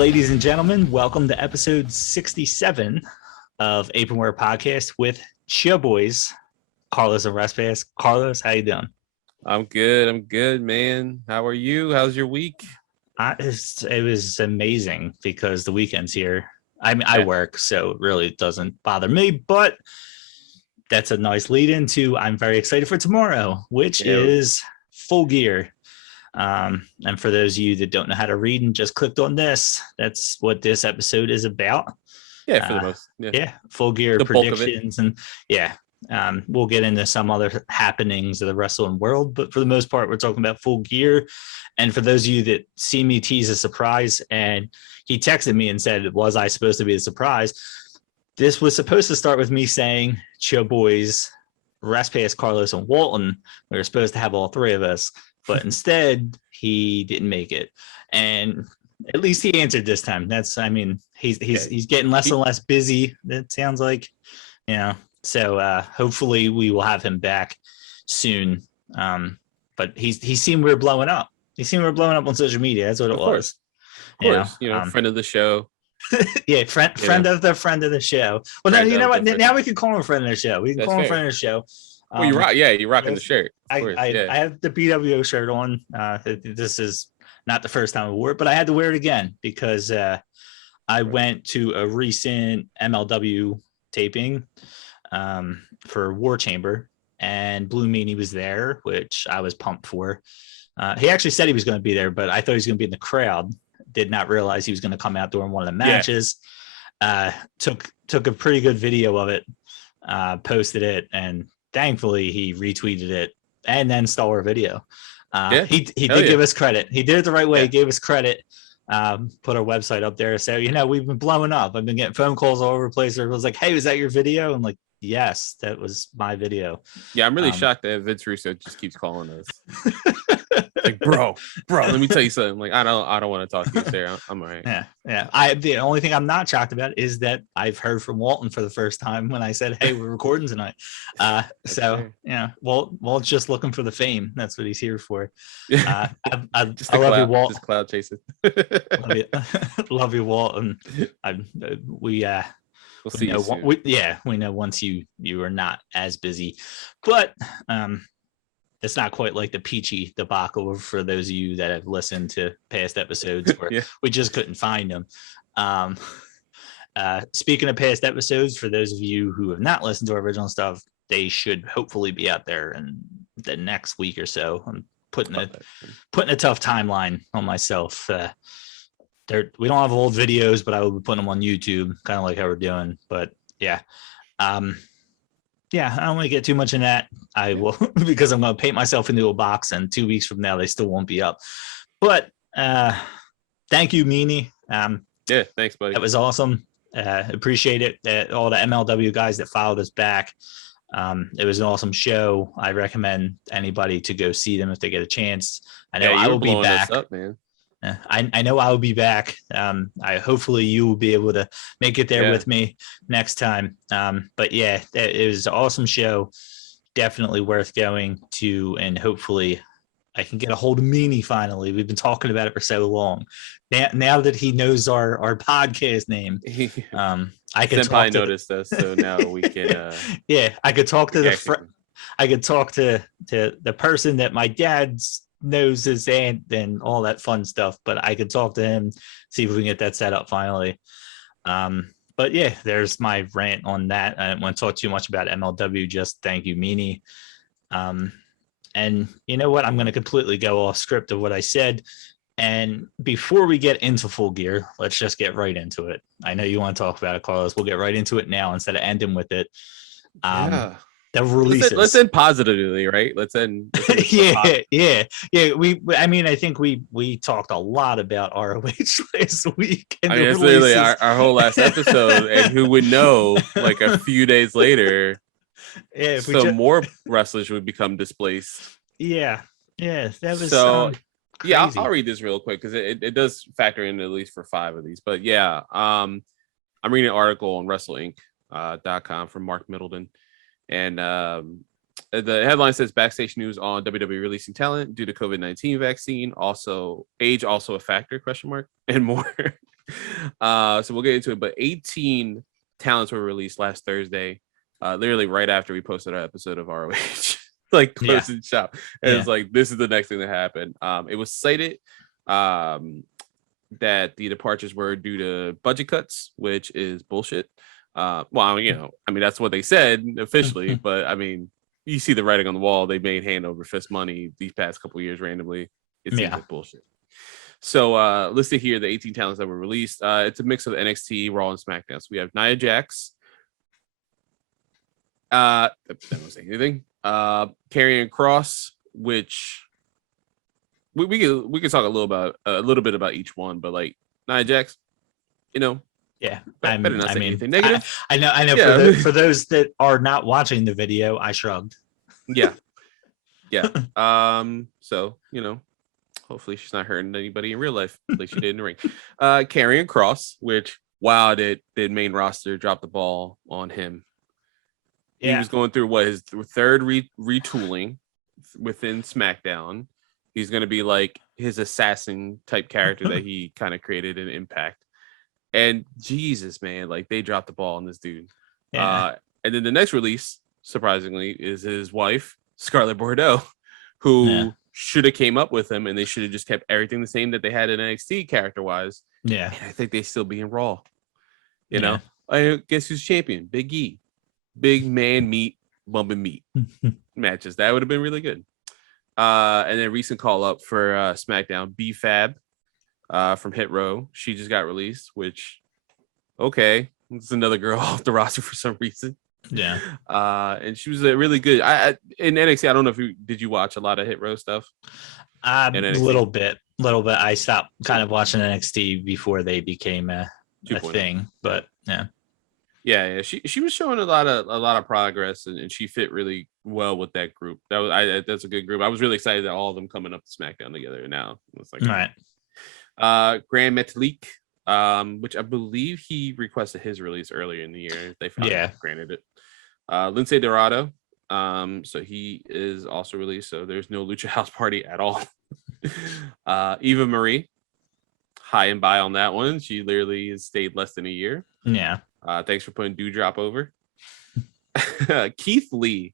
Ladies and gentlemen, welcome to episode 67 of Apronwear Podcast with Chia Boys, Carlos and Raspas. Carlos, how you doing? I'm good, man. How are you? How's your week? It was amazing because the weekend's here. I mean, I work, so it really doesn't bother me, but that's a nice lead into I'm very excited for tomorrow, which is Full Gear. And for those of you that don't know how to read and just clicked on this, that's what this episode is about. Yeah, for the most. Full Gear the predictions and we'll get into some other happenings of the wrestling world, but for the most part, we're talking about Full Gear. And for those of you that see me tease a surprise, and he texted me and said, was I supposed to be a surprise? This was supposed to start with me saying, Chill Boys, Raspas, Carlos, and Walton. We were supposed to have all three of us, but instead he didn't make it. And at least he answered this time. He's getting less and less busy. It sounds like, So hopefully we will have him back soon. But he seemed we were blowing up. He seemed we were blowing up on social media. That's what it was. Of course, friend of the show. Yeah, friend of the show. Well, now you know what? Now we can call him a friend of the show. We can call him a friend of the show. Well, you're right. Yeah, you're rocking the shirt. I have the BWO shirt on. This is not the first time I wore it, but I had to wear it again because I went to a recent MLW taping for War Chamber, and Blue Meanie was there, which I was pumped for. He actually said he was going to be there, but I thought he was going to be in the crowd. Did not realize he was going to come out during one of the matches. Took a pretty good video of it, posted it, and thankfully he retweeted it and then stole our video. He did give us credit. He did it the right way. He gave us credit. Put our website up there. So, we've been blowing up. I've been getting phone calls all over the place. It was like, hey, was that your video? I'm like, yes, that was my video. Yeah, I'm really shocked that Vince Russo just keeps calling us. Like, bro, let me tell you something. Like, I don't want to talk to you, Sarah. I'm all right. Yeah. The only thing I'm not shocked about is that I've heard from Walton for the first time when I said, hey, we're recording tonight. Walt's just looking for the fame. That's what he's here for. I love you, Walt. Just cloud chasing. Love you, Walton. We'll see you soon. We know once you are not as busy, but it's not quite like the Peachy debacle for those of you that have listened to past episodes where we just couldn't find them. Speaking of past episodes, for those of you who have not listened to our original stuff, they should hopefully be out there in the next week or so. I'm putting a tough timeline on myself. We don't have old videos, but I will be putting them on YouTube, kind of like how we're doing. But I don't want to get too much in that. I will because I'm going to paint myself into a box, and 2 weeks from now they still won't be up. But thank you, Meanie. Thanks, buddy. That was awesome. Appreciate it. All the MLW guys that followed us back. It was an awesome show. I recommend anybody to go see them if they get a chance. I know I will be back. Up, man. I know I will be back. Hopefully you will be able to make it there with me next time. But it was an awesome show. Definitely worth going to, and hopefully I can get a hold of Meanie finally. We've been talking about it for so long. Now that he knows our podcast name, I could Senpai noticed us, so now we can. I could talk to I could talk to the person that my dad's knows his aunt and all that fun stuff, but I could talk to him, see if we can get that set up finally. But there's my rant on that. I don't want to talk too much about MLW, just thank you, Meanie. And you know what? I'm going to completely go off script of what I said. And before we get into Full Gear, let's just get right into it. I know you want to talk about it, Carlos. We'll get right into it now instead of ending with it. The releases. Let's end positively, right? Let's end. Yeah. I think we talked a lot about ROH last week. And it's literally our whole last episode, and who would know? Like a few days later, more wrestlers would become displaced. Yeah, that was so. I'll read this real quick because it does factor in at least for 5 of these. But I'm reading an article on WrestleInc.com from Mark Middleton. And the headline says backstage news on WWE releasing talent due to COVID-19 vaccine. Also, age also a factor, ? And more. So we'll get into it. But 18 talents were released last Thursday, literally right after we posted our episode of ROH, like closing shop. And it's like, this is the next thing that happened. It was cited that the departures were due to budget cuts, which is bullshit. Well, you know, I mean, that's what they said officially, but I mean, you see the writing on the wall. They made hand over fist money these past couple of years randomly. It seems like bullshit. So listed here, the 18 talents that were released. It's a mix of NXT, Raw, and SmackDown. So we have Nia Jax. That won't say anything. Karrion Kross, which we could talk a little bit about each one, but like Nia Jax, you know. Yeah, better not say anything negative. I know. Yeah. For those that are not watching the video, I shrugged. Yeah. So you know, hopefully she's not hurting anybody in real life, like she did in the ring. Karrion Kross, which did main roster drop the ball on him. He was going through his third retooling within SmackDown. He's going to be like his assassin type character that he kind of created in Impact. And Jesus, man, like they dropped the ball on this dude. And then the next release, surprisingly, is his wife, Scarlett Bordeaux, who should have came up with him, and they should have just kept everything the same that they had in NXT character-wise. Yeah. And I think they still be in Raw. You know? I guess who's champion? Big E. Big man meat, bumping meat matches. That would have been really good. And then recent call-up for SmackDown, B-Fab. From Hit Row, she just got released, which okay, it's another girl off the roster for some reason. And she was a really good. I in NXT. I don't know if did you watch a lot of Hit Row stuff? A little bit. I stopped kind of watching NXT before they became a thing, but yeah. She was showing a lot of progress, and she fit really well with that group. That's a good group. I was really excited that all of them coming up to SmackDown together. Now it's like Grand Metalik, which I believe he requested his release earlier in the year. They finally granted it. Lince Dorado, so he is also released. So there's no Lucha House Party at all. Eva Marie, high and by on that one. She literally has stayed less than a year. Thanks for putting Dewdrop over. Keith Lee,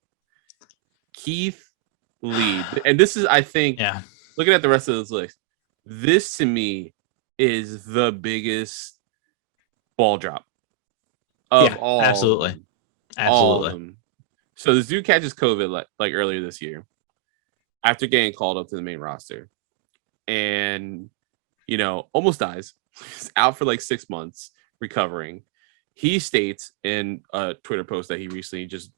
and this is, I think, looking at the rest of this list, this to me is the biggest ball drop of all. Absolutely. All of them. So this dude catches COVID like earlier this year after getting called up to the main roster, and you know, almost dies. He's out for like 6 months recovering. He states in a Twitter post that he recently just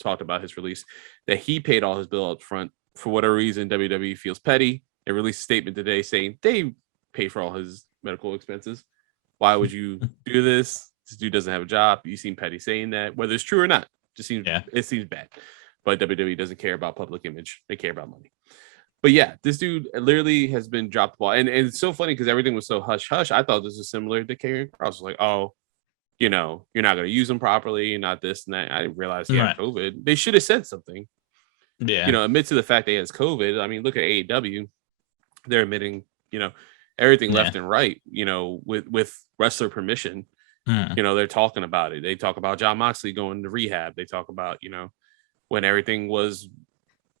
talked about his release that he paid all his bill up front. For whatever reason, WWE feels petty. They released a statement today saying they pay for all his medical expenses. Why would you do this? This dude doesn't have a job. You seem petty saying that, whether it's true or not. Just seems it seems bad. But WWE doesn't care about public image. They care about money. But yeah, this dude literally has been dropped the ball. And it's so funny because everything was so hush hush. I thought this was similar to Karrion Kross. I was like, oh, you know, you're not going to use them properly, not this and that. I didn't realize he had COVID. They should have said something. You know, admit to the fact that he has COVID. I mean, look at AEW. They're admitting, you know, everything left and right, you know, with wrestler permission. You know, they're talking about it. They talk about Jon Moxley going to rehab. They talk about, you know, when everything was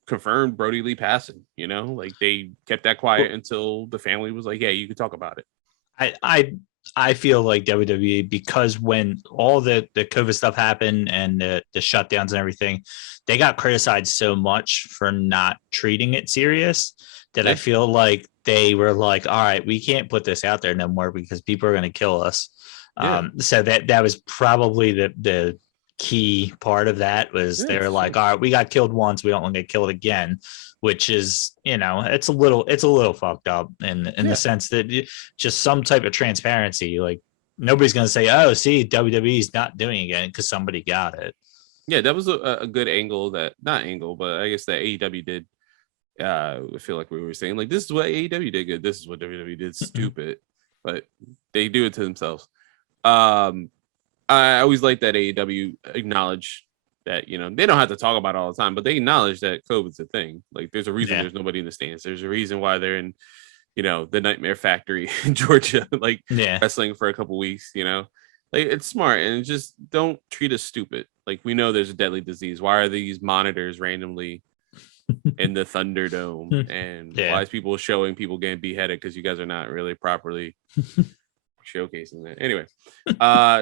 confirmed, Brody Lee passing, you know, like they kept that quiet until the family was like, yeah, you can talk about it. I feel like WWE, because when all the COVID stuff happened and the shutdowns and everything, they got criticized so much for not treating it serious that I feel like they were like, all right, we can't put this out there no more because people are going to kill us. So that was probably the key part of that was they were like, all right, we got killed once, we don't want to get killed again, which is, you know, it's a little fucked up in the sense that just some type of transparency, like nobody's going to say, oh, see, WWE's not doing it again because somebody got it. Yeah, that was a good angle but I guess that AEW did. I feel like we were saying, like, this is what AEW did good, this is what WWE did stupid, but they do it to themselves. I always like that AEW acknowledge that, you know, they don't have to talk about it all the time, but they acknowledge that COVID's a thing. Like, there's a reason there's nobody in the stands. There's a reason why they're in the Nightmare Factory in Georgia, like wrestling for a couple weeks, like it's smart, and just don't treat us stupid. Like, we know there's a deadly disease. Why are these monitors randomly in the Thunderdome? And why is people showing people getting beheaded because you guys are not really properly showcasing that? Anyway,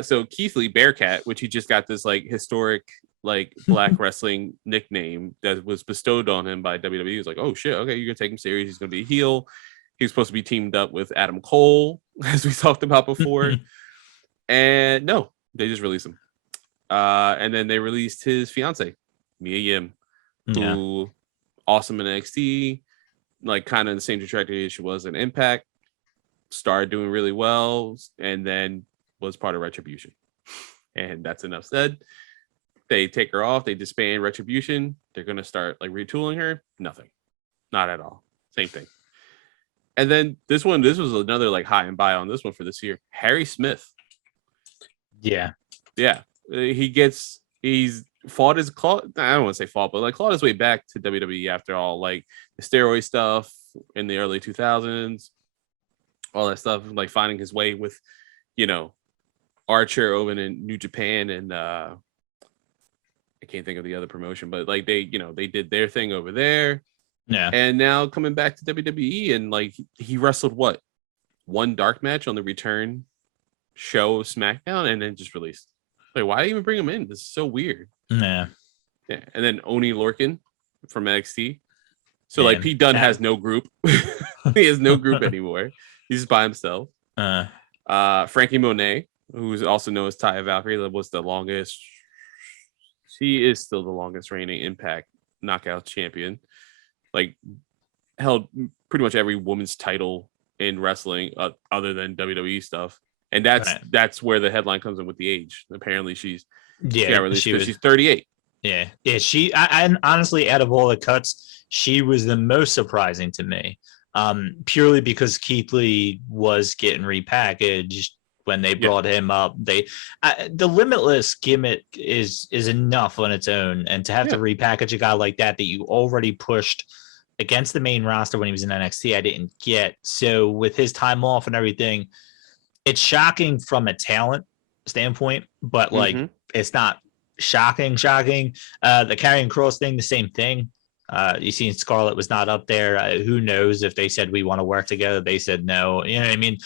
so Keith Lee Bearcat, which he just got this like historic like black wrestling nickname that was bestowed on him by WWE. He was like, oh shit, okay, you're gonna take him serious. He's gonna be a heel. He was supposed to be teamed up with Adam Cole, as we talked about before. And no, they just released him. And then they released his fiance, Mia Yim, who awesome in NXT, like kind of the same trajectory as she was in Impact, started doing really well, and then was part of Retribution. And that's enough said. They take her off, they disband Retribution. They're gonna start like retooling her. Nothing. Not at all. Same thing. And then this was another like high and buy on this one for this year. Harry Smith. Yeah. He's fought his claw. I don't want to say fought, but like clawed his way back to WWE after all like the steroid stuff in the early 2000s, all that stuff, like finding his way with, Archer over in New Japan, and I can't think of the other promotion, but like they did their thing over there. Yeah. And now coming back to WWE, and like he wrestled one dark match on the return show of SmackDown, and then just released. Like, why even bring him in? This is so weird. Yeah. And then Oni Lorcan from NXT. So like Pete Dunne has no group. He has no group anymore. He's just by himself. Frankie Monet, who's also known as Taya Valkyrie, that was the longest. She is still the longest reigning Impact Knockout champion. Like, held pretty much every woman's title in wrestling other than WWE stuff. And that's where the headline comes in with the age. Apparently she's 38. Yeah. I honestly, out of all the cuts, she was the most surprising to me. Purely because Keith Lee was getting repackaged when they brought him up. The Limitless gimmick is enough on its own, and to have to repackage a guy like that you already pushed against the main roster when he was in NXT, I didn't get. So with his time off and everything, it's shocking from a talent standpoint, but like it's not shocking. The Karrion Kross thing, the same thing. You seen Scarlett was not up there. Who knows if they said we want to work together? They said no. You know what I mean?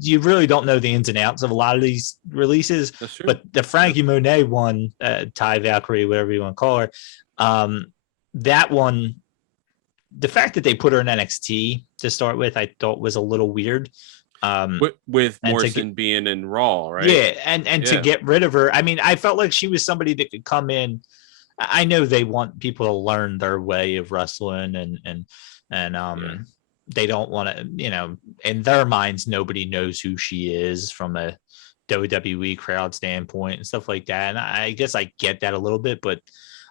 You really don't know the ins and outs of a lot of these releases. But the Frankie Monet one, Ty Valkyrie, whatever you want to call her, that one, the fact that they put her in NXT to start with, I thought was a little weird. With Morrison being in Raw, right? Yeah, and to get rid of her, I mean, I felt like she was somebody that could come in. I know they want people to learn their way of wrestling, and they don't want to, in their minds, nobody knows who she is from a WWE crowd standpoint and stuff like that. And I guess I get that a little bit, but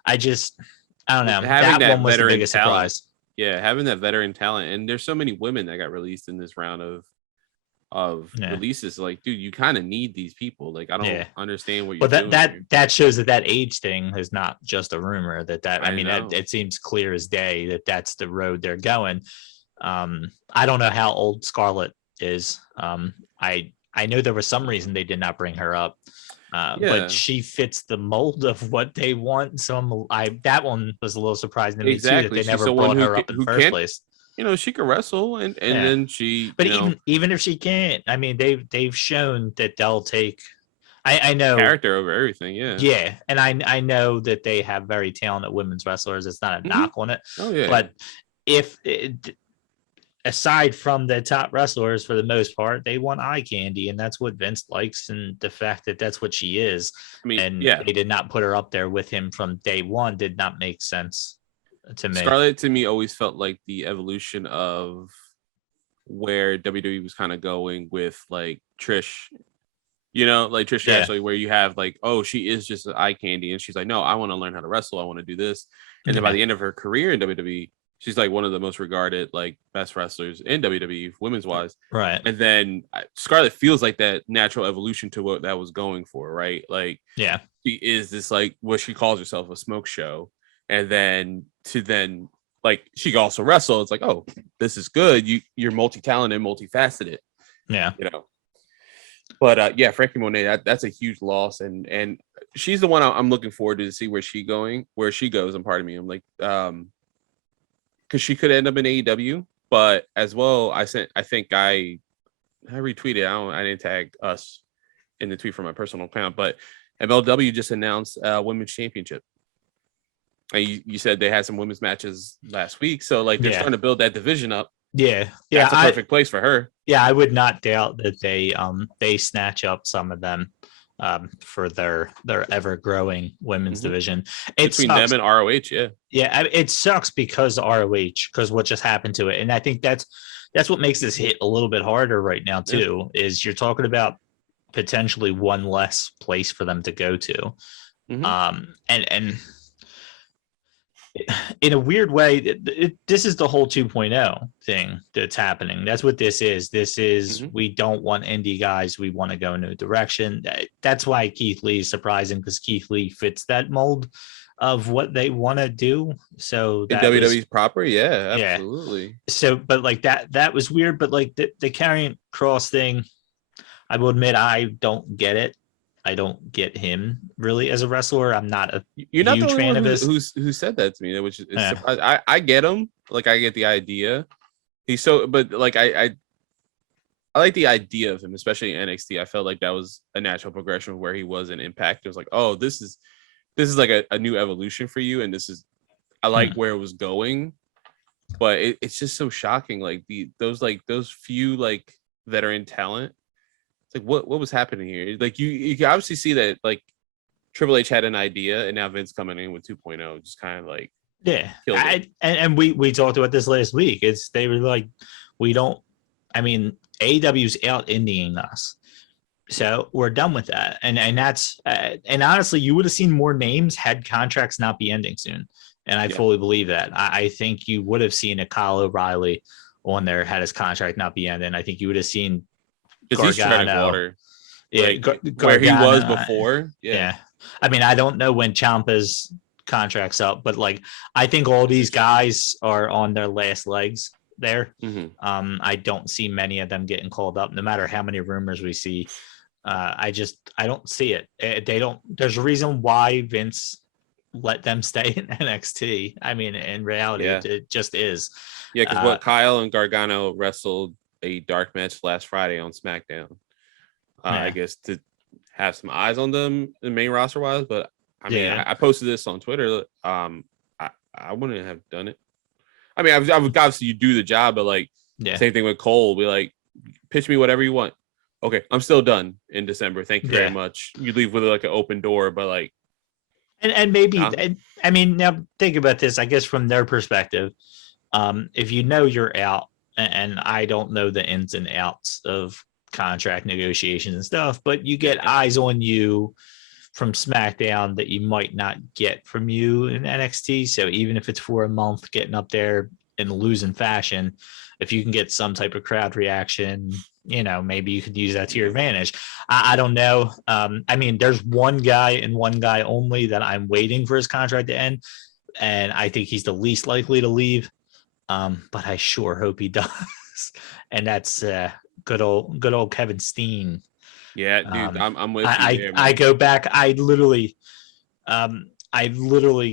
I don't know. That one was the biggest surprise. Yeah, having that veteran talent, and there's so many women that got released in this round of releases. Like, dude, you kind of need these people. Like, I don't understand what you're doing. But that shows that age thing is not just a rumor. It seems clear as day that that's the road they're going. I don't know how old Scarlett is. I know there was some reason they did not bring her up. But she fits the mold of what they want. So that one was a little surprising to me too, that they never brought her up in the first place. She can wrestle, and then she. But even if she can't, I mean, they've shown that they'll take. I know character over everything. Yeah, and I know that they have very talented women's wrestlers. It's not a knock on it. Oh yeah. But aside from the top wrestlers, for the most part, they want eye candy, and that's what Vince likes, and the fact that that's what she is. I mean, they did not put her up there with him from day one. Did not make sense to me. Scarlett, to me, always felt like the evolution of where WWE was kind of going with like Trish. Like Trish Ashley, where you have like, oh, she is just eye candy, and she's like, no, I want to learn how to wrestle. I want to do this. And then by the end of her career in WWE, she's like one of the most regarded, like best wrestlers in WWE, women's wise. Right. And then Scarlett feels like that natural evolution to what that was going for, right? Like, she is this like what she calls herself, a smoke show. And then like she can also wrestle. It's like, oh, this is good. You're multi-talented, multifaceted. Yeah. But yeah, Frankie Monet, that's a huge loss, and she's the one I'm looking forward to see where she goes. And part of me, I'm like, because she could end up in AEW, but as well, I think I retweeted. I didn't tag us in the tweet from my personal account, but MLW just announced women's championship. And you said they had some women's matches last week, so like they're starting to build that division up. Yeah, that's a perfect place for her. Yeah, I would not doubt that they snatch up some of them for their ever growing women's division. Between them and ROH, yeah, it sucks because what just happened to it, and I think that's what makes this hit a little bit harder right now too. Is you're talking about potentially one less place for them to go to, and in a weird way, this is the whole 2.0 thing that's happening. That's what this is. This is we don't want indie guys. We want to go in a direction. That's why Keith Lee is surprising, because Keith Lee fits that mold of what they want to do. So that WWE's proper, absolutely. So, but like that was weird. But like the Karrion Kross thing, I will admit I don't get it. I don't get him really as a wrestler. I'm not a You're not huge the fan of his. Who said that to me, which is surprising. I get him. Like I get the idea. He's so, but like I like the idea of him, especially in NXT. I felt like that was a natural progression of where he was in Impact. It was like, oh, this is like a new evolution for you, and I like where it was going, but it's just so shocking. Like those few like veteran talent. Like what was happening here? Like you can obviously see that like Triple H had an idea, and now Vince coming in with 2.0 just kind of like and we talked about this last week. They were like, AEW's out Indiing us, so we're done with that. And that's and honestly, you would have seen more names had contracts not be ending soon, and I fully believe that. I think you would have seen a Kyle O'Reilly on there had his contract not be ending. I think you would have seen. Because he's treading water, where he was before. Yeah, I mean, I don't know when Ciampa's contract's up, but like, I think all these guys are on their last legs there. I don't see many of them getting called up, no matter how many rumors we see. I don't see it. They don't. There's a reason why Vince let them stay in NXT. I mean, in reality, it just is. Yeah, because Kyle and Gargano wrestled a dark match last Friday on SmackDown. I guess to have some eyes on them, the main roster wise. But I mean, I posted this on Twitter. I wouldn't have done it. I mean, I would obviously you do the job, but like same thing with Cole. We like pitch me whatever you want. Okay, I'm still done in December. Thank you very much. You leave with like an open door, but like, and maybe I mean, now think about this. I guess from their perspective, if you know you're out. And I don't know the ins and outs of contract negotiations and stuff, but you get eyes on you from SmackDown that you might not get from you in NXT. So even if it's for a month, getting up there in losing fashion, if you can get some type of crowd reaction, maybe you could use that to your advantage. I don't know. I mean, there's one guy and one guy only that I'm waiting for his contract to end, and I think he's the least likely to leave. But I sure hope he does. And that's good old Kevin Steen. Yeah, dude, I'm with you there, man. I go back. I literally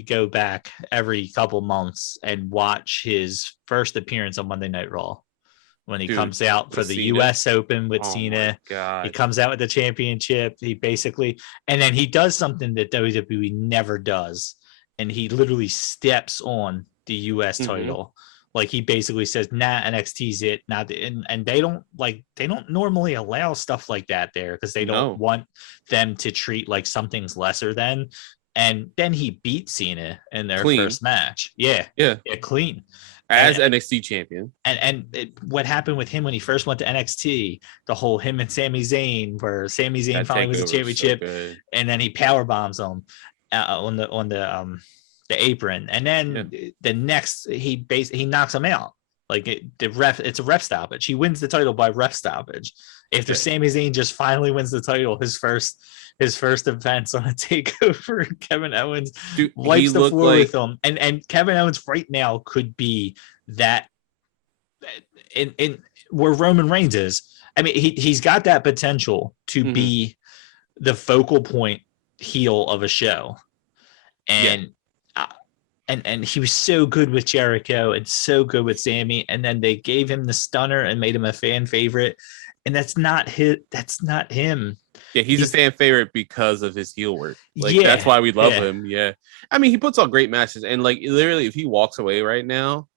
go back every couple months and watch his first appearance on Monday Night Raw when he comes out for the Cena. US Open with Cena. He comes out with the championship. He basically, and then he does something that WWE never does, and he literally steps on the US title. Like he basically says, nah, NXT's it. Not and they don't normally allow stuff like that there because they don't want them to treat like something's lesser than. And then he beat Cena in their first match. Yeah, clean. As NXT champion. And what happened with him when he first went to NXT, the whole him and Sami Zayn, where Sami Zayn finally was the championship, and then he power bombs him on the apron, and then the next he knocks him out, Like it's a ref stoppage. He wins the title by ref stoppage. After Sami Zayn just finally wins the title, his first defense on a takeover, Kevin Owens wipes the floor with him, and Kevin Owens right now could be that in where Roman Reigns is. I mean, he's got that potential to be the focal point heel of a show, and and he was so good with Jericho and so good with Sami, and then they gave him the stunner and made him a fan favorite, and that's not him. Yeah, he's a fan favorite because of his heel work. Like that's why we love him. Yeah, I mean, he puts on great matches, and like literally, if he walks away right now,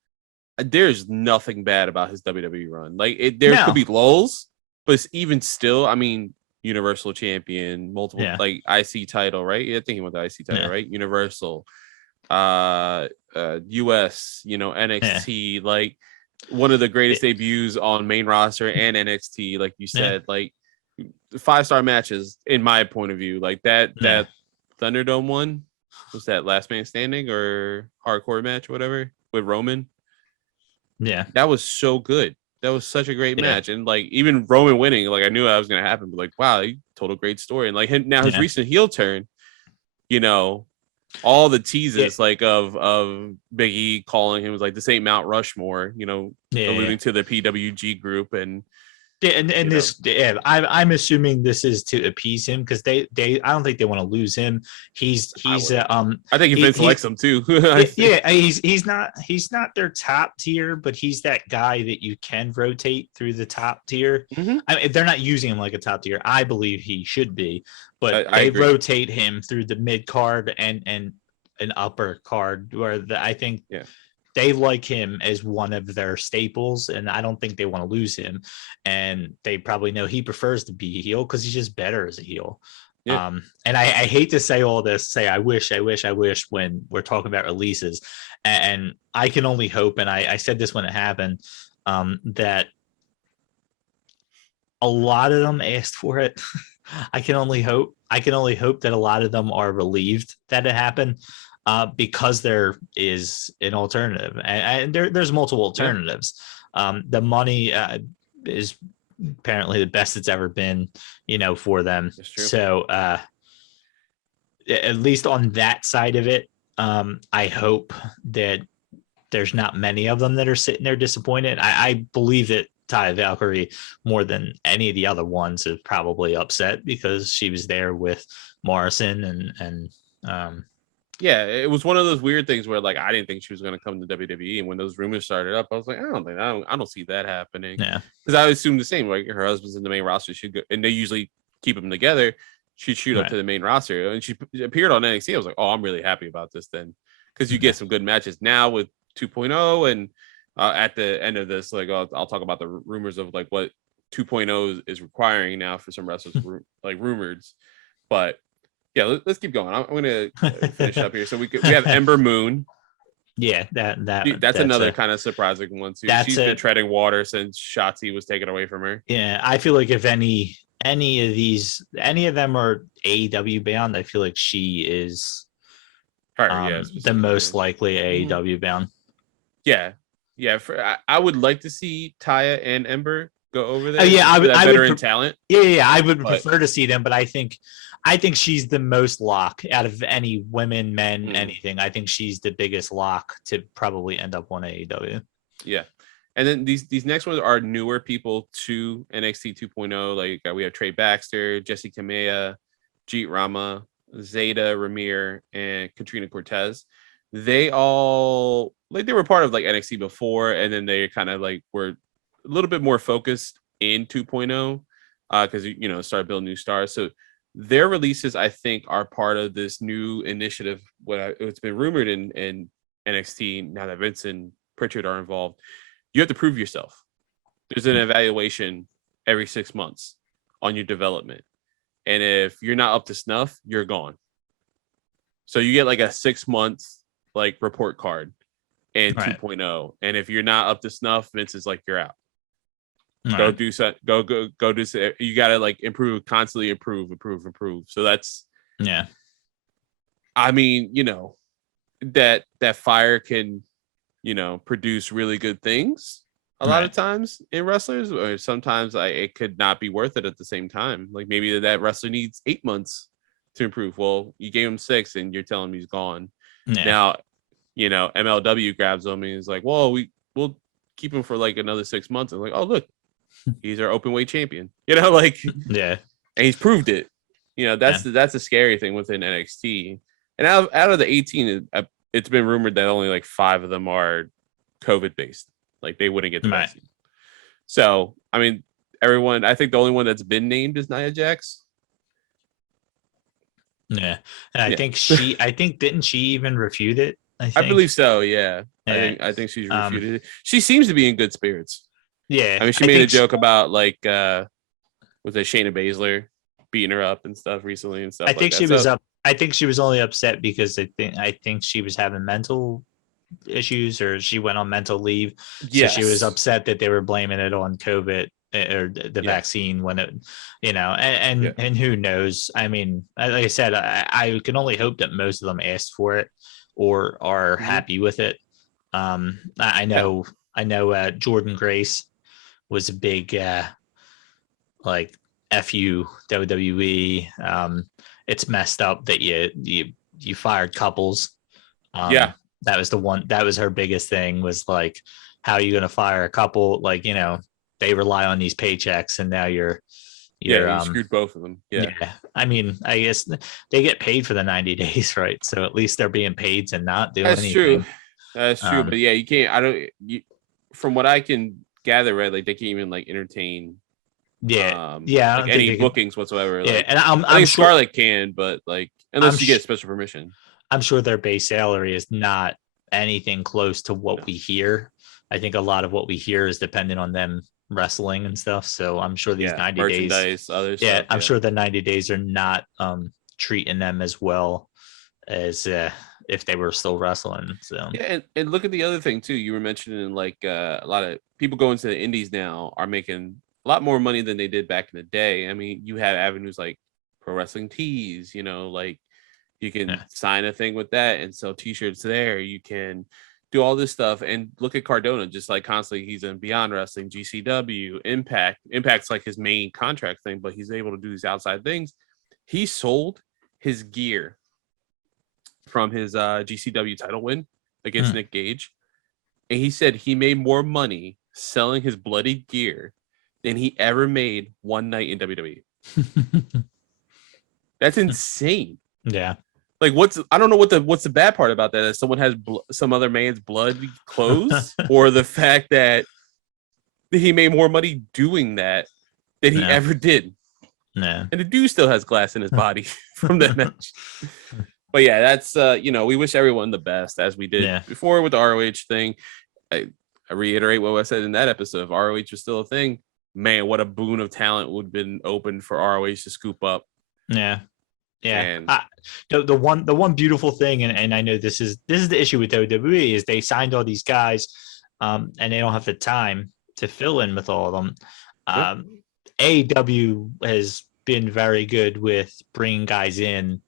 there's nothing bad about his WWE run. Like there could be lulls, but even still, I mean, Universal Champion, multiple like IC title, right? Yeah, thinking about the IC title, right? Universal, US, NXT, like one of the greatest debuts on main roster and NXT, like you said, like 5-star matches in my point of view. Like that Thunderdome one was that last man standing or hardcore match or whatever with Roman. Yeah, that was so good. That was such a great match, and like even Roman winning, like I knew that was gonna happen, but like wow, he told a great story, and like his recent heel turn, all the teases like of Big E calling him was like this ain't Mount Rushmore, alluding to the PWG group and. And this, I'm assuming this is to appease him because they I don't think they want to lose him. I think Vince likes him too. He's not their top tier, but he's that guy that you can rotate through the top tier. Mm-hmm. I mean, they're not using him like a top tier. I believe he should be, but I they agree. rotate him through the mid card and an upper card where I think. Yeah. They like him as one of their staples, and I don't think they want to lose him. And they probably know he prefers to be a heel because he's just better as a heel. Yeah. And I hate to say all this, I wish when we're talking about releases. And I can only hope, and I said this when it happened, that a lot of them asked for it. I can only hope that a lot of them are relieved that it happened. Because there is an alternative, and there's multiple alternatives. The money is apparently the best it's ever been, for them. So at least on that side of it, I hope that there's not many of them that are sitting there disappointed. I believe that Taya Valkyrie, more than any of the other ones, is probably upset because she was there with Morrison and yeah, it was one of those weird things where like I didn't think she was going to come to WWE, and when those rumors started up, I was like, I don't see that happening. Yeah, because I assumed the same. Like her husband's in the main roster, she'd go, and they usually keep them together. She'd shoot up to the main roster, and she appeared on NXT. I was like, oh, I'm really happy about this then, because you get some good matches now with 2.0, and at the end of this, like I'll talk about the rumors of like what 2.0 is requiring now for some wrestlers, like rumored, but. Yeah, let's keep going. I'm going to finish up here. So we have Ember Moon. Yeah, that's another kind of surprising one too. She's been treading water since Shotzi was taken away from her. Yeah, I feel like if any of them are AEW bound, I feel like she is the most likely AEW bound. Yeah. I would like to see Taya and Ember go over there. I would veteran talent. Yeah, I would prefer to see them, but I think she's the most lock out of any women, men, anything. I think she's the biggest lock to probably end up on AEW. Yeah. And then these next ones are newer people to NXT 2.0. Like we have Trey Baxter, Jesse Kamea, Jeet Rama, Zeta Ramir, and Katrina Cortez. They all they were part of like NXT before, and then they kind of like were a little bit more focused in 2.0 because started building new stars. So their releases, I think, are part of this new initiative. It's been rumored in NXT now that Vince and Pritchard are involved. You have to prove yourself. There's an evaluation every 6 months on your development. And if you're not up to snuff, you're gone. So you get like a 6 month like report card in 2.0. And if you're not up to snuff, Vince is like, you're out. Go do so. Go do so. You gotta like constantly improve. So that's I mean, that fire can, produce really good things a lot of times in wrestlers, or sometimes it could not be worth it at the same time. Like maybe that wrestler needs 8 months to improve. Well, you gave him 6 and you're telling him he's gone. Yeah. Now, MLW grabs him and he's like, well, we'll keep him for like another 6 months. And like, oh, look, he's our open weight champion, like, yeah. And he's proved it. That's a scary thing within NXT. And out of the 18, it's been rumored that only like 5 of them are COVID based. Like they wouldn't get the vaccine. So, I mean, I think the only one that's been named is Nia Jax. Yeah. And I think didn't she even refute it? I believe so. Yeah. I think she's refuted it. She seems to be in good spirits. Yeah. I mean, she made a joke about like, was it Shayna Baszler beating her up and stuff recently and stuff. I think she was up. I think she was only upset because I think she was having mental issues, or she went on mental leave. Yes. So she was upset that they were blaming it on COVID or the vaccine when it, and who knows? I mean, like I said, I can only hope that most of them asked for it or are happy with it. I know Jordan Grace was a big like F you WWE. It's messed up that you fired couples. That was that was her biggest thing, was like, how are you going to fire a couple? Like, they rely on these paychecks and now you screwed both of them. Yeah. I mean, I guess they get paid for the 90 days, right? So at least they're being paid to not do anything. That's true. But yeah, you can't, from what I can gather, right? Like they can't even like entertain like any bookings whatsoever. Yeah, like, and I think Scarlett can, but like unless you get special permission. I'm sure their base salary is not anything close to what we hear. I think a lot of what we hear is dependent on them wrestling and stuff. So I'm sure these 90 days, other stuff, I'm sure the 90 days are not treating them as well as if they were still wrestling. So and look at the other thing too. You were mentioning like a lot of people going to the indies now are making a lot more money than they did back in the day. I mean, you have avenues like Pro Wrestling Tees, like you can sign a thing with that and sell t-shirts there. You can do all this stuff. And look at Cardona, just like constantly he's in Beyond Wrestling, GCW, Impact. Impact's like his main contract thing, but he's able to do these outside things. He sold his gear from his GCW title win against Nick Gage. And he said he made more money selling his bloody gear than he ever made one night in WWE. That's insane. Yeah. Like I don't know what's the bad part about that. That someone has some other man's blood clothes, or the fact that he made more money doing that than he ever did. No. And the dude still has glass in his body from that match. But yeah, that's we wish everyone the best, as we did before with the ROH thing. I reiterate what I said in that episode. If ROH was still a thing, man, what a boon of talent would have been open for ROH to scoop up. Yeah. Yeah. The one beautiful thing, and I know this is the issue with WWE, is they signed all these guys and they don't have the time to fill in with all of them. AEW has been very good with bringing guys in,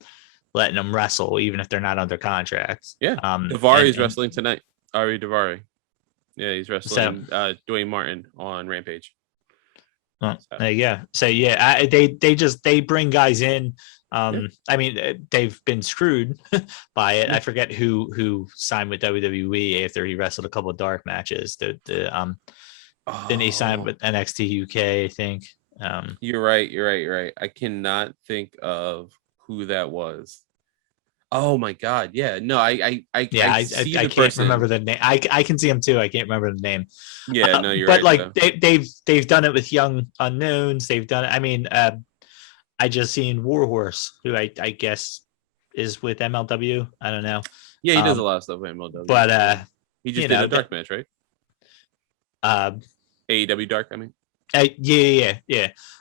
letting them wrestle even if they're not under contract. Daivari is wrestling tonight. Ari Daivari. Yeah, he's wrestling Dwayne Martin on Rampage. There you go. So yeah, they bring guys in. I mean, they've been screwed by it. I forget who signed with WWE after he wrestled a couple of dark matches. Then he signed with NXT UK, I think. You're right. I cannot think of who that was. Oh my God! Yeah, no, I can't remember the name. I can see him too. I can't remember the name. Yeah, no, you're right. But like they've done it with young unknowns. They've done it. I mean, I just seen Warhorse, who I guess is with MLW. I don't know. Yeah, he does a lot of stuff with MLW. But he just did a dark match, right? AEW dark. I mean. Yeah.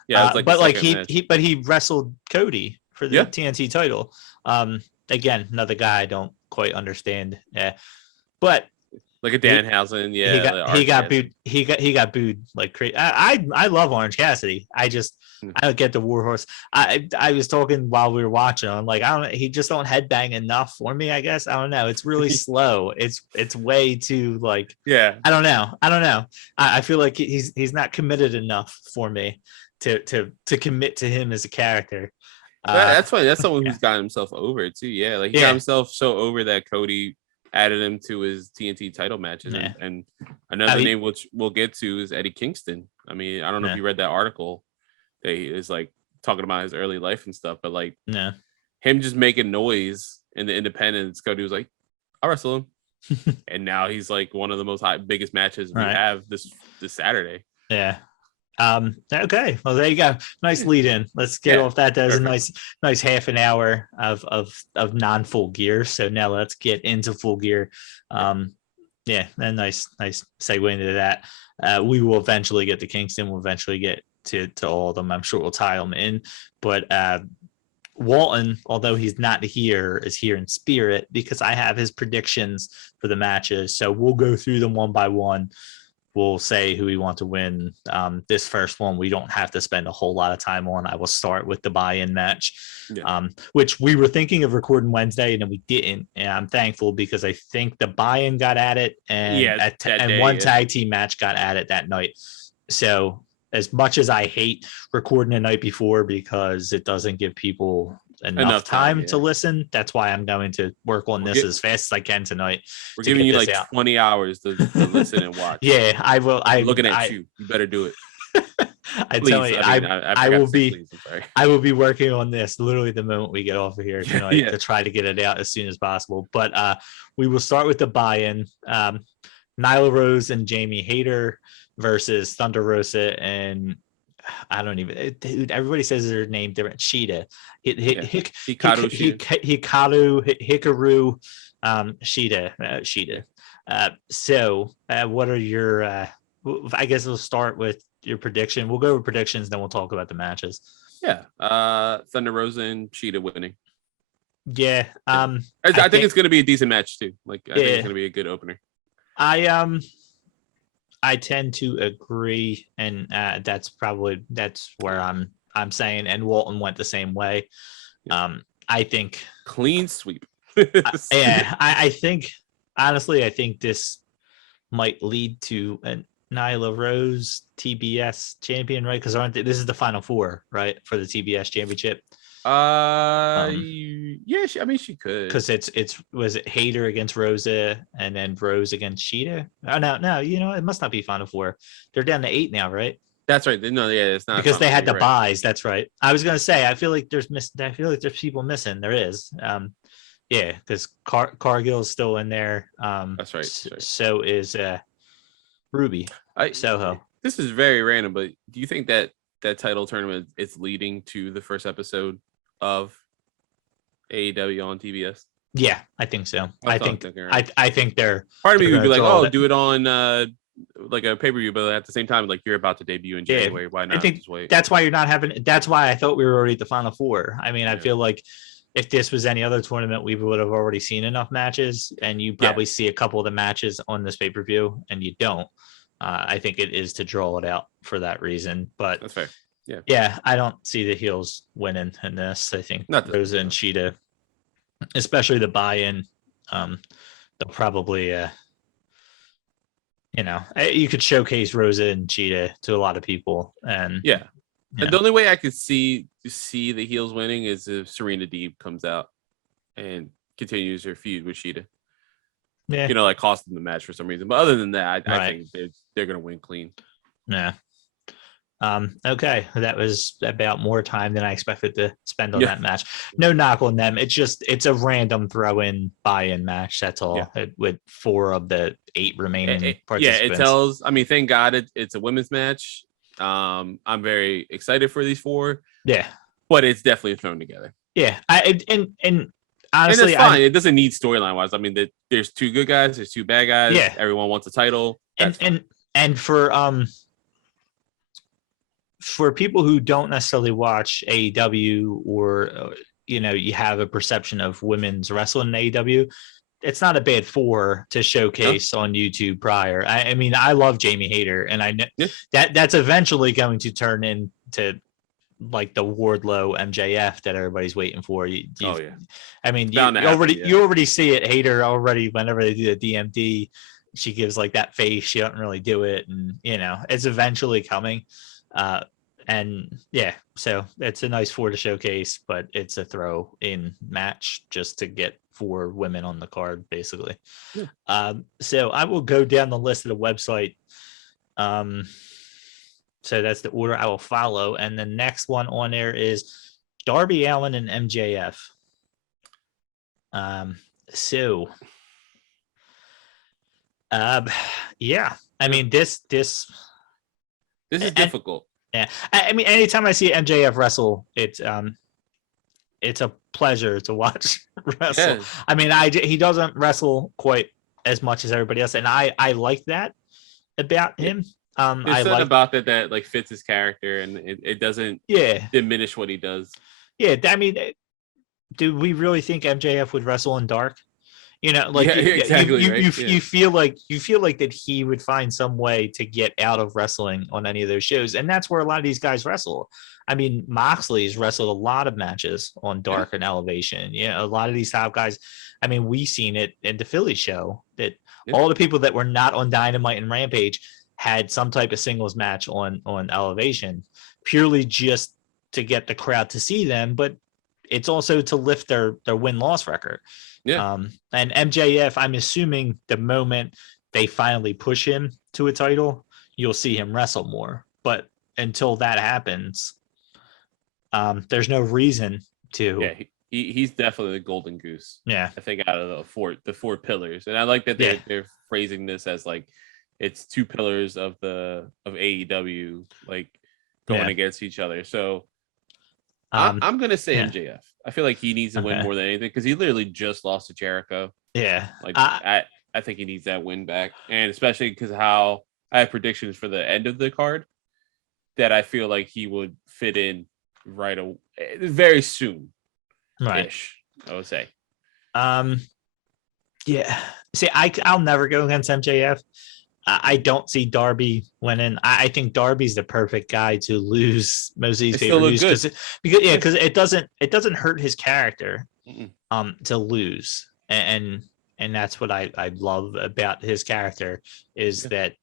But he wrestled Cody for the TNT title. Again, another guy I don't quite understand. Yeah, but like a Danhausen. Yeah, he got booed. He got booed like crazy. I love Orange Cassidy. I don't get the Warhorse. I was talking while we were watching. I'm like, I don't. He just don't headbang enough for me. I guess I don't know. It's really slow. It's way too like. Yeah. I don't know. I feel like he's not committed enough for me to commit to him as a character. That's funny. That's someone who's gotten himself over too. Yeah, like he got himself so over that Cody added him to his TNT title matches. And another name which we'll get to is Eddie Kingston. I mean, I don't know if you read that article that he is like talking about his early life and stuff, but like him just making noise in the independents, Cody was like, I'll wrestle him. And now he's like one of the most biggest matches we have this Saturday. Yeah. Okay, well there you go. Nice lead in. Let's get off that. That was a nice half an hour of non-full gear. So now let's get into full gear. And nice segue into that. We will eventually get to Kingston. We'll eventually get to all of them. I'm sure we'll tie them in. But Walton, although he's not here, is here in spirit because I have his predictions for the matches. So we'll go through them one by one. We'll say who we want to win. This first one, we don't have to spend a whole lot of time on. I will start with the buy-in match, which we were thinking of recording Wednesday, and then we didn't. And I'm thankful because I think the buy-in got at it, and one tag team match got at it that night. So as much as I hate recording the night before because it doesn't give people enough time to listen, that's why I'm going to work on this as fast as I can tonight. We're giving you like 20 hours to listen and watch. Yeah, I will. I'm looking at you. You better do it. I will be working on this literally the moment we get off of here tonight to try to get it out as soon as possible. But we will start with the buy-in. Nyla Rose and Jamie Hayter versus Thunder Rosa and I don't even, dude, everybody says their name different. Hikaru Shida. So what are your I guess we'll start with your prediction. We'll go over predictions, then we'll talk about the matches. Thunder Rosa and Shida winning. I think it's gonna be a decent match too. Like I think it's gonna be a good opener. I tend to agree, and that's where I'm saying. And Walton went the same way. I think clean sweep. I think honestly, I think this might lead to a Nyla Rose TBS champion, right? Because this is the final four, right, for the TBS championship. She could, because it's was it Hayter against Rosa and then Rose against Shida. Oh no, it must not be final four. They're down to 8 now, right? That's right. No, it's not because they had the buys. That's right. I was gonna say I feel like there's people missing. There is. Because Cargill is still in there. That's right. So is Ruby Soho. This is very random, but do you think that title tournament is leading to the first episode of AEW on TBS? Yeah, I think so. I think they're part of me would be like, do it on like a pay-per-view, but at the same time, like you're about to debut in January. Why not? I think just wait? That's why you're not having. That's why I thought we were already at the final four. I mean, I feel like if this was any other tournament, we would have already seen enough matches, and you probably see a couple of the matches on this pay-per-view, and you don't. I think it is to draw it out for that reason, but that's fair. Yeah, I don't see the heels winning in this. I think Rosa and Shida, especially the buy-in, they'll probably, you could showcase Rosa and Shida to a lot of people, and and the only way I could see the heels winning is if Serena Deeb comes out and continues her feud with Shida. Yeah, like cost them the match for some reason. But other than that, I think they're gonna win clean. Yeah. Okay, that was about more time than I expected to spend on that match. No knock on them. It's a random throw-in buy-in match. That's all. With 4 of the 8 remaining participants. It tells. I mean, thank God it's a women's match. I'm very excited for these 4. Yeah, but it's definitely thrown together. Yeah, and honestly, it's fine. It doesn't need storyline wise. I mean, there's 2 good guys, there's 2 bad guys. Yeah, everyone wants a title. And for people who don't necessarily watch AEW or you have a perception of women's wrestling in AEW, it's not a bad 4 to showcase on YouTube prior. I mean, I love Jamie Hayter, and I know that's eventually going to turn into like the Wardlow MJF that everybody's waiting for. I mean, you already see it. Hayter already, whenever they do the DMD, she gives like that face. She doesn't really do it, and it's eventually coming. And yeah, so it's a nice 4 to showcase, but it's a throw in match just to get 4 women on the card, basically. So I will go down the list of the website. So that's the order I will follow. And the next one on there is Darby Allen and MJF. Yeah, I mean, this is difficult. Yeah, I mean, anytime I see MJF wrestle, it's a pleasure to watch wrestle. Yeah. I mean, he doesn't wrestle quite as much as everybody else, and I like that about him. There's something about that like fits his character, and it doesn't diminish what he does. Yeah, I mean, do we really think MJF would wrestle in dark? Like exactly. You feel like that he would find some way to get out of wrestling on any of those shows, and that's where a lot of these guys wrestle. I mean, Moxley's wrestled a lot of matches on Dark and Elevation. A lot of these top guys. I mean, we seen it in the Philly show that all the people that were not on Dynamite and Rampage had some type of singles match on Elevation, purely just to get the crowd to see them, but it's also to lift their win-loss record. Yeah. And MJF, I'm assuming the moment they finally push him to a title, you'll see him wrestle more. But until that happens, there's no reason to. Yeah, he's definitely the golden goose. Yeah, I think out of the four pillars, and I like that they're phrasing this as like it's 2 pillars of AEW like going against each other. So I'm gonna say MJF. I feel like he needs to win more than anything because he literally just lost to Jericho. Yeah. Like I think he needs that win back. And especially because how I have predictions for the end of the card that I feel like he would fit in very soon. Right. I would say. Yeah. See, I'll never go against MJF. I don't see Darby winning. I think Darby's the perfect guy to lose most of these pay-per-views because it doesn't hurt his character to lose, and that's what I love about his character is that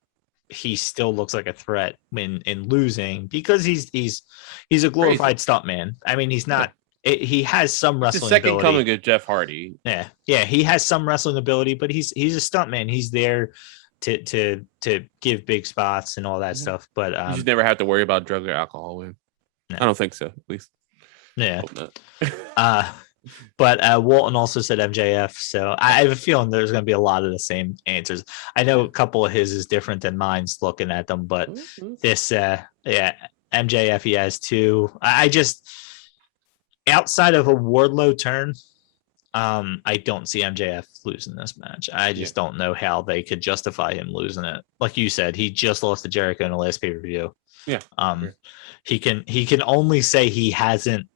he still looks like a threat in losing because he's a glorified stuntman. I mean, he's not. He has some wrestling. It's the second ability. coming of Jeff Hardy. Yeah, he has some wrestling ability, but he's a stuntman. He's there to give big spots and all that stuff, but you just never have to worry about drug or alcohol with him. No. I don't think so, at least. Yeah. But Walton also said MJF, so I have a feeling there's going to be a lot of the same answers. I know a couple of his is different than mine's looking at them, but this MJF he has 2. I just outside of a Wardlow turn, I don't see MJF losing this match. I just don't know how they could justify him losing it. Like you said, he just lost to Jericho in the last pay-per-view. Yeah. He can only say he hasn't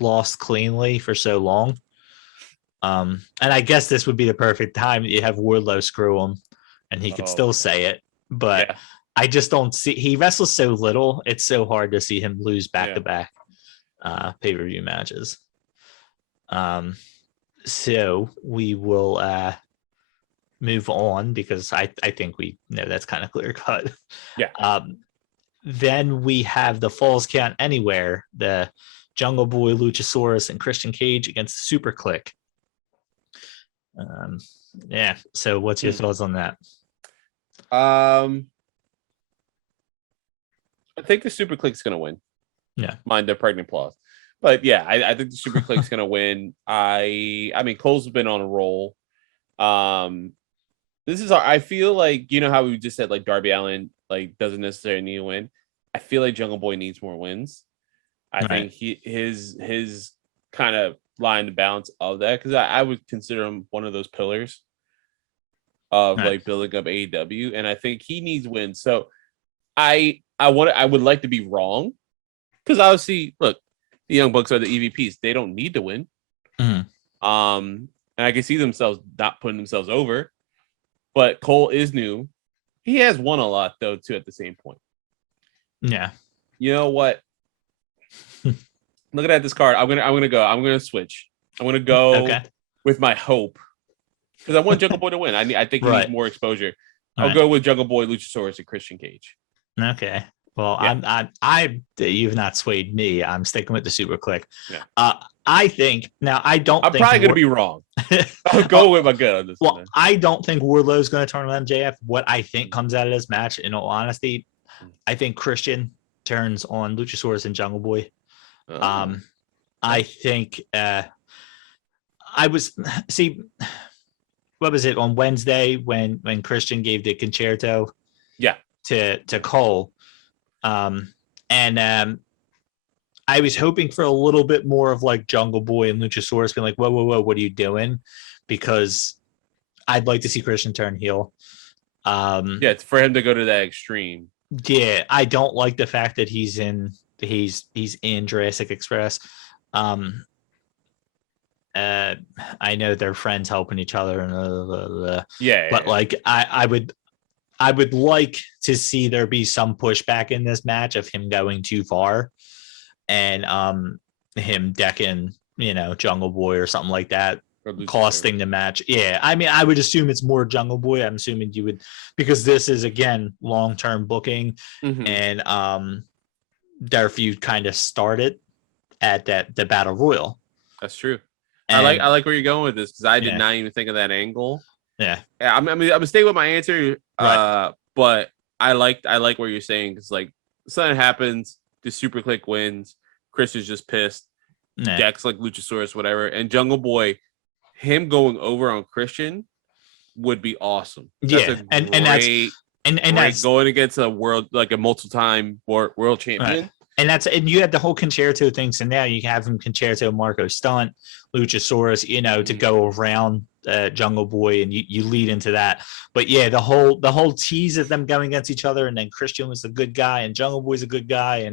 lost cleanly for so long. And I guess this would be the perfect time that you have Wardlow screw him and he could still say it. But I just don't see he wrestles so little, it's so hard to see him lose back-to-back pay-per-view matches. So we will move on because I think we know that's kind of clear cut. Yeah. Then we have the Falls Count Anywhere, the Jungle Boy, Luchasaurus, and Christian Cage against the Super Click. Yeah. So what's your thoughts on that? I think the Super Click's gonna win. Yeah. Mind the pregnant pause. But yeah, I think the Super Click's gonna win. I mean, Cole's been on a roll. This is I feel like how we just said like Darby Allen like doesn't necessarily need a win. I feel like Jungle Boy needs more wins. I think his kind of line the balance of that because I would consider him one of those pillars of like building up AEW, and I think he needs wins. So I would like to be wrong because obviously, look. The Young Bucks are the EVPs. They don't need to win. Mm-hmm. and I can see themselves not putting themselves over. But Cole is new. He has won a lot though too. At the same point, Yeah. You know what? Looking at this card, I'm gonna switch. I'm gonna go with my hope because I want Jungle Boy to win. I think he needs more exposure. I'll go with Jungle Boy, Luchasaurus, and Christian Cage. Okay. Well, yeah. You've not swayed me. I'm sticking with the Super Click. Yeah. I think now. I'm probably gonna be wrong. I'll go with my gut on this. Well, I don't think Wardlow's going to turn on MJF. What I think comes out of this match, in all honesty, I think Christian turns on Luchasaurus and Jungle Boy. I think what was it on Wednesday when Christian gave the concerto to Cole, and I was hoping for a little bit more of like Jungle Boy and Luchasaurus being like, whoa, what are you doing? Because I'd like to see Christian turn heel. It's for him to go to that extreme. Yeah, I don't like the fact that he's in Jurassic Express. I know they're friends helping each other and but like I would like to see there be some pushback in this match of him going too far and him decking, Jungle Boy or something like that, costing the match. Yeah, I mean, I would assume it's more Jungle Boy. I'm assuming you would, because this is again long-term booking, and their feud kind of started at the Battle Royal. That's true. And I like where you're going with this because I did not even think of that angle. Yeah, I'm gonna stay with my answer. Right. But I like what you're saying because like something happens, the Super Click wins, Chris is just pissed, Dex like Luchasaurus, whatever, and Jungle Boy, him going over on Christian would be awesome. That's that's going against a world like a multiple-time world champion. Right. And you had the whole concerto thing, so now you have him concerto Marco Stunt, Luchasaurus, to go around Jungle Boy, and you lead into that. But yeah, the whole tease of them going against each other, and then Christian was a good guy, and Jungle Boy's a good guy,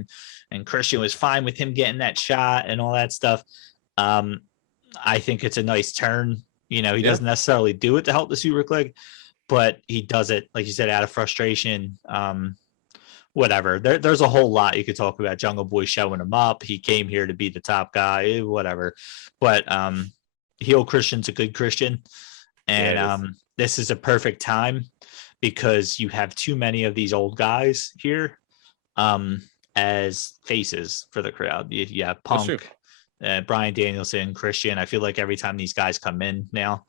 and Christian was fine with him getting that shot and all that stuff. I think it's a nice turn. He doesn't necessarily do it to help the Super Click, but he does it, like you said, out of frustration. Whatever. There's a whole lot you could talk about. Jungle Boy showing him up. He came here to be the top guy, whatever. But heel Christian's a good Christian. And this is a perfect time because you have too many of these old guys here as faces for the crowd. You have Punk, Bryan Danielson, Christian. I feel like every time these guys come in now,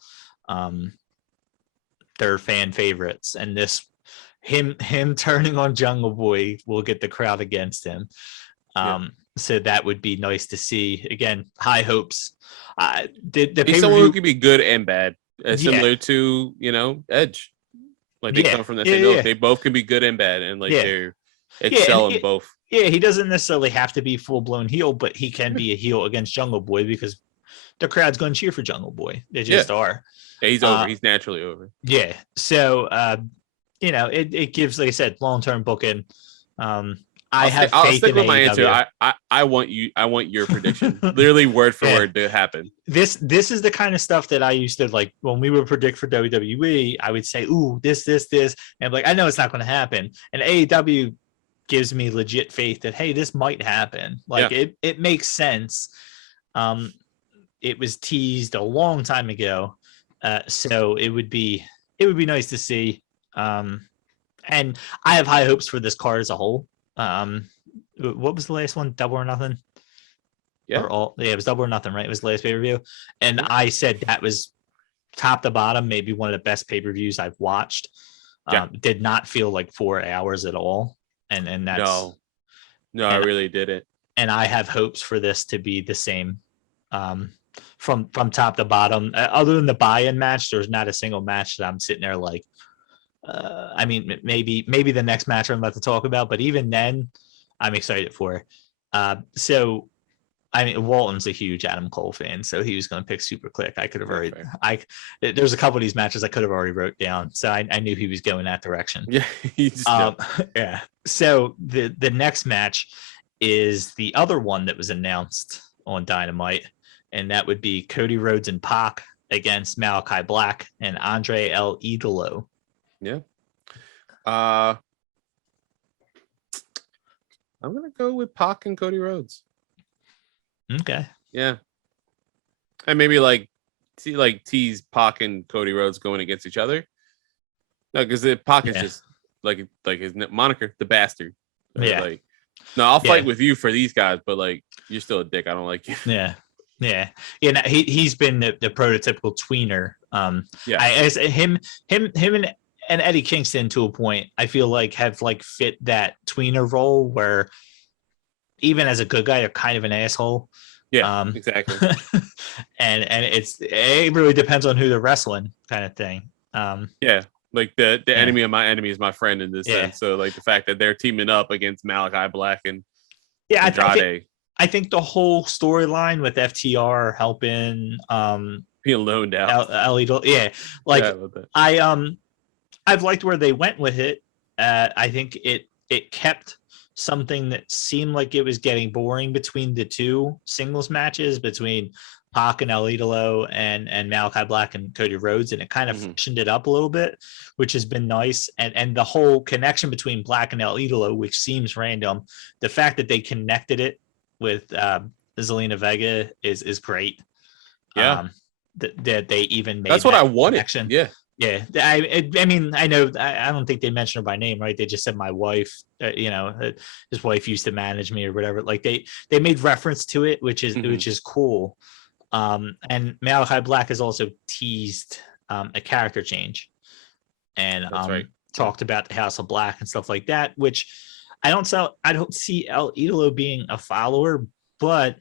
they're fan favorites. And him turning on Jungle Boy will get the crowd against him. So that would be nice to see. Again, high hopes. He's someone who can be good and bad, similar to Edge. Like they come from the same build. They both can be good and bad, and they excel in both. Yeah, he doesn't necessarily have to be full blown heel, but he can be a heel against Jungle Boy because the crowd's going to cheer for Jungle Boy. They just are. Yeah, he's over. He's naturally over. Yeah. So it gives, like I said, long-term booking. I'll stick with my answer. I want your prediction, literally word for word, to happen. This is the kind of stuff that I used to like when we would predict for WWE. I would say, "Ooh, this," and I'm like, I know it's not going to happen. And AEW gives me legit faith that this might happen. Like it makes sense. It was teased a long time ago, so it would be nice to see. And I have high hopes for this card as a whole. What was the last one? Double or Nothing? Yeah. It was Double or Nothing, right? It was the last pay-per-view. And I said that was top to bottom, maybe one of the best pay-per-views I've watched. Did not feel like 4 hours at all. And that's no, I really didn't. And I have hopes for this to be the same. From top to bottom, other than the buy-in match, there's not a single match that I'm sitting there like, I mean, maybe the next match I'm about to talk about, but even then, I'm excited for. So, I mean, Walton's a huge Adam Cole fan, so he was going to pick Super Click. I could have already. There's a couple of these matches I could have already wrote down, so I knew he was going that direction. Yeah, yeah. So the next match is the other one that was announced on Dynamite, and that would be Cody Rhodes and Pac against Malachi Black and Andre El Idolo. Yeah. I'm gonna go with Pac and Cody Rhodes. Okay. Yeah. And maybe tease Pac and Cody Rhodes going against each other. No, because Pac is just like his moniker, the bastard. Yeah. No, I'll fight with you for these guys, but you're still a dick. I don't like you. Yeah. Yeah. No, he's been the prototypical tweener. Him and Eddie Kingston to a point, I feel like have fit that tweener role where even as a good guy, they're kind of an asshole. Yeah, exactly. and it really depends on who they're wrestling, kind of thing. The enemy of my enemy is my friend in this sense. So the fact that they're teaming up against Malachi Black and Andrade. I think the whole storyline with FTR helping being loaned out. I've liked where they went with it. I think it kept something that seemed like it was getting boring between the two singles matches between Pac and El Idolo and Malachi Black and Cody Rhodes, and it kind of freshened it up a little bit, which has been nice. And the whole connection between Black and El Idolo, which seems random, the fact that they connected it with Zelina Vega is great. Yeah, that they even made that's what I wanted. Connection. Yeah. I mean, I know. I don't think they mentioned her by name, right? They just said my wife. His wife used to manage me or whatever. They made reference to it, which is cool. And Malachi Black has also teased a character change, and talked about the House of Black and stuff like that. Which I don't see El Idolo being a follower, but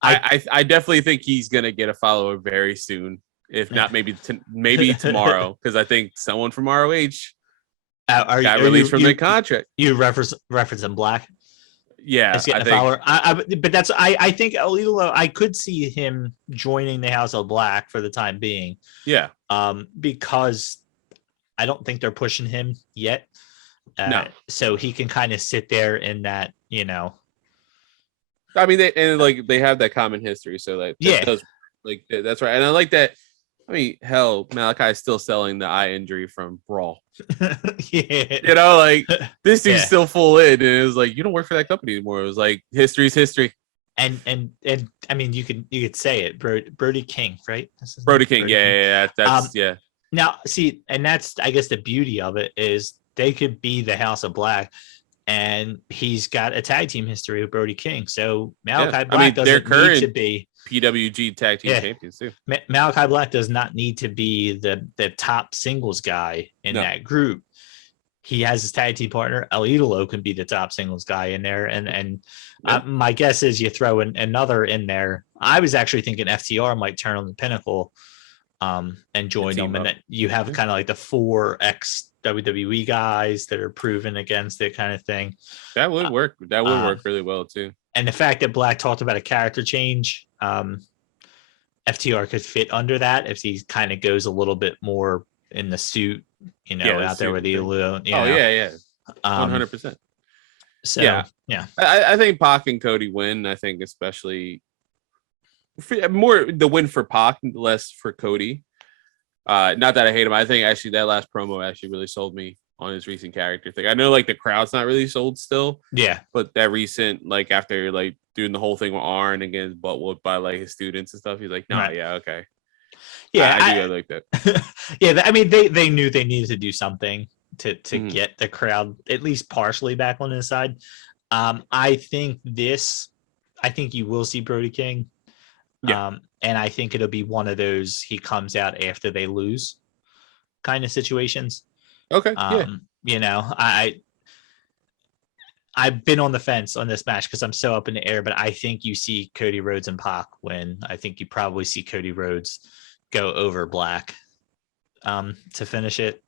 I definitely think he's gonna get a follower very soon. If not, maybe tomorrow, because I think someone from ROH got released from the contract. You referencing Black? Yeah, I think. But I think El Idolo, I could see him joining the House of Black for the time being. Yeah. Because I don't think they're pushing him yet. No. So he can kind of sit there in that, I mean, they have that common history, so that's right, and I like that. I mean, hell, Malachi is still selling the eye injury from Brawl. Yeah. This dude's still full in, and it was you don't work for that company anymore. It was history's history. And I mean, you could say it, Brody King, right? Brody King, yeah. That's yeah. Now, see, and that's I guess the beauty of it is they could be the House of Black, and he's got a tag team history with Brody King. So Malachi Black doesn't need to be PWG tag team champions too. Malachi Black does not need to be the top singles guy in that group. He has his tag team partner. El Idolo can be the top singles guy in there. And my guess is you throw another in there. I was actually thinking FTR might turn on the Pinnacle and join them. And that you have kind of the 4 ex WWE guys that are proven against it kind of thing. That would work. That would work really well too. And the fact that Black talked about a character change, FTR could fit under that if he kind of goes a little bit more in the suit, out there with the Elu. Yeah. 100%. So yeah. I think Pac and Cody win. I think especially more the win for Pac, less for Cody. Not that I hate him. I think actually that last promo actually really sold me on his recent character thing. I know the crowd's not really sold still. Yeah. But that recent, after doing the whole thing with Arn against Buttwood by his students and stuff, he's yeah, okay. Yeah, I like that. Yeah, I mean they knew they needed to do something to get the crowd at least partially back on his side. I think you will see Brody King. Yeah. And I think it'll be one of those he comes out after they lose kind of situations. Okay. I've been on the fence on this match because I'm so up in the air, but I think you see Cody Rhodes and Pac win. I think you probably see Cody Rhodes go over Black to finish it.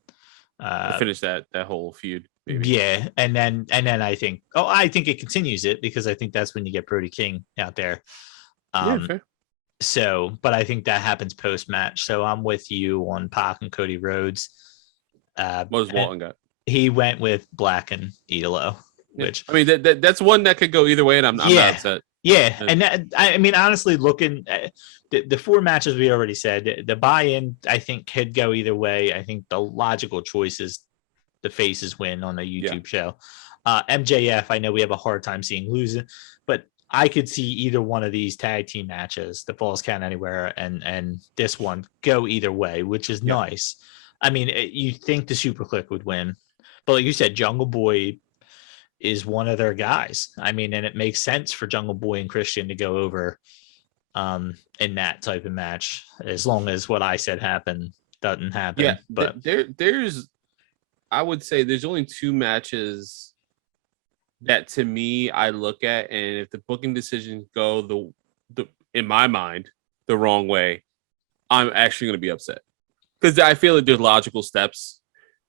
To finish that whole feud. Maybe. Yeah, and then I think it continues it because I think that's when you get Brody King out there. Fair. So, but I think that happens post match. So I'm with you on Pac and Cody Rhodes. What does Walton got? He went with Black and Idolo, which I mean that's one that could go either way, and I'm not upset. Yeah, and I mean, honestly, looking at the 4 matches we already said, the buy-in I think could go either way. I think the logical choice is the faces win on a YouTube show. MJF, I know we have a hard time seeing losing, but I could see either one of these tag team matches, the Falls Count Anywhere and this one, go either way, which is nice. I mean, you think the Super Click would win, but like you said, Jungle Boy is one of their guys. I mean, and it makes sense for Jungle Boy and Christian to go over in that type of match, as long as what I said doesn't happen. Yeah, but there's, I would say there's only 2 matches that to me I look at, and if the booking decisions go the in my mind the wrong way, I'm actually going to be upset, because I feel like there's logical steps.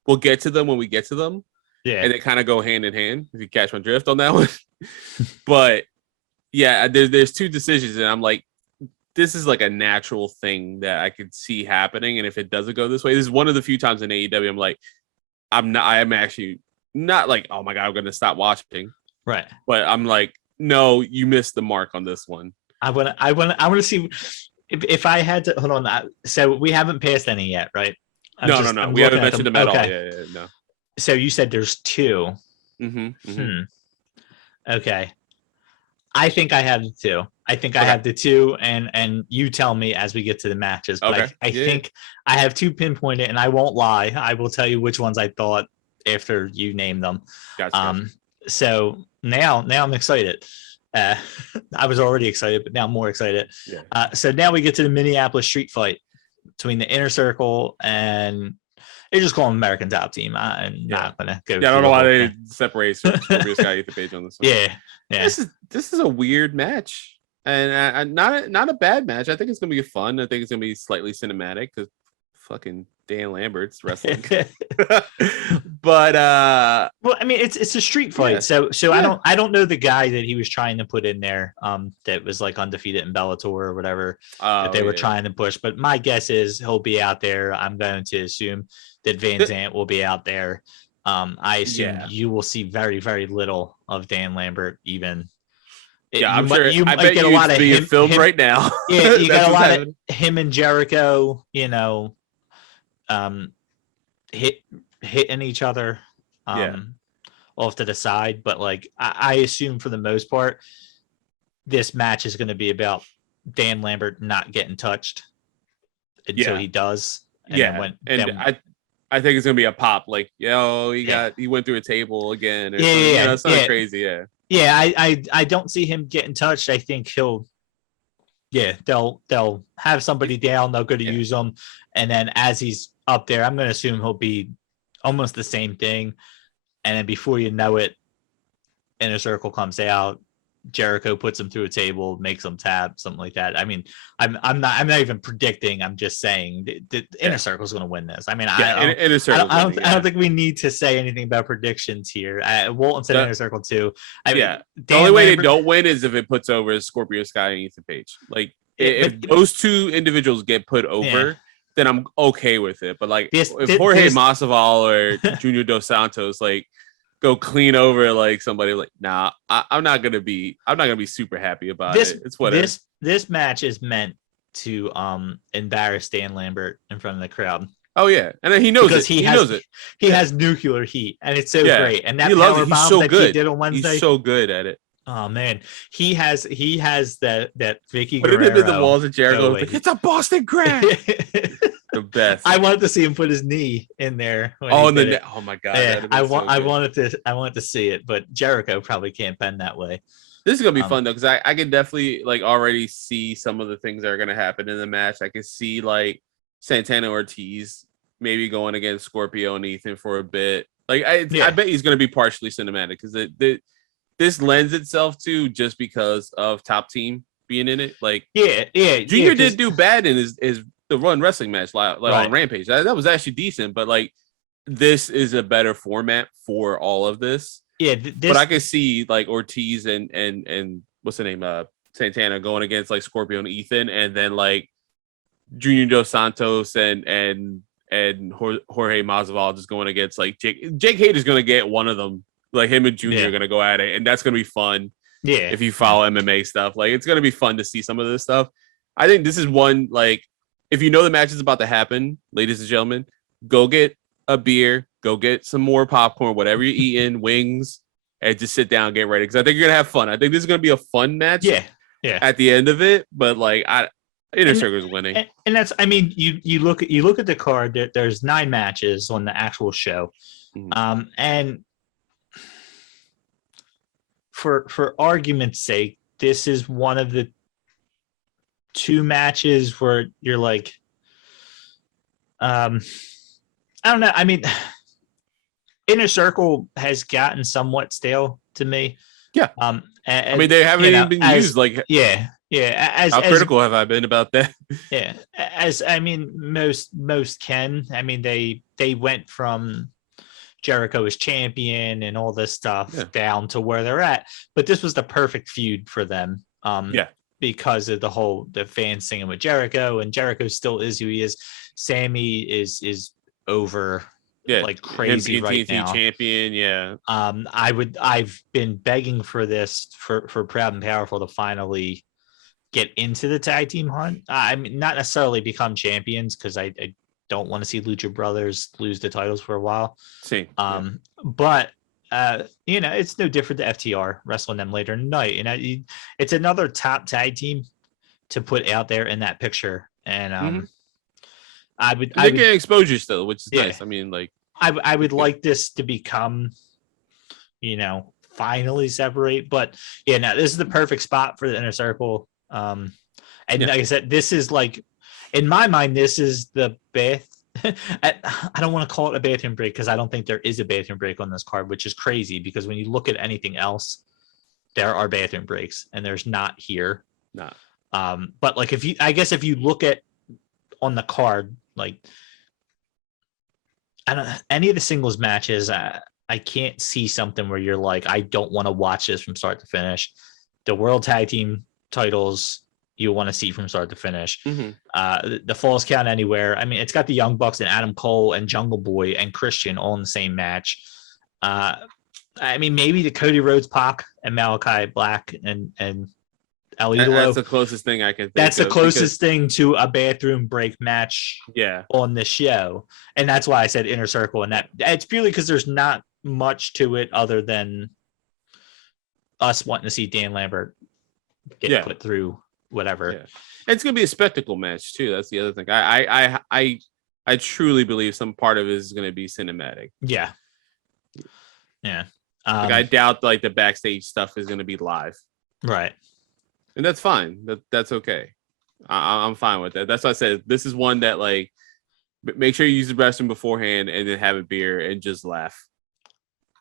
We'll get to them when we get to them. Yeah, and they kind of go hand in hand, if you catch my drift on that one. But yeah, there's 2 decisions, and I'm like, this is like a natural thing that I could see happening. And if it doesn't go this way, this is one of the few times in AEW I'm like, I'm actually not like, oh my God, I'm going to stop watching. Right. But I'm like, no, you missed the mark on this one. I want to see if I had to, hold on. So we haven't passed any yet, right? No. We haven't mentioned them at all. Yeah, no. So you said there's 2. Mm-hmm. Okay. I think I have the 2. I think I have the 2, and you tell me as we get to the matches. But I think I have 2 pinpointed, and I won't lie. I will tell you which ones I thought after you name them. Gotcha. So now I'm excited. I was already excited, but now I'm more excited. Yeah. So now we get to the Minneapolis street fight between the Inner Circle and they just call them American Top Team. I'm not gonna go. Yeah, I don't know why they separate Scorpio Sky at the page on this one. Yeah. This is a weird match, and not a bad match. I think it's gonna be fun. I think it's gonna be slightly cinematic because fucking Dan Lambert's wrestling. But well, I mean, it's a street fight, so I don't know the guy that he was trying to put in there, that was like undefeated in Bellator or whatever that they were trying to push. But my guess is he'll be out there. I'm going to assume that Van Zant will be out there. I assume you will see very, very little of Dan Lambert even. I'm sure. You might get a lot of him filmed right now. Yeah, you got a lot of him and Jericho, hitting each other off to the side. But like I assume for the most part, this match is going to be about Dan Lambert not getting touched until he does. And I think it's gonna be a pop, like, he went through a table again. Or something crazy. I don't see him getting touched. I think they'll have somebody down. They'll go to use them, and then as he's up there, I'm going to assume he'll be almost the same thing. And then before you know it, Inner Circle comes out. Jericho puts him through a table, makes him tap, something like that. I mean, I'm not even predicting. I'm just saying the Inner Circle is going to win this. I mean, I don't think we need to say anything about predictions here. Walton said Inner Circle too. The only way they don't win is if it puts over Scorpio Sky and Ethan Page. Like if those 2 individuals get put over, then I'm okay with it. But like if Jorge Masvidal or Junior Dos Santos go clean over like somebody, like, nah, I'm not gonna be super happy about it. It's whatever. This match is meant to embarrass Dan Lambert in front of the crowd. Oh yeah, and then he knows it. He knows it. He has nuclear heat, and it's so great. And that power bomb so that good. He did on Wednesday, he's so good at it. Oh man, he has that Vicky Put Guerrero. Put him in the walls of Jericho. Like, it's a Boston Crab. The best. I wanted to see him put his knee in there. Oh my god! Yeah, I wanted to see it, but Jericho probably can't bend that way. This is gonna be fun though, because I can definitely already see some of the things that are gonna happen in the match. I can see Santana Ortiz maybe going against Scorpio and Ethan for a bit. I bet he's gonna be partially cinematic because this lends itself to just because of Top Team being in it. Junior did do bad in his the Run Wrestling match on Rampage. That was actually decent, but this is a better format for all of this. Yeah, but I could see Ortiz and what's the name, Santana going against Scorpio and Ethan, and then Junior Dos Santos and Jorge Masvidal just going against Jake Hader's going to get one of them. Him and Junior are going to go at it, and that's going to be fun. Yeah. If you follow MMA stuff, like it's gonna be fun to see some of this stuff. I think this is one, like, if you know the match is about to happen, ladies and gentlemen, go get a beer, go get some more popcorn, whatever you're eating, wings, and just sit down and get ready. Because I think you're gonna have fun. I think this is gonna be a fun match. Yeah. Yeah. At the end of it, but like Inner Circle is winning. And that's, I mean, you look at the card. There's 9 matches on the actual show, and for argument's sake, this is one of the 2 matches where you're like, I don't know. I mean, Inner Circle has gotten somewhat stale to me. Yeah. I mean, they haven't even been used. Like, yeah. How critical have I been about that? Yeah, as I mean, most can. I mean, they went from Jericho as champion and all this stuff down to where they're at, but this was the perfect feud for them. Because of the fans singing with Jericho, and Jericho still is who he is. Sammy is over. Like crazy right now. Champion, I've been begging for this for Proud and Powerful to finally get into the tag team hunt. I mean, not necessarily become champions, because I don't want to see Lucha Brothers lose the titles for a while. Same. But it's no different to FTR wrestling them later in the night. It's another top tag team to put out there in that picture, and I would get exposure still, which is nice. I mean, like, I would like this to become, finally separate. But this is the perfect spot for the Inner Circle. Like I said, this is like, in my mind, this is the bath. I don't want to call it a bathroom break, because I don't think there is a bathroom break on this card, which is crazy, because when you look at anything else, there are bathroom breaks, and there's not here. No. But like, if you look at on the card, like, I don't any of the singles matches, I can't see something where you're like, I don't want to watch this from start to finish. The World Tag Team titles, you want to see from start to finish. The Falls Count Anywhere, I mean, it's got the Young Bucks and Adam Cole and Jungle Boy and Christian all in the same match. I mean, maybe the Cody Rhodes, Pac, and Malachi Black and El Idolo. That's the closest thing I can think That's the closest thing to a bathroom break match on the show. And that's why I said Inner Circle. And that it's purely because there's not much to it other than us wanting to see Dan Lambert get put through whatever. And it's gonna be a spectacle match too. That's the other thing. I truly believe some part of it is gonna be cinematic. Yeah. I doubt like the backstage stuff is gonna be live. Right. And that's fine. That's okay. I'm fine with that. That's why I said this is one that, like, make sure you use the restroom beforehand and then have a beer and just laugh.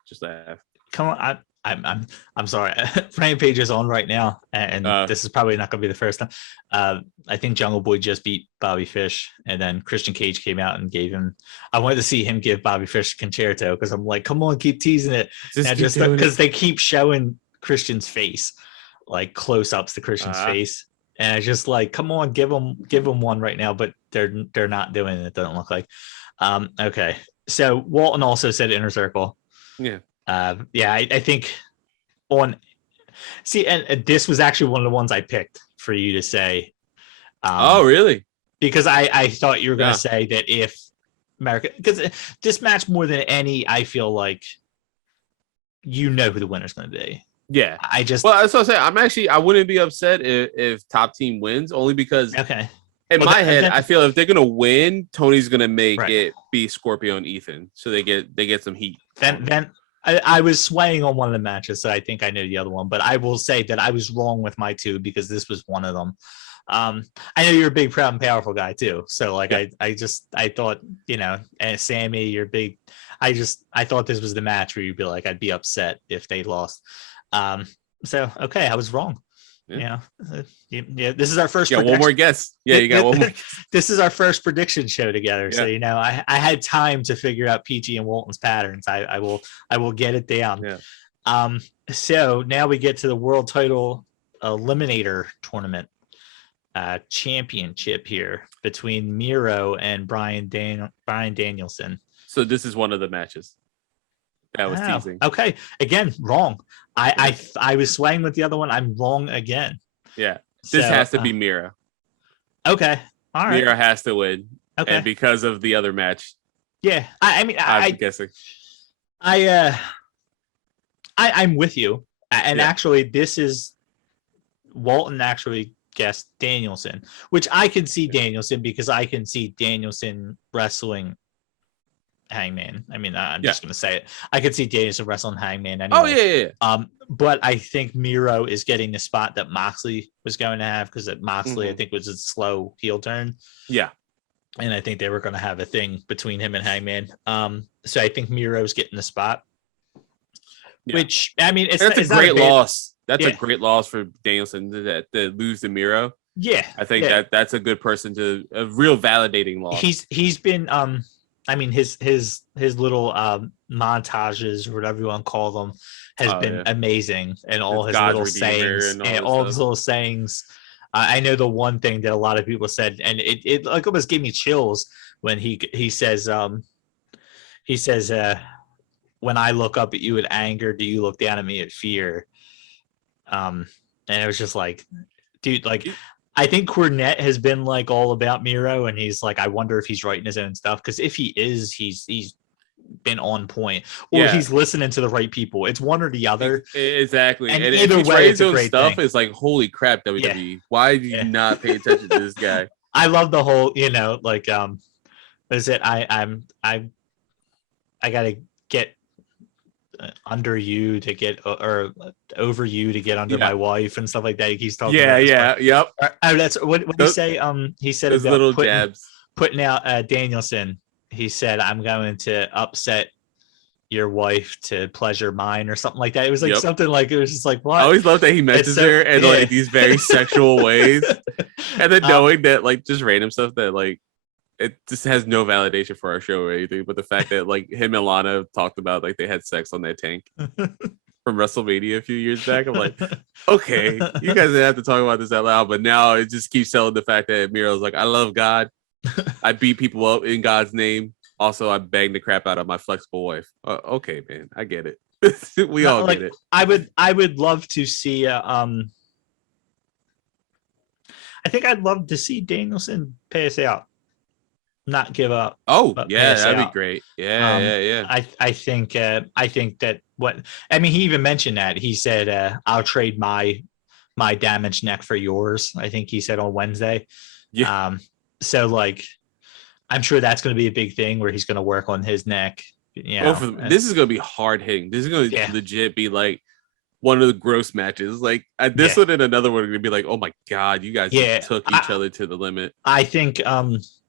Just laugh. Come on, I'm sorry. Rampage is on right now, and this is probably not going to be the first time. I think Jungle Boy just beat Bobby Fish, and then Christian Cage came out and gave him. I wanted to see him give Bobby Fish a concerto, because I'm like, come on, keep teasing it. Just because they keep showing Christian's face, like close-ups to Christian's face, and I just like, come on, give him one right now, but they're not doing it. It doesn't look like. Okay, so Walton also said Inner Circle. I think and this was actually one of the ones I picked for you to say. Oh, really? Because I thought you were going to say that if America, because this match more than any, I feel like who the winner's going to be. Yeah, that's what I say. I wouldn't be upset if top team wins, only because in my head, I feel if they're gonna win, Tony's gonna make it be Scorpio and Ethan, so they get some heat. Then I was swaying on one of the matches, so I think I knew the other one, but I will say that I was wrong with my 2, because this was one of them. I know you're a big Proud and Powerful guy too, so like I thought, and Sammy, you're big. I thought this was the match where you'd be like, I'd be upset if they lost. So okay, I was wrong. This is our first. Yeah, one more guess. Yeah, you got one more. This is our first prediction show together, so I had time to figure out PG and Walton's patterns. I will get it down. So now we get to the World Title Eliminator Tournament championship here between Miro and Brian Danielson. So this is one of the matches. That was teasing. Okay, again, wrong. I was swaying with the other one. I'm wrong again. Yeah, this has to be Mira. Okay, all right. Mira has to win. Okay, and because of the other match. Yeah, I'm guessing. I'm with you, and actually, this is Walton actually guessed Danielson, which I can see Danielson because I can see Danielson wrestling Hangman. I mean, I'm just gonna say it. I could see Danielson wrestling Hangman anyway. Oh yeah. But I think Miro is getting the spot that Moxley was going to have because Moxley, I think, was a slow heel turn. Yeah. And I think they were going to have a thing between him and Hangman. So I think Miro's getting the spot. Yeah. Which, I mean, that's a great loss. That's a great loss for Danielson to lose to Miro. Yeah. I think that's a good person to a real validating loss. He's been I mean his little montages or whatever you want to call them has been amazing, and all his little sayings and all his little sayings. I know the one thing that a lot of people said, and it like almost gave me chills when he says when I look up at you with anger, do you look down at me at fear? And it was just like, dude, like I think Cornette has been like all about Miro, and he's like, I wonder if he's writing his own stuff, because if he is, he's been on point, or he's listening to the right people. It's one or the other. Exactly. And either way, it's a great stuff thing. Is like, holy crap, WWE. Why do you not pay attention to this guy? I love the whole, like is it I gotta get under you to get, or over you to get under my wife and stuff like that. He's talking about yep. That's what did he say? He said those about little jabs putting out Danielson. He said, I'm going to upset your wife to pleasure mine, or something like that. It was like something like, it was just like, what? I always love that he mentions her in like these very sexual ways, and then knowing that like just random stuff that like it just has no validation for our show or anything, but the fact that like him and Lana talked about like they had sex on that tank from WrestleMania a few years back. I'm like, okay, you guys didn't have to talk about this out loud, but now it just keeps selling the fact that Miro's like, I love God. I beat people up in God's name. Also, I banged the crap out of my flexible wife. Okay, man, I get it. We all get it. I would love to see. I think I'd love to see Danielson pass out, not give up. Oh yeah, that'd be great. Yeah. I think that he even mentioned that. He said, "I'll trade my damaged neck for yours." I think he said on Wednesday. Yeah. So like, I'm sure that's going to be a big thing where he's going to work on his neck. This is going to be hard hitting. This is going to legit be like one of the gross matches. Like this one and another one are going to be like, oh my God, you guys just took each other to the limit. I think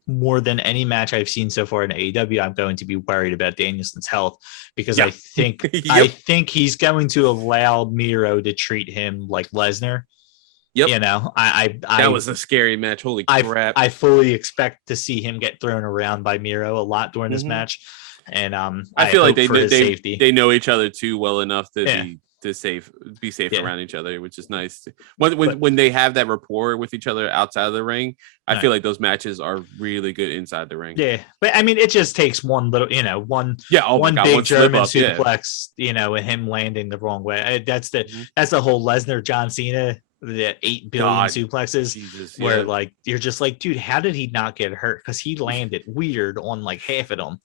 more than any match I've seen so far in AEW, I'm going to be worried about Danielson's health, because I think I think he's going to allow Miro to treat him like Lesnar. Yep. That was a scary match. Holy crap. I fully expect to see him get thrown around by Miro a lot during this match. And I feel like they know each other too well enough to be safe around each other, which is nice. When they have that rapport with each other outside of the ring, I feel like those matches are really good inside the ring. Yeah. But I mean, it just takes one little, one big German suplex, and him landing the wrong way. That's the whole Lesnar John Cena, the 8 billion suplexes, where like you're just like, dude, how did he not get hurt? Because he landed weird on like half of them.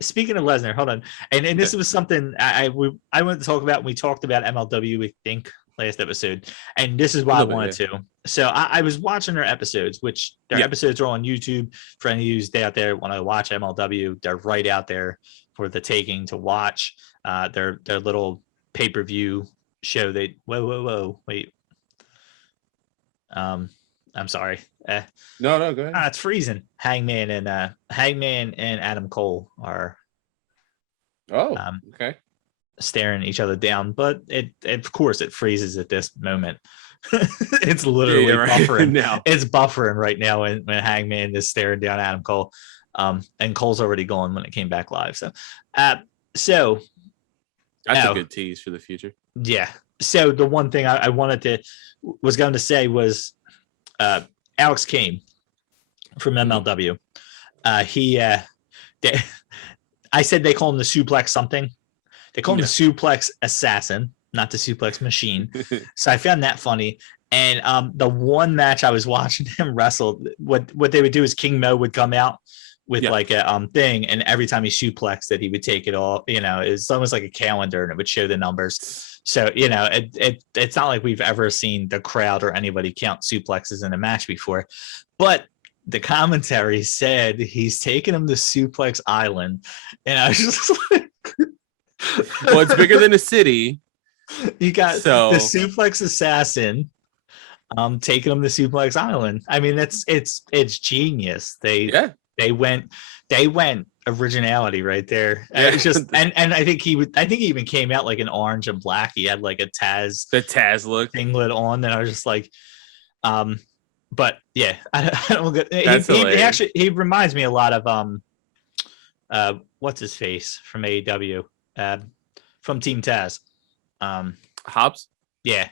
Speaking of Lesnar, hold on, and this was something I wanted to talk about when we talked about MLW, I think last episode, and this is why I wanted to. So I was watching their episodes, which their episodes are on YouTube. For any of you out there want to watch MLW, they're right out there for the taking to watch. Their little pay-per-view show. Wait. I'm sorry. No, go ahead. It's freezing. Hangman and Adam Cole are okay, staring each other down, but it of course it freezes at this moment. It's literally buffering now. It's buffering right now when Hangman is staring down Adam Cole, and Cole's already gone when it came back live. So that's a good tease for the future. Yeah. So the one thing I was going to say was Alex Kane from MLW. I said they call him the suplex something. They call him the suplex assassin, not the suplex machine. So I found that funny. And the one match I was watching him wrestle, what they would do is King Mo would come out with like a thing, and every time he suplexed it, he would take it all. It's almost like a calendar, and it would show the numbers. So it's not like we've ever seen the crowd or anybody count suplexes in a match before, but the commentary said he's taking him to Suplex Island, and I was just like, well, it's bigger than a city. You got the Suplex Assassin taking him to Suplex Island. I mean, it's genius. They went originality right there. Yeah. It's just and I think he even came out like an orange and black. He had like the Taz look singlet on, and I was just like, but yeah, I don't get. He reminds me a lot of what's his face from AEW, from Team Taz, Hobbs. Yeah.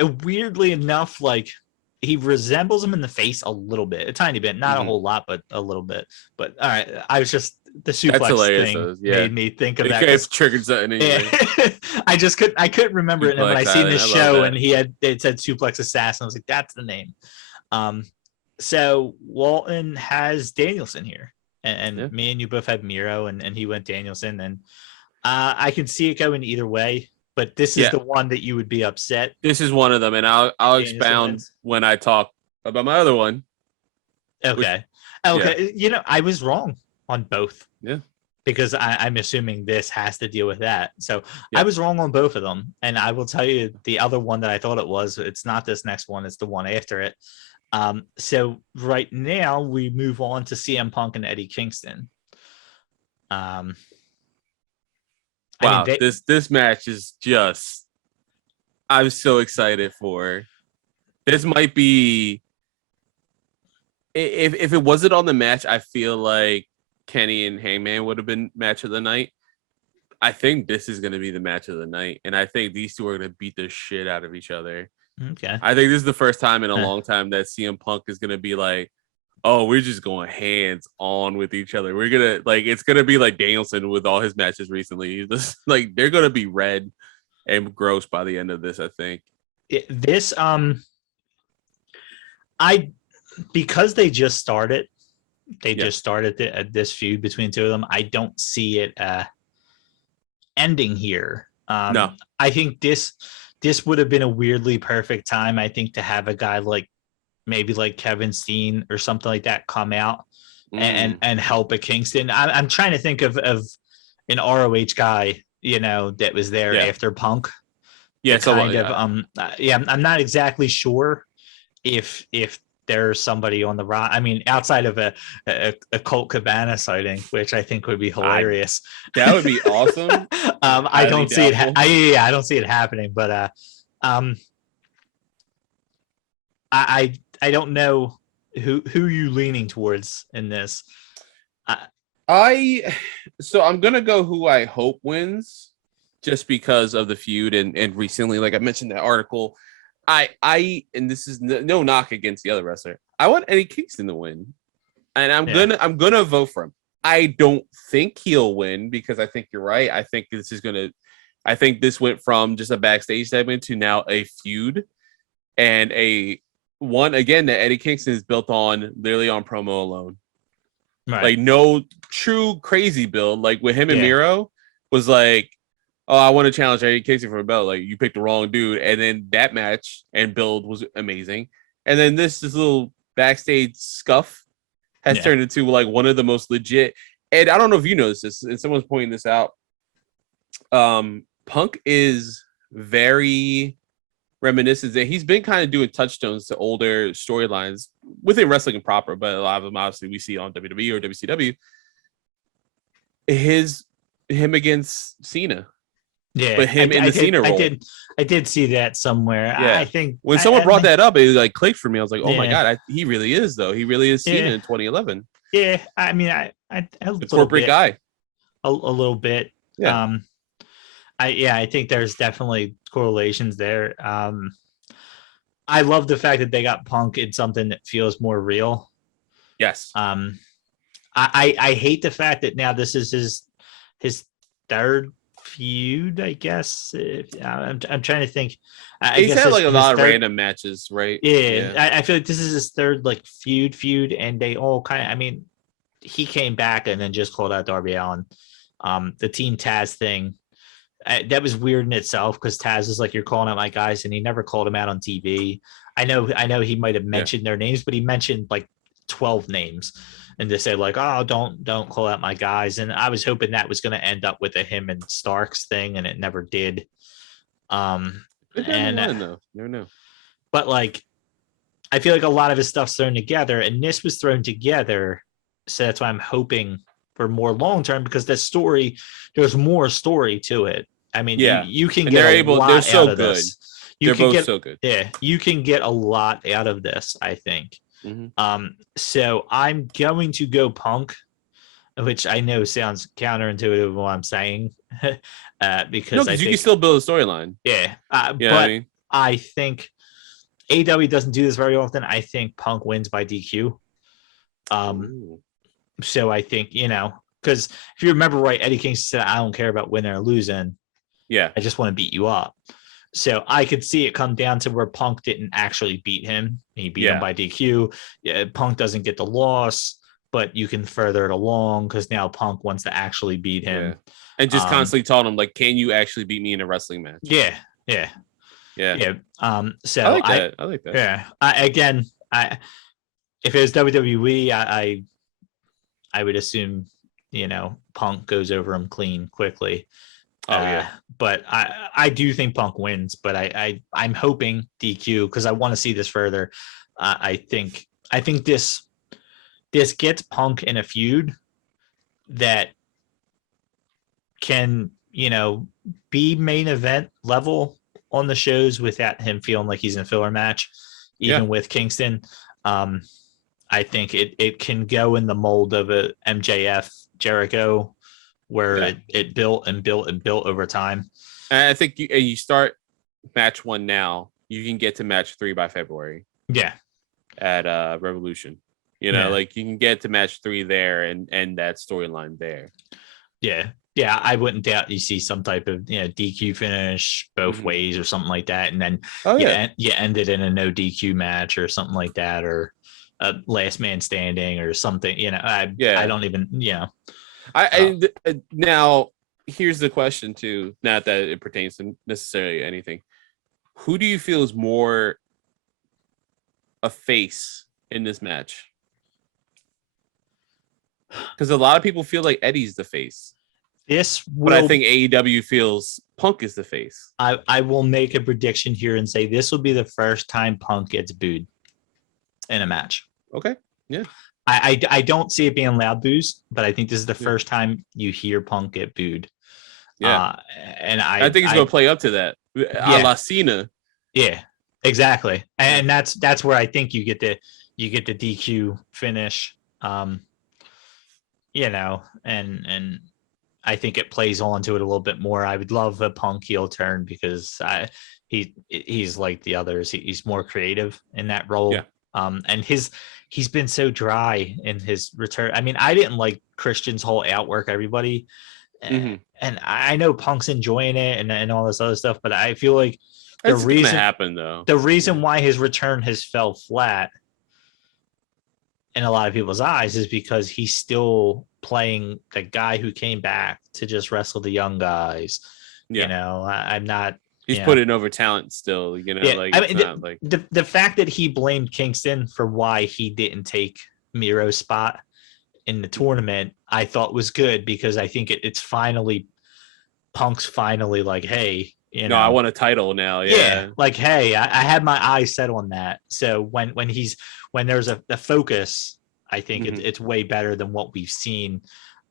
Weirdly enough, like he resembles him in the face a little bit, a tiny bit, not a whole lot, but a little bit. But all right, I was just the suplex thing made me think of that. It triggered something. Anyway. I couldn't remember it. And when I seen this show and it said Suplex Assassin, I was like, that's the name. So Walton has Danielson here, and me and you both have Miro, and he went Danielson, and I can see it going either way. But this is the one that you would be upset. This is one of them, and I'll expound when I talk about my other one. Okay. I was wrong on both. Yeah. Because I'm assuming this has to deal with that. So I was wrong on both of them. And I will tell you the other one that I thought it was. It's not this next one. It's the one after it. So right now we move on to CM Punk and Eddie Kingston. Wow, this match is just, I'm so excited for. This might be, if it wasn't on the match, I feel like Kenny and Hangman would have been match of the night. I think this is going to be the match of the night, and I think these two are going to beat the shit out of each other. Okay. I think this is the first time in a long time that CM Punk is going to be like, oh, we're just going hands on with each other. We're going to it's going to be like Danielson with all his matches recently. Just, they're going to be red and gross by the end of this, I think. Because they just started, this feud between the two of them. I don't see it ending here. No. I think this would have been a weirdly perfect time, I think, to have a guy like maybe like Kevin Steen or something like that come out and help at Kingston. I'm trying to think of an ROH guy, that was there after Punk. Yeah, I'm not exactly sure if there's somebody on the rock. I mean, outside of a Colt Cabana sighting, which I think would be hilarious. That would be awesome. I don't see it. I don't see it happening, but I don't know who you leaning towards in this. So I'm gonna go who I hope wins, just because of the feud and recently, like I mentioned that article. And this is no knock against the other wrestler. I want Eddie Kingston to win, and I'm gonna vote for him. I don't think he'll win because I think you're right. I think this went from just a backstage segment to now a feud, and one again that Eddie Kingston is built on literally on promo alone. Right. Like no true crazy build. Like with him and Miro was like, oh, I want to challenge Eddie Kingston for a belt. Like you picked the wrong dude. And then that match and build was amazing. And then this little backstage scuff has turned into like one of the most legit. And I don't know if you noticed this, and someone's pointing this out. Punk is very reminiscent that he's been kind of doing touchstones to older storylines within wrestling and proper, but a lot of them obviously we see on WWE or WCW. Him against Cena. Yeah, but him in the Cena role. I did see that somewhere. Yeah. I think when someone brought that up, it like clicked for me. I was like, oh my god, he really is though. He really is Cena in 2011. Yeah, I mean, I the corporate guy, a little bit. Yeah. I think there's definitely correlations there. I love the fact that they got Punk in something that feels more real. Yes. I hate the fact that now this is his third feud, I guess. I'm trying to think. I He's guess had like a lot of third, random matches, right? yeah. I feel like this is his third like feud, and they all kind of. I mean, he came back and then just called out Darby Allen. The Team Taz thing. That was weird in itself because Taz is like, you're calling out my guys, and he never called him out on TV. I know he might have mentioned their names, but he mentioned like 12 names, and they said like, oh, don't call out my guys. And I was hoping that was going to end up with a him and Starks thing, and it never did. And though, never know. But like, I feel like a lot of his stuff's thrown together, and this was thrown together, so that's why I'm hoping for more long term because the story, there's more story to it. I mean, you can get a lot out of this. They're both so good. Yeah, you can get a lot out of this, I think. Mm-hmm. So I'm going to go Punk, which I know sounds counterintuitive of what I'm saying, because you can still build a storyline. Yeah, but I mean? I think AEW doesn't do this very often. I think Punk wins by DQ. So I think, because if you remember right, Eddie Kingston said, I don't care about winning or losing. Yeah. I just want to beat you up. So I could see it come down to where Punk didn't actually beat him. He beat him by DQ. Yeah, Punk doesn't get the loss, but you can further it along because now Punk wants to actually beat him. Yeah. And just constantly telling him, like, can you actually beat me in a wrestling match? Yeah. So I like that. Yeah. If it was WWE, I would assume, Punk goes over him clean quickly. But I do think Punk wins, but I'm hoping DQ because I want to see this further. I think this gets Punk in a feud that can, be main event level on the shows without him feeling like he's in a filler match, even with Kingston. I think it can go in the mold of a MJF Jericho where it built and built and built over time. And I think you start match 1 now, you can get to match 3 by February. Yeah. At Revolution. Like you can get to match 3 there and end that storyline there. Yeah. Yeah, I wouldn't doubt you see some type of DQ finish both ways or something like that, and then you end it in a no DQ match or something like that, or a last man standing or something. I don't even. Now here's the question too. Not that it pertains to necessarily anything. Who do you feel is more a face in this match? Because a lot of people feel like Eddie's the face. But I think AEW feels Punk is the face. I will make a prediction here and say this will be the first time Punk gets booed in a match. Okay. Yeah. I don't see it being loud boos, but I think this is the first time you hear Punk get booed. Yeah. And I think he's going to play up to that. A la Cena. Yeah, exactly. And that's where I think you get the DQ finish. And I think it plays on to it a little bit more. I would love a Punk heel turn because he's like the others. He's more creative in that role. Yeah. And he's been so dry in his return. I mean, I didn't like Christian's whole outwork everybody. And I know Punk's enjoying it and all this other stuff, but I feel like the reason why his return has fell flat in a lot of people's eyes is because he's still playing the guy who came back to just wrestle the young guys. I'm not. He's putting over talent still. The fact that he blamed Kingston for why he didn't take Miro's spot in the tournament, I thought was good because I think it's finally Punk's finally like, hey, I want a title now. Yeah. Like, hey, I had my eyes set on that. So when there's a focus, I think it's way better than what we've seen.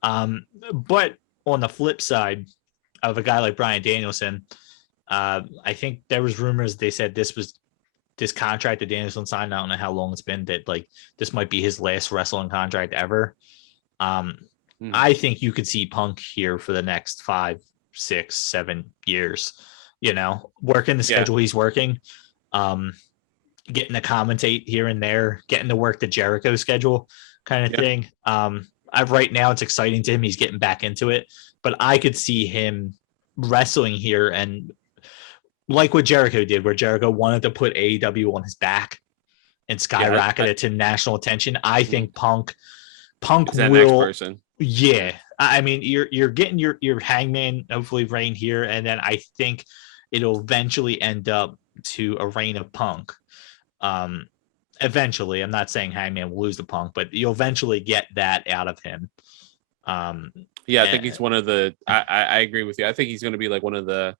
But on the flip side of a guy like Bryan Danielson, I think there was rumors they said this contract that Danielson signed. I don't know how long it's been that like this might be his last wrestling contract ever. I think you could see Punk here for the next 5, 6, 7 years. Working the schedule he's working, getting to commentate here and there, getting to work the Jericho schedule kind of thing. right now it's exciting to him. He's getting back into it, but I could see him wrestling here and like what Jericho did, where Jericho wanted to put AEW on his back and skyrocket it to national attention. I think Punk is that next person. Yeah. I mean, you're getting your Hangman, hopefully reign here, and then I think it'll eventually end up to a reign of Punk. Eventually, I'm not saying Hangman will lose to Punk, but you'll eventually get that out of him. Yeah, I think he's one of the. I agree with you. I think he's going to be like one of the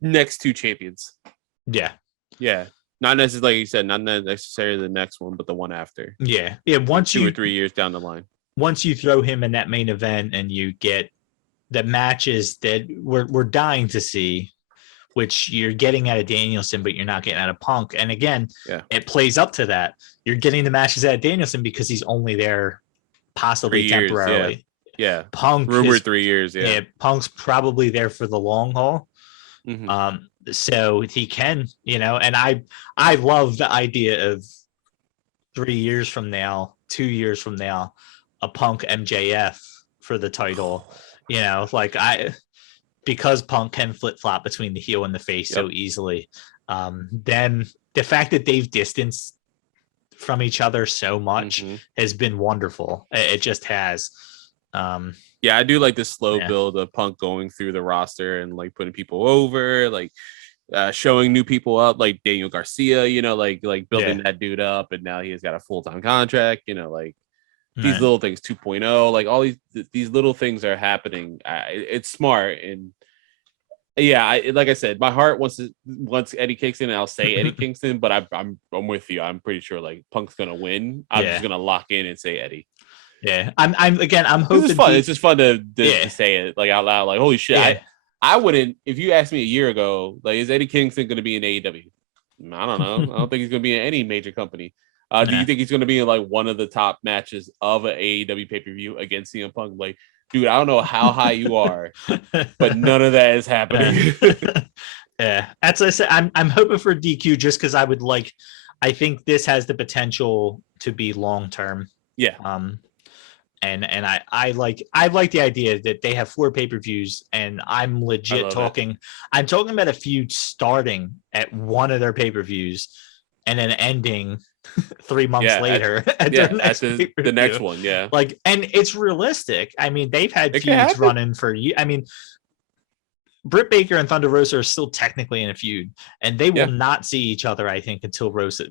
next two champions. Yeah. Not necessarily, like you said, not necessarily the next one, but the one after. Yeah. Once 2 or 3 years down the line. Once you throw him in that main event and you get the matches that we're dying to see, which you're getting out of Danielson, but you're not getting out of Punk. And again, it plays up to that. You're getting the matches out of Danielson because he's only there possibly temporarily. Yeah. Punk rumored 3 years. Yeah. Punk's probably there for the long haul. Mm-hmm. So he can, and I love the idea of 3 years from now, 2 years from now, a Punk MJF for the title, because Punk can flip-flop between the heel and the face so easily. Then the fact that they've distanced from each other so much has been wonderful. It just has. I do like the slow build of Punk going through the roster and like putting people over, like showing new people up, like Daniel Garcia, like building that dude up, and now he has got a full-time contract, these little things 2.0, like all these little things are happening. It's smart. And like I said, my heart wants Eddie Kingston, and I'll say Eddie Kingston, but I'm with you. I'm pretty sure like Punk's gonna win. I'm just gonna lock in and say Eddie. Yeah, I'm hoping it's fun. It's just fun to say it like out loud. Like, holy shit! Yeah. I wouldn't. If you asked me a year ago, like, is Eddie Kingston going to be in AEW? I don't know. I don't think he's going to be in any major company. Do you think he's going to be in like one of the top matches of an AEW pay-per-view against CM Punk? Like, dude, I don't know how high you are, but none of that is happening. Yeah, as I said, I'm hoping for DQ just because I think this has the potential to be long term. Yeah. And I like the idea that they have 4 pay-per-views, and I'm legit talking. I'm talking about a feud starting at one of their pay-per-views and then ending 3 months later at the next one. Yeah, and it's realistic. I mean, they've had feuds running for you. I mean, Britt Baker and Thunder Rosa are still technically in a feud, and they will not see each other, I think, until Rosa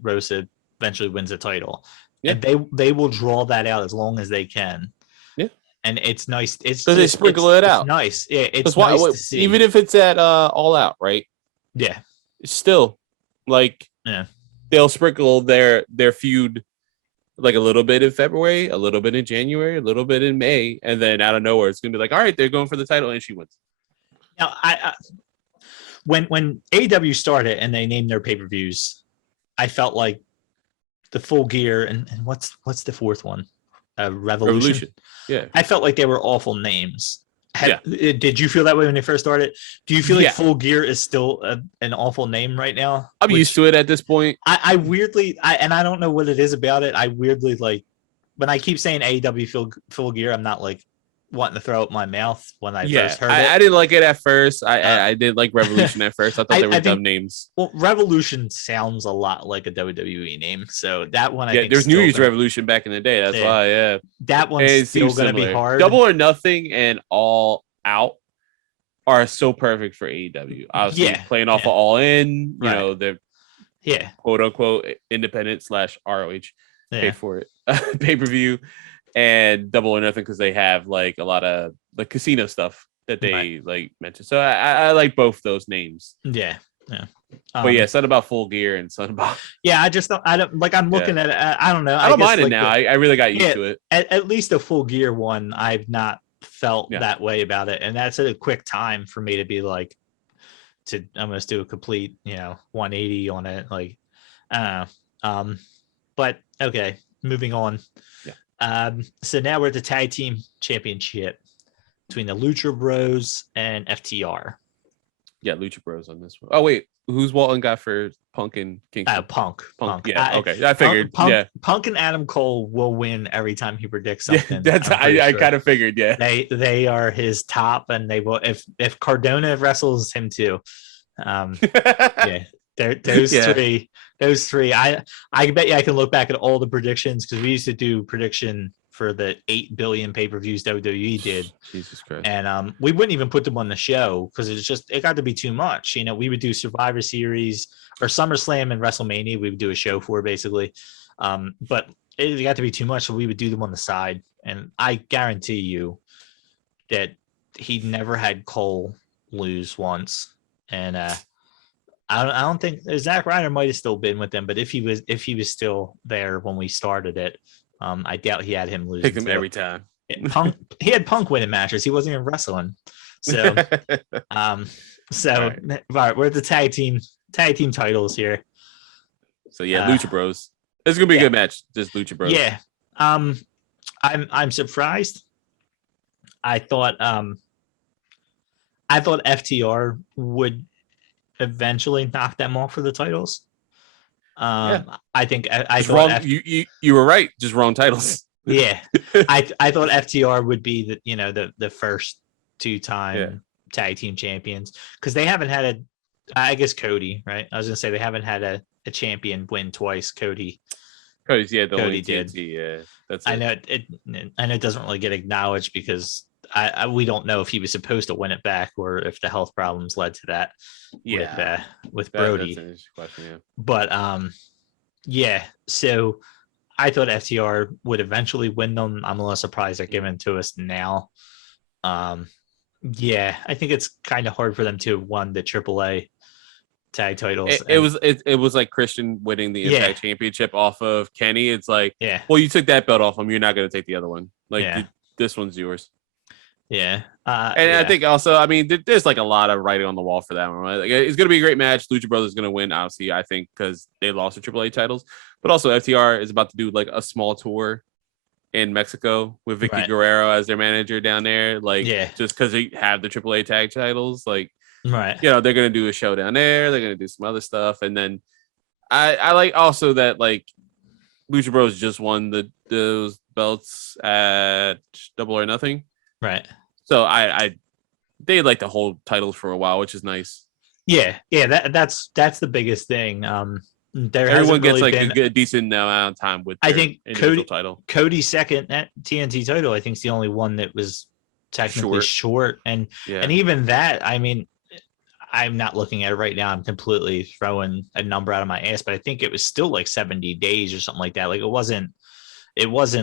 eventually wins the title. Yeah. And they will draw that out as long as they can. Yeah. And it's nice. It's because they sprinkle it out. It's nice. Yeah. It's nice to see. Even if it's at All Out, right? Yeah. It's still they'll sprinkle their feud like a little bit in February, a little bit in January, a little bit in May, and then out of nowhere it's gonna be like, all right, they're going for the title, and she wins. Now, when AEW started and they named their pay-per-views, I felt like the Full Gear and what's the fourth one? Revolution. Yeah. I felt like they were awful names. Did you feel that way when they first started? Do you feel like Full Gear is still an awful name right now? I'm used to it at this point. I weirdly, and I don't know what it is about it. I weirdly like when I keep saying AEW Full Gear, I'm not like wanting to throw up my mouth when I first heard it. I didn't like it at first. I did like Revolution at first. I thought they were dumb names. Well, Revolution sounds a lot like a WWE name, so that one I think there's New Year's Revolution back in the day. That's why. That one's still going to be hard. Double or Nothing and All Out are so perfect for AEW. Obviously, playing off of All In. You know, they're quote unquote independent / ROH pay for it pay-per-view. And Double or Nothing because they have like a lot of the casino stuff that they like mentioned. So I like both those names. Yeah. But something about Full Gear and something about I don't like. I'm looking at it. I don't know. I don't mind it now. I really got used to it. At least the Full Gear one, I've not felt that way about it, and that's at a quick time for me to be like, I'm gonna do a complete 180 on it. Like, but okay, moving on. So now we're at the tag team championship between the Lucha Bros and FTR. Yeah, Lucha Bros on this one. Oh wait, who's Walton got for Punk and Kingston. Punk. Yeah, okay. I figured. Punk and Adam Cole will win every time he predicts something. Yeah, I kind of figured. Yeah, they are his top, and they will if Cardona wrestles him too. Yeah, those three. I bet you I can look back at all the predictions because we used to do prediction for the 8 billion pay-per-views WWE did. Jesus Christ. And we wouldn't even put them on the show because it got to be too much. You know, we would do Survivor Series or SummerSlam and WrestleMania. We would do a show for basically. But it got to be too much, so we would do them on the side. And I guarantee you that he never had Cole lose once. And I don't think Zack Ryder might have still been with them, but if he was still there when we started it, I doubt he had him lose. Pick him every time. He had Punk winning matches. He wasn't even wrestling. So, all right, we're at the tag team titles here. So yeah, Lucha Bros. It's gonna be a good match. Just Lucha Bros. Yeah. I'm surprised. I thought FTR would eventually knock them off for the titles. I think I thought you were right, just wrong titles. Yeah. I thought FTR would be the first 2-time tag team champions because they haven't had I guess Cody, right? I was gonna say they haven't had a champion win twice. Cody's Cody did. Yeah, that's I know it doesn't really get acknowledged because we don't know if he was supposed to win it back or if the health problems led to that. Yeah, with Brody. That's an interesting question, yeah. But so I thought FTR would eventually win them. I'm a little surprised they're given to us now. I think it's kind of hard for them to have won the AAA tag titles. It was like Christian winning the Impact Championship off of Kenny. It's like, well, you took that belt off him. You're not going to take the other one. Like this one's yours. Yeah. I think also, I mean, there's like a lot of writing on the wall for that one. Right? Like, it's going to be a great match. Lucha Brothers is going to win, obviously, I think, because they lost the AAA titles. But also, FTR is about to do like a small tour in Mexico with Vicky Guerrero as their manager down there. Like, just because they have the AAA tag titles, like, they're going to do a show down there. They're going to do some other stuff. And then I like also that, like, Lucha Bros just won those belts at Double or Nothing. Right. So they like to hold titles for a while, which is nice. Yeah. That's the biggest thing. Everyone gets like a decent amount of time with. I think Cody's second at TNT title. I think is the only one that was technically short, and even that. I mean, I'm not looking at it right now. I'm completely throwing a number out of my ass, but I think it was still like 70 days or something like that. Like it wasn't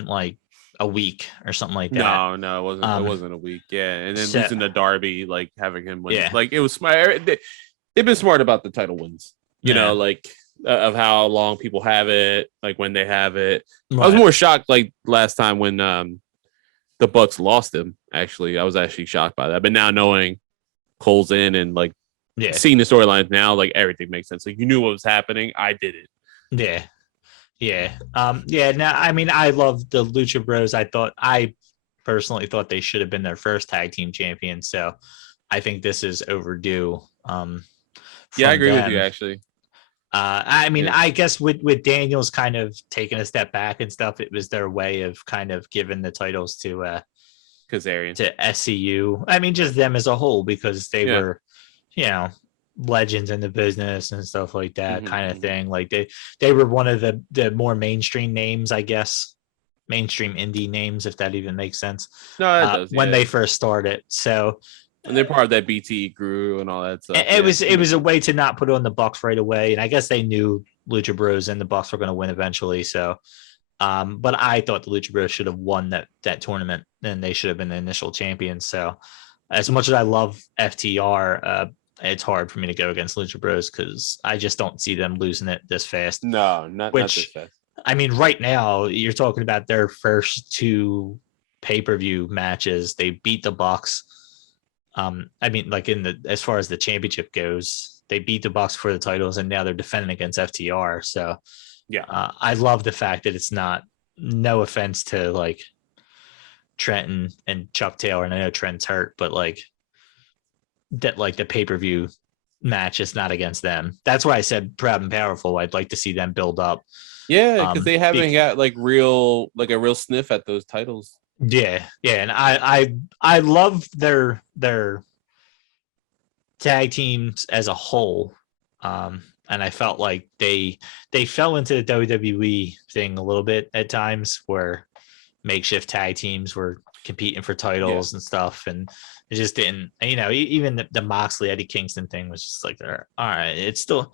like a week or something like that. No, it wasn't. It wasn't a week. Yeah, and then losing to Darby, like having him win. Yeah. Like it was smart. They've been smart about the title wins. You know, like of how long people have it, like when they have it. Right. I was more shocked like last time when the Bucks lost him. Actually, I was actually shocked by that. But now knowing Cole's in and like seeing the storylines now, like everything makes sense. Like you knew what was happening. I did it. Yeah. Yeah. Now, I mean, I love the Lucha Bros. I personally thought they should have been their first tag team champions. So I think this is overdue. I agree with you, actually. I mean, I guess with Daniels kind of taking a step back and stuff, it was their way of kind of giving the titles to Kazarian, to SCU. I mean, just them as a whole, because they were, legends in the business and stuff like that kind of thing. Like they were one of the more mainstream names, I guess, mainstream indie names, if that even makes sense. No, it does. When they first started. So, and they're part of that BT crew and all that stuff. It was a way to not put on the Bucks right away, and I guess they knew Lucha Bros and the Bucks were going to win eventually. So, but I thought the Lucha Bros should have won that tournament, and they should have been the initial champions. So, as much as I love FTR, it's hard for me to go against Lucha Bros because I just don't see them losing it this fast. No, not this fast. I mean, right now you're talking about their first 2 pay-per-view matches. They beat the Bucks. I mean, like as far as the championship goes, they beat the Bucks for the titles, and now they're defending against FTR. So, I love the fact that it's not. No offense to like Trenton and Chuck Taylor, and I know Trent's hurt, but like that, like the pay-per-view match. It's not against them. That's why I said Proud and Powerful. I'd like to see them build up. Yeah, because they haven't got like a real sniff at those titles. Yeah, and I love their tag teams as a whole. And I felt like they fell into the WWE thing a little bit at times, where makeshift tag teams were competing for titles and stuff, and it just didn't. Even the Moxley Eddie Kingston thing was just like, all right, it's still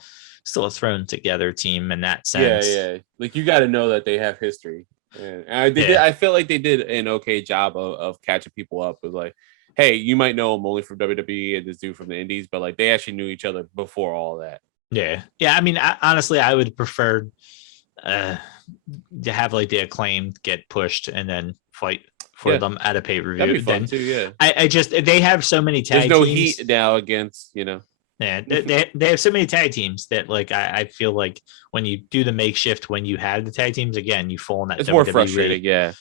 a thrown together team in that sense. Yeah. Like, you got to know that they have history. And I feel like they did an okay job of catching people up. It was like, hey, you might know him only from WWE and this dude from the Indies, but like they actually knew each other before all that. Yeah. I mean, honestly, I would prefer to have like the Acclaimed get pushed and then fight for them at a pay-per-view. That'd be fun too. Yeah. I just, they have so many tag teams. There's no heat now against. Yeah, they have so many tag teams that like I feel like when you do the makeshift, when you have the tag teams again, you fall in that. It's more frustrating. Yeah.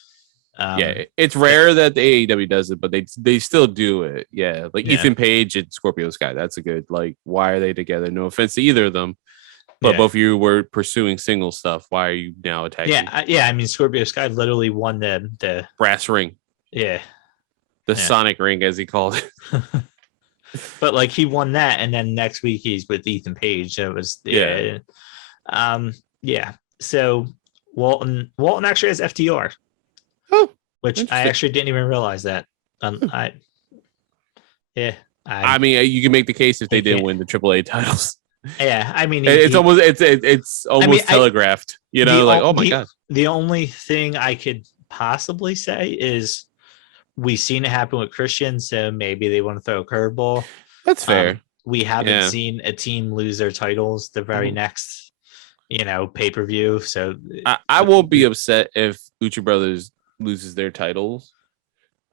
It's rare that the AEW does it, but they still do it. Yeah, like Ethan Page and Scorpio Sky. That's a good, like, why are they together? No offense to either of them, but both of you were pursuing single stuff. Why are you now attacking? I mean, Scorpio Sky literally won the brass ring. Yeah, the Sonic ring, as he called it. But like he won that, and then next week he's with Ethan Page. That was So Walton actually has FTR. Oh, which I actually didn't even realize that. I mean, you can make the case if they didn't win the AAA titles. Yeah, I mean, it's almost telegraphed. Oh my god. The only thing I could possibly say is we've seen it happen with Christian, so maybe they want to throw a curveball. That's fair. We haven't seen a team lose their titles the very next, pay-per-view. So I won't be upset if Lucha Brothers loses their titles.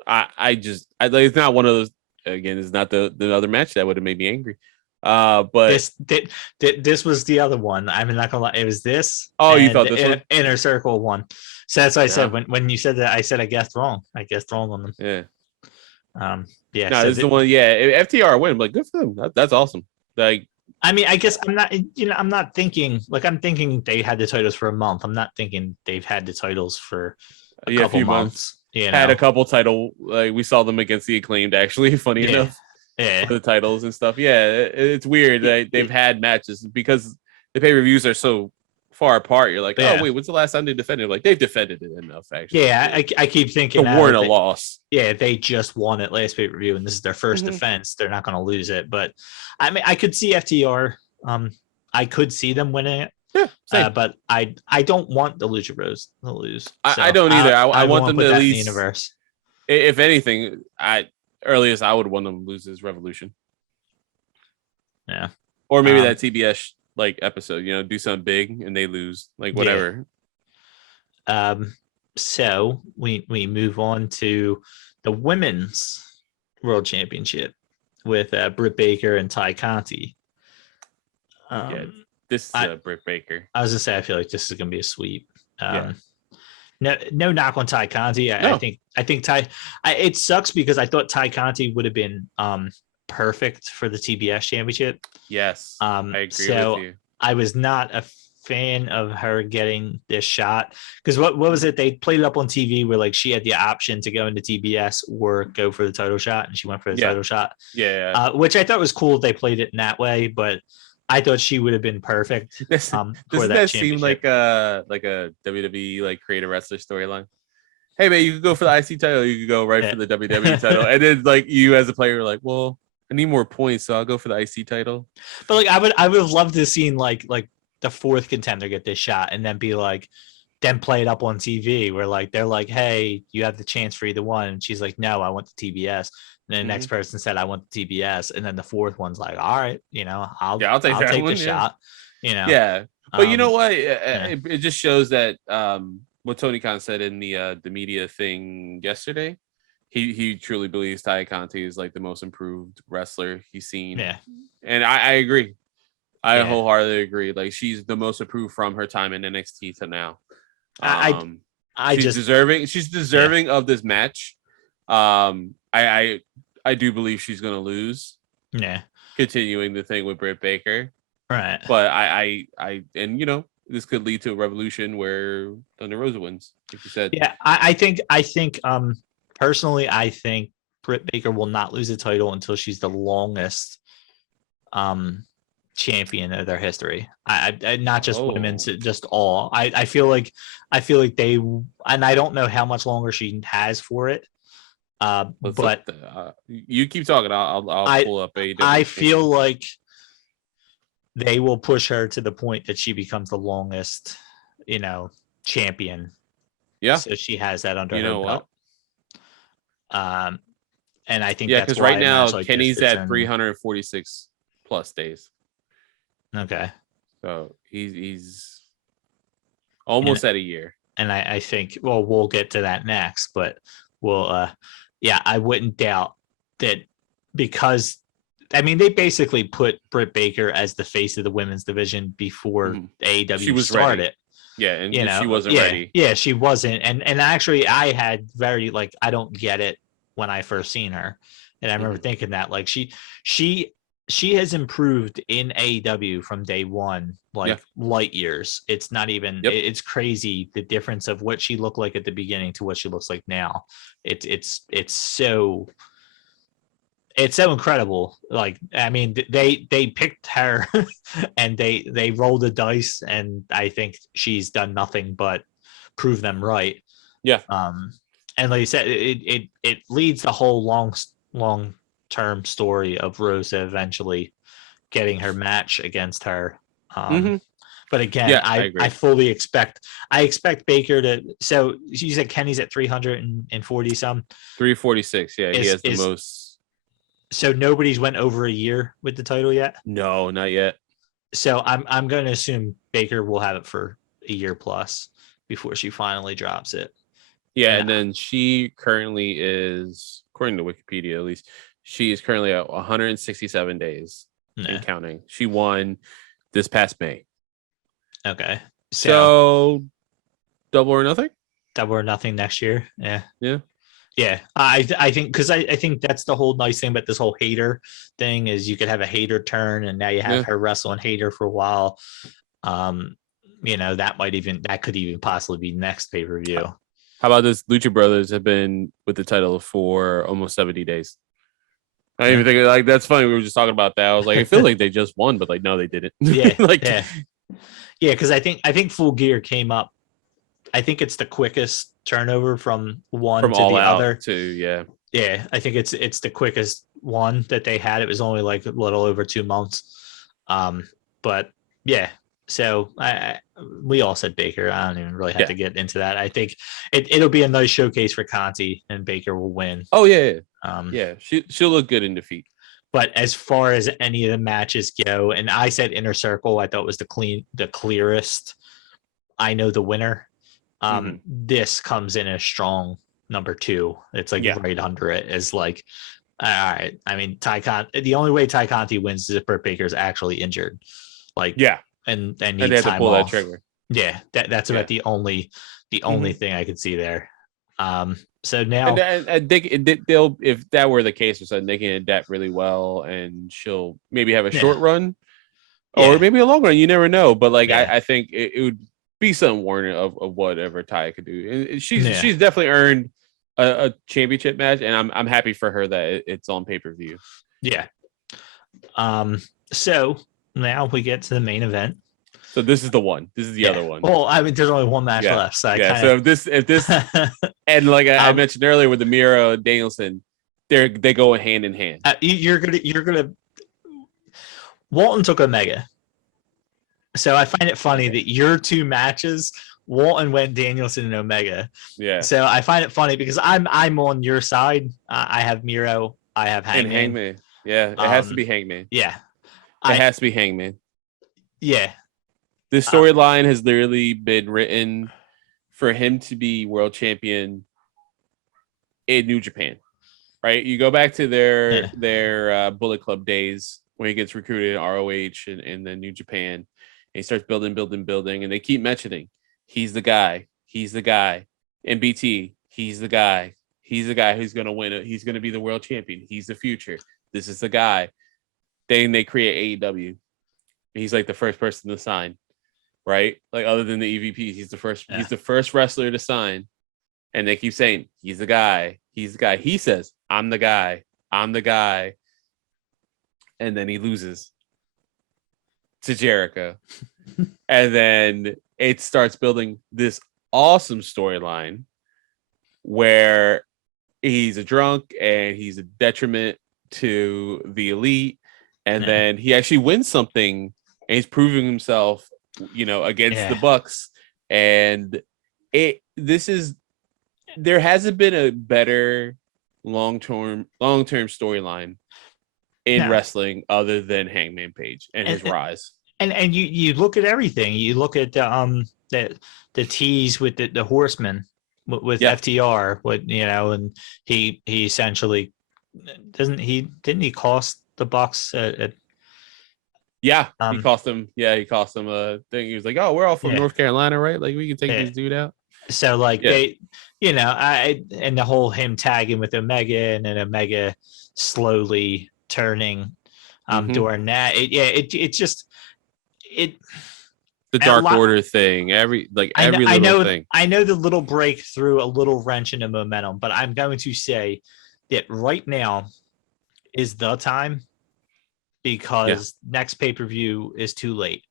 It's not one of those. Again, it's not the other match that would have made me angry. But this was the other one. I'm not gonna lie. It was this. Oh, you thought this one? Inner Circle one. So that's what I said when you said that. I said I guessed wrong. I guessed wrong on them. Yeah. Yeah. No, this is the one. Yeah, if FTR win, like, good for them. That's awesome. Like, I mean, I guess I'm not. I'm not thinking. Like, I'm thinking they had the titles for a month. I'm not thinking they've had the titles for a couple months. Had a couple title. Like, we saw them against the Acclaimed. Actually, funny enough. Yeah. The titles and stuff. Yeah, it's weird that they've had matches because the pay-per-views are so far apart. You're like, oh wait, when's the last time they defended? Like, they've defended it enough, actually. Yeah, I keep thinking to warrant a loss. Yeah, they just won it last pay-per-view, and this is their first defense. They're not going to lose it, but I mean, I could see FTR. I could see them winning it. Yeah, but I don't want the Lucha Bros to lose. I don't either. I want them to at least. In the universe. If anything, earliest I would want them to lose is Revolution. Yeah. Or maybe that TBS like episode, do something big and they lose, like whatever. Yeah. So we move on to the women's world championship with Britt Baker and Ty Conti. This is Britt Baker. I was gonna say I feel like this is gonna be a sweep. No knock on Ty Conti. I think Ty. It sucks because I thought Ty Conti would have been perfect for the TBS championship. Yes, I agree with you. I was not a fan of her getting this shot because what was it? They played it up on TV where like she had the option to go into TBS or go for the title shot, and she went for the title shot. Yeah. Which I thought was cool. They played it in that way, but I thought she would have been perfect. Doesn't that seem like a WWE like creative wrestler storyline? Hey man, you could go for the IC title, you could go right for the WWE title, and then like you as a player are like, well, I need more points, so I'll go for the IC title. But like I would have loved to see like the fourth contender get this shot and then be like, then play it up on TV where like they're like, hey, you have the chance for either one, and she's like, no, I want the TBS. And then the next person said, I want the TBS. And then the fourth one's like, all right, I'll take the shot. Yeah. But you know what? It just shows that what Tony Khan said in the media thing yesterday. He truly believes Ty Conti is like the most improved wrestler he's seen. Yeah. And I agree. I wholeheartedly agree. Like, she's the most improved from her time in NXT to now. She's deserving of this match. I do believe she's gonna lose. Yeah. continuing the thing with Britt Baker. Right. But I and this could lead to a revolution where Thunder Rosa wins, like you said. Yeah, I think personally, I think Britt Baker will not lose the title until she's the longest champion of their history. I not just women's, just all. I feel like they, and I don't know how much longer she has for it. But you keep talking. I'll pull up AEW. I feel like they will push her to the point that she becomes the longest, champion. Yeah. So she has that under her belt. And I think because right now Kenny's at 346 plus days. Okay. So he's almost at a year. And I think, well, we'll get to that next, but I wouldn't doubt that, because they basically put Britt Baker as the face of the women's division before AEW started. Ready. Yeah, and she wasn't ready. Yeah, she wasn't. And actually, I had I don't get it when I first seen her. And I remember thinking that, she has improved in AEW from day one, light years. It's not even, it's crazy, the difference of what she looked like at the beginning to what she looks like now. It's so incredible. They picked her and they rolled the dice, and I think she's done nothing but prove them right. Yeah. And like you said, it leads the whole long term story of Rosa eventually getting her match against her. But again, I fully expect Baker to. So you said Kenny's at 340 some. 346. Yeah, he has the most. So nobody's went over a year with the title yet? No, not yet. So I'm going to assume Baker will have it for a year plus before she finally drops it. Yeah, and then she currently is, according to Wikipedia at least, she is currently at 167 days and counting. She won this past May. Okay. So double or nothing? Double or nothing next year. Yeah. Yeah. Yeah, I think, because I think that's the whole nice thing about this whole hater thing, is you could have a hater turn, and now you have her wrestling hater for a while. That could even possibly be next pay-per-view. How about this? Lucha Brothers have been with the title for almost 70 days. I don't even think, that's funny. We were just talking about that. I was like, I feel like they just won, but no, they didn't. Yeah, yeah. Because I think Full Gear came up. I think it's the quickest turnover from one to the other. Yeah. I think it's the quickest one that they had. It was only a little over 2 months. But yeah, so we all said Baker. I don't even really have to get into that. I think it'll be a nice showcase for Conti, and Baker will win. Oh yeah. She'll look good in defeat. But as far as any of the matches go, and I said Inner Circle, I thought was the clearest. I know the winner. This comes in a strong number 2. It's right under it. Is all right. The only way Ty Conti wins is if Britt Baker's actually injured. And needs they have time to pull off. that trigger. Yeah, that's about the only thing I could see there. So now, and they'll, if that were the case or something, they can adapt really well, and she'll maybe have a short run, or maybe a long run. You never know. But I think it would be some warning of whatever Ty could do. And she's definitely earned a championship match, and I'm happy for her that it's on pay-per-view. Yeah. So now we get to the main event. So this is the one. This is the other one. Well, there's only one match left. So So if this, and I mentioned earlier with the Miro and Danielson, they go hand in hand. You're gonna. Walton took Omega. So I find it funny that your 2 matches, Walton went Danielson and Omega. Yeah. So I find it funny because I'm on your side. I have Miro. I have Hangman. And Hangman. Yeah, it has to be Hangman. Yeah. It has to be Hangman. Yeah. This storyline has literally been written for him to be world champion in New Japan, right? You go back to their Bullet Club days when he gets recruited in ROH and then New Japan, and he starts building, and they keep mentioning he's the guy, MBT, he's the guy who's going to win it. He's going to be the world champion. He's the future. This is the guy. Then they create AEW. He's like the first person to sign, right? Like other than the EVPs, he's the first. Yeah. He's the first wrestler to sign, and they keep saying he's the guy. He's the guy. He says, "I'm the guy. I'm the guy," and then he loses to Jericho, and then it starts building this awesome storyline where he's a drunk and he's a detriment to the elite, and then he actually wins something. And he's proving himself, against the Bucks. And there hasn't been a better long-term storyline in wrestling other than Hangman Page and his rise. And you look at everything. You look at the tease with the Horseman with FTR, and he essentially didn't he cost the Bucks at Yeah, he cost them. Yeah, he cost them a thing. He was like, "Oh, we're all from North Carolina, right? Like, we can take this dude out." So, they, and the whole him tagging with Omega and then Omega slowly turning, during that. It's just the Dark Order thing. Every little thing. I know the little break threw a little wrench into momentum, but I'm going to say that right now is the time. Because next pay-per-view is too late.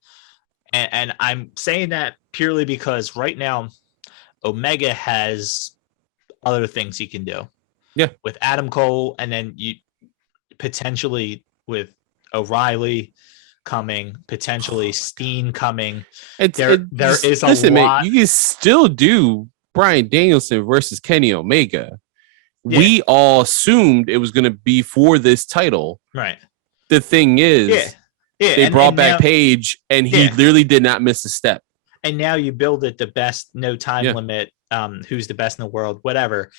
And I'm saying that purely because right now, Omega has other things he can do. Yeah. With Adam Cole, and then you potentially with O'Reilly coming, potentially Steen coming. There is a lot. Man, you can still do Bryan Danielson versus Kenny Omega. Yeah. We all assumed it was going to be for this title. Right. The thing is, they brought back Page, and he literally did not miss a step. And now you build it the best, no time limit, who's the best in the world, whatever.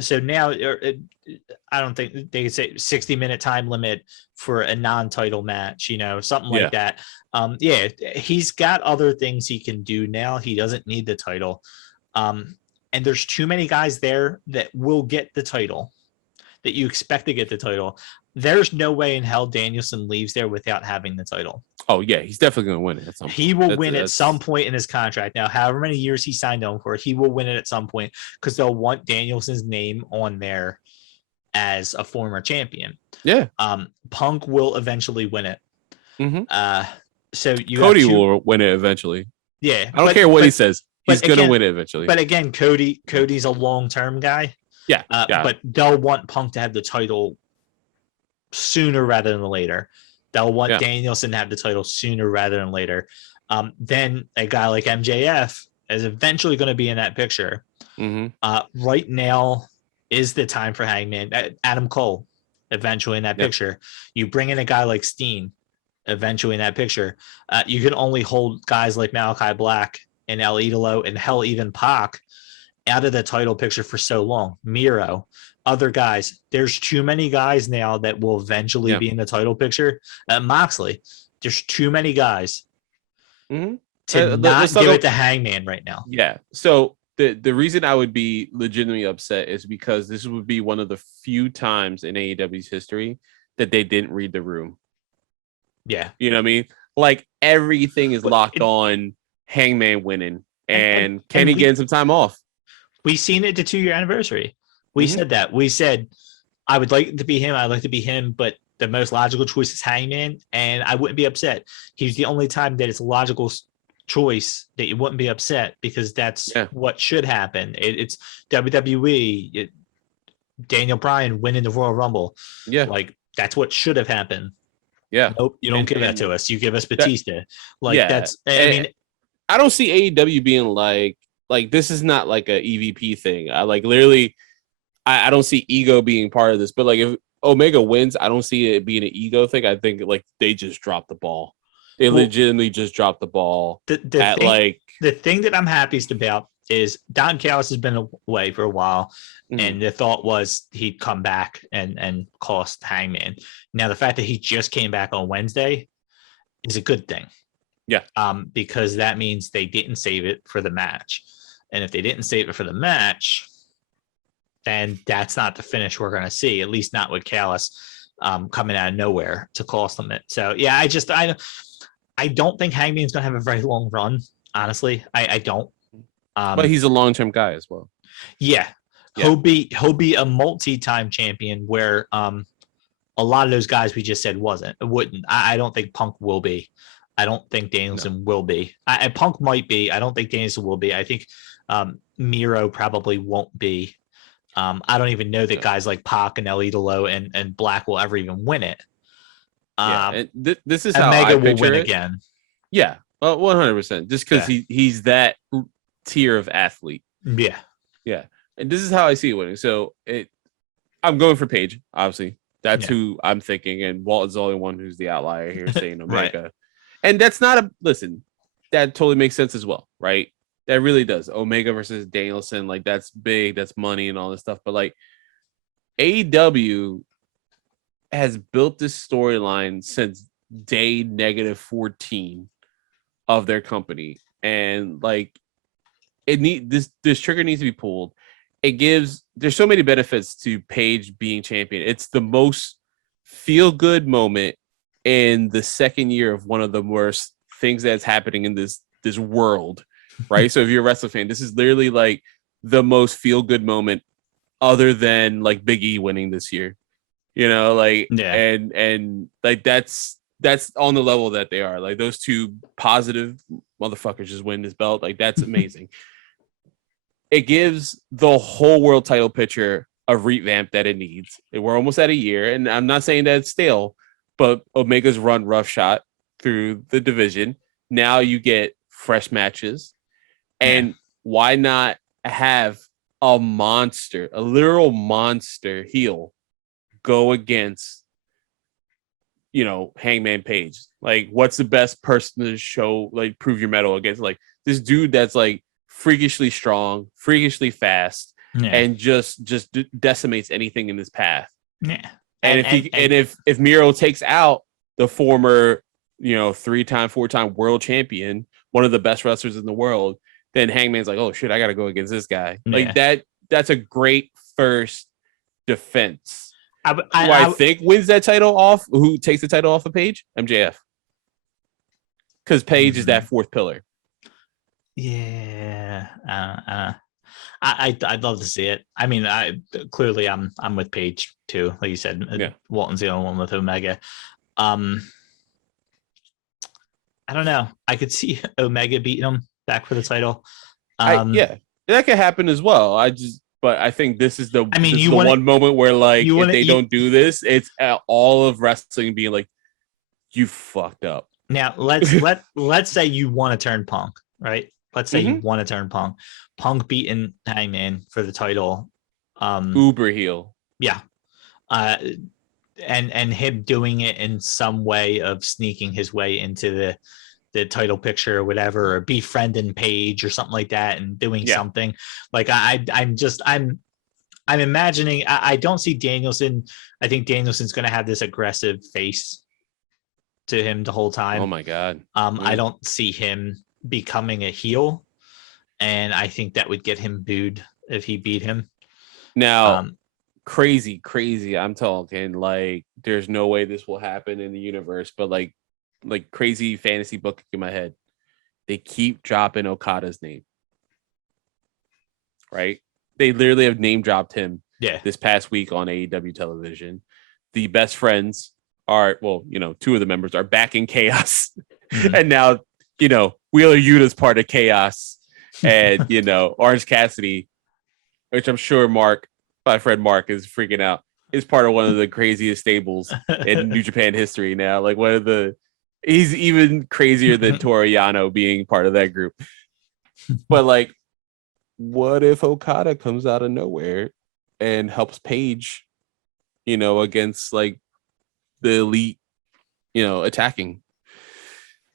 So now I don't think they could say 60-minute time limit for a non-title match, something like that. He's got other things he can do now. He doesn't need the title. And there's too many guys there that will get the title, that you expect to get the title. There's no way in hell Danielson leaves there without having the title. Oh, yeah. He's definitely going to win it at some point. He will win at some point in his contract. Now, however many years he signed on for, he will win it at some point because they'll want Danielson's name on there as a former champion. Yeah. Punk will eventually win it. Mm-hmm. So Cody will win it eventually. Yeah. I don't care what he says. He's going to win it eventually. But again, Cody's a long-term guy. Yeah. But they'll want Punk to have the title sooner rather than later. They'll want Danielson to have the title sooner rather than later. Then a guy like MJF is eventually going to be in that picture. Mm-hmm. Right now is the time for Hangman. Adam Cole, eventually in that picture. You bring in a guy like Steen, eventually in that picture. You can only hold guys like Malachi Black and El Idolo and hell even Pac out of the title picture for so long. Miro, other guys. There's too many guys now that will eventually be in the title picture. Moxley, there's too many guys to not give it to Hangman right now. Yeah. So the reason I would be legitimately upset is because this would be one of the few times in AEW's history that they didn't read the room. Yeah. You know what I mean? Like everything is locked on Hangman winning and Kenny getting some time off. We seen it the 2-year anniversary. We said that. We said, I would like it to be him. I'd like to be him, but the most logical choice is Hangman, and I wouldn't be upset. He's the only time that it's a logical choice that you wouldn't be upset because that's what should happen. It's WWE. Daniel Bryan winning the Royal Rumble. Yeah. Like, that's what should have happened. Yeah. Nope, you don't give that to us. You give us Batista. That's, I mean, I don't see AEW being like this is not like a EVP thing. I don't see ego being part of this, but like if Omega wins, I don't see it being an ego thing. I think like they just dropped the ball. They legitimately just dropped the ball. The thing that I'm happiest about is Don Callis has been away for a while, and the thought was he'd come back and cost Hangman. Now the fact that he just came back on Wednesday is a good thing. Yeah. Because that means they didn't save it for the match. And if they didn't save it for the match, then that's not the finish we're going to see, at least not with Callis. coming out of nowhere to cost them it. So yeah, I don't think Hangman's gonna have a very long run. Honestly, I don't. But he's a long-term guy as well. Yeah, he'll be a multi-time champion where a lot of those guys we just said wouldn't. I don't think Punk will be. I don't think Danielson will be. Punk might be. I don't think Danielson will be. I think Miro probably won't be. I don't even know that guys like Pac and El Idolo and Black will ever even win it. And this is how Omega I will win it. again. Yeah, 100%. Just because he's that tier of athlete. Yeah. Yeah. And this is how I see it winning. So I'm going for Paige, obviously. That's who I'm thinking. And Walton's the only one who's the outlier here saying Omega. Right. And that's not that totally makes sense as well, right? That really does. Omega versus Danielson, like that's big, that's money and all this stuff. But like AEW has built this storyline since day -14 of their company. And like this trigger needs to be pulled. There's so many benefits to Paige being champion. It's the most feel-good moment in the second year of one of the worst things that's happening in this world, right? So if you're a wrestling fan, this is literally like the most feel-good moment other than like Big E winning this year, like, and like that's on the level that they are. Like those two positive motherfuckers just win this belt. Like that's amazing. It gives the whole world title picture a revamp that it needs. We're almost at a year, and I'm not saying that it's stale, but Omega's run roughshod through the division. Now you get fresh matches, and why not have a literal monster heel go against, Hangman Page? Like, what's the best person to show, like, prove your mettle against? Like, this dude that's like freakishly strong, freakishly fast, and just decimates anything in his path. Yeah. And if Miro takes out the former, 3-time, 4-time world champion, one of the best wrestlers in the world, then Hangman's like, oh shit, I gotta go against this guy. Like that's a great first defense. I think wins that title off. Who takes the title off of Paige? MJF. Because Paige is that fourth pillar. Yeah. I'd love to see it. I mean, clearly I'm with Paige too. Like you said, Walton's the only one with Omega. I don't know. I could see Omega beating him back for the title. That could happen as well. But I think this is the one moment where, like, if they don't do this, it's all of wrestling being like, you fucked up. Now let's say you want to turn Punk, right? Let's say you want to turn Punk. Punk beating Hangman for the title. Uber heel. Yeah. And him doing it in some way of sneaking his way into the title picture or whatever, or befriending Paige or something like that and doing something. Like I'm imagining, I don't see Danielson. I think Danielson's going to have this aggressive face to him the whole time. Oh my God. I don't see him becoming a heel. And I think that would get him booed if he beat him. Now, crazy. I'm talking like there's no way this will happen in the universe, but like crazy fantasy book in my head. They keep dropping Okada's name. Right? They literally have name dropped him this past week on AEW television. The best friends are, two of the members are back in Chaos. And now, Wheeler Yuta's part of Chaos. And, Orange Cassidy, which I'm sure my friend Mark is freaking out, is part of one of the craziest stables in New Japan history now. Like he's even crazier than Toru Yano being part of that group. But like, what if Okada comes out of nowhere and helps Paige, against like the elite, attacking?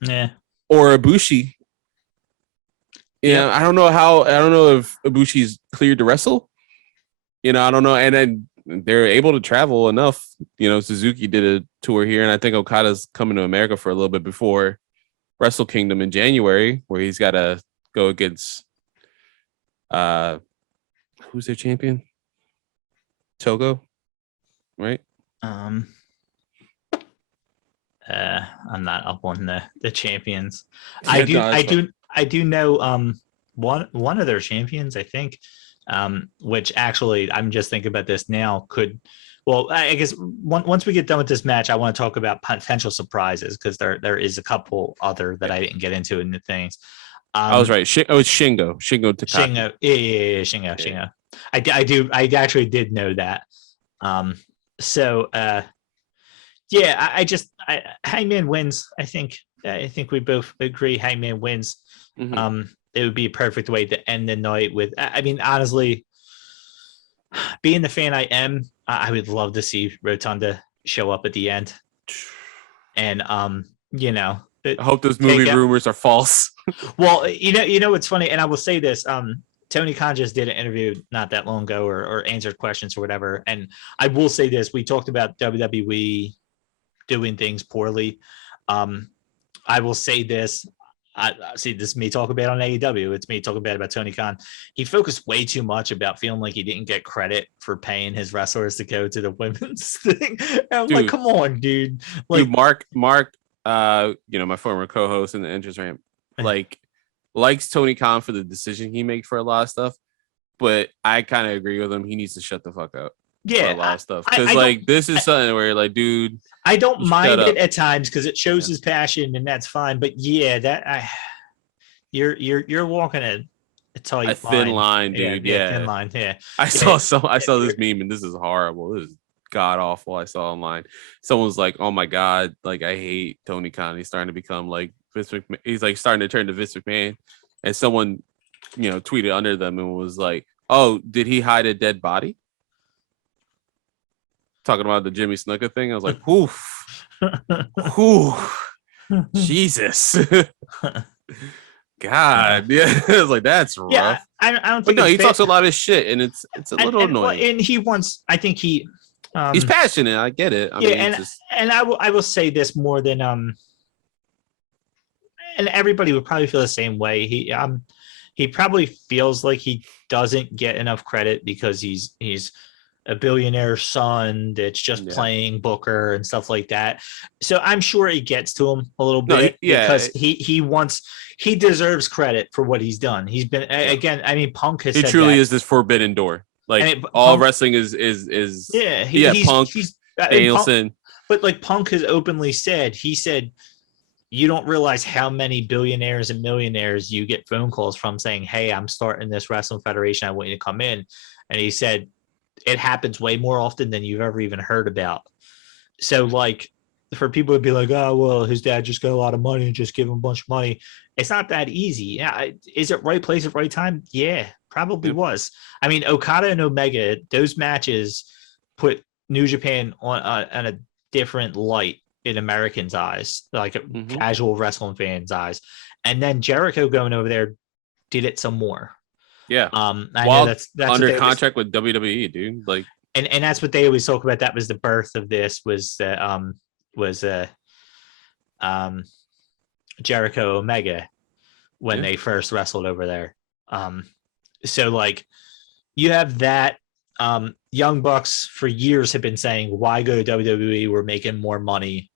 Yeah. Or Ibushi. I don't know if Ibushi's cleared to wrestle. I don't know. And then they're able to travel enough. Suzuki did a tour here, and I think Okada's coming to America for a little bit before Wrestle Kingdom in January, where he's got to go against who's their champion? Togo, right? I'm not up on the champions. Yeah, I do know one of their champions, I think, which actually I'm just thinking about this now. I guess once we get done with this match, I want to talk about potential surprises because there is a couple other that I didn't get into in the things. I was right. It's Shingo Takagi. Shingo. I actually did know that. Hangman wins. I think we both agree Hangman wins. Mm-hmm. It would be a perfect way to end the night with. I mean, honestly, being the fan I am, I would love to see Rotunda show up at the end. And I hope those movie rumors are false. Well, you know what's funny, and I will say this. Tony Khan just did an interview not that long ago, or answered questions or whatever. And I will say this: we talked about WWE doing things poorly. I will say this. I see this is me talking about on AEW. It's me talking about Tony Khan. He focused way too much about feeling like he didn't get credit for paying his wrestlers to go to the women's thing. And I'm like, come on, dude. Like, Mark, my former co-host in the Interest Ramp, likes Tony Khan for the decision he makes for a lot of stuff, but I kind of agree with him. He needs to shut the fuck up. Yeah, for a lot of stuff, because this is something where dude, I don't mind it at times because it shows his passion and that's fine. But yeah, you're walking a tight thin line, dude. Yeah, thin line. Yeah, I saw this meme and this is horrible. This is god awful. I saw online. Someone's like, "Oh my god, I hate Tony Khan. He's starting to become like Vince McMahon. He's starting to turn to Vince McMahon." And someone, tweeted under them and was like, "Oh, did he hide a dead body?" Talking about the Jimmy Snuka thing. I was like, "Oof, Jesus, God, yeah." I was like, "That's rough." Yeah, I don't think. But no, he talks a lot of shit, and it's a little annoying. And he wants. I think he. He's passionate. I get it. I will say this more than and everybody would probably feel the same way. He probably feels like he doesn't get enough credit because he's a billionaire son that's just playing Booker and stuff like that. So I'm sure it gets to him a little bit because he deserves credit for what he's done. He's been again. I mean, Punk has. It truly is this forbidden door. All wrestling is Punk, Danielson. But Punk has openly said, he said, you don't realize how many billionaires and millionaires you get phone calls from saying, "Hey, I'm starting this wrestling federation. I want you to come in." And he said, it happens way more often than you've ever even heard about. So for people to be like, "Oh, well, his dad just got a lot of money and just give him a bunch of money." It's not that easy. Yeah. Is it right place at right time? Yeah, probably was. I mean, Okada and Omega, those matches put New Japan on a different light in Americans' eyes, casual wrestling fans' eyes. And then Jericho going over there did it some more. Yeah. I know that's under contract with WWE, dude. And that's what they always talk about. That was the birth of this was Jericho Omega when they first wrestled over there. So you have that. Young Bucks for years have been saying, "Why go to WWE? We're making more money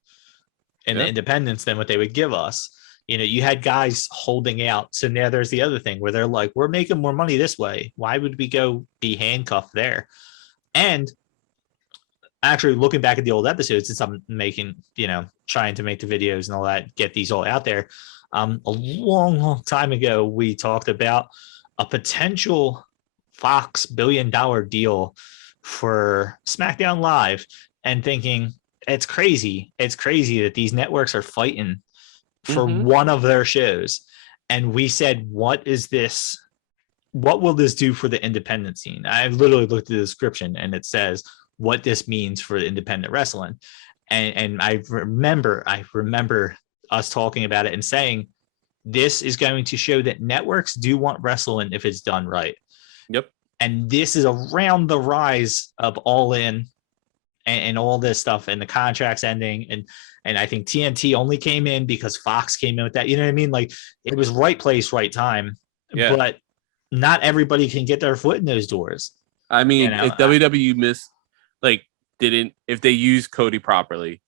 in the independents than what they would give us." You had guys holding out. So now there's the other thing where they're like, "We're making more money this way. Why would we go be handcuffed there?" And actually looking back at the old episodes, since I'm making, trying to make the videos and all that, get these all out there. A long time ago, we talked about a potential Fox $1 billion deal for SmackDown Live and thinking it's crazy. It's crazy that these networks are fighting for one of their shows. And we said, what is this? What will this do for the independent scene? I literally looked at the description and it says what this means for independent wrestling. And I remember us talking about it and saying, this is going to show that networks do want wrestling if it's done right. Yep. And this is around the rise of All In and all this stuff and the contracts ending. And I think TNT only came in because Fox came in with that. You know what I mean? It was right place, right time. Yeah. But not everybody can get their foot in those doors. I mean, if WWE if they use Cody properly,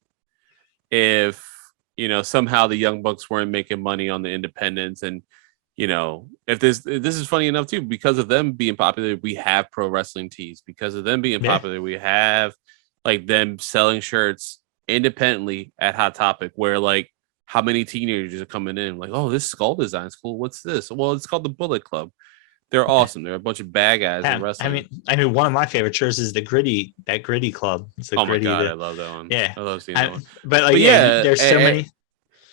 if somehow the Young Bucks weren't making money on the independents. And, if this is funny enough too, because of them being popular, we have pro wrestling tees. Because of them being popular, we have like them selling shirts independently at Hot Topic, where like how many teenagers are coming in like, oh, this skull design's cool. What's this? Well, it's called the Bullet Club. They're awesome. They're a bunch of bad guys in wrestling. I mean, one of my favorite shirts is that gritty club. It's a my God, I love that one. Yeah, I love seeing that one. But there's so many.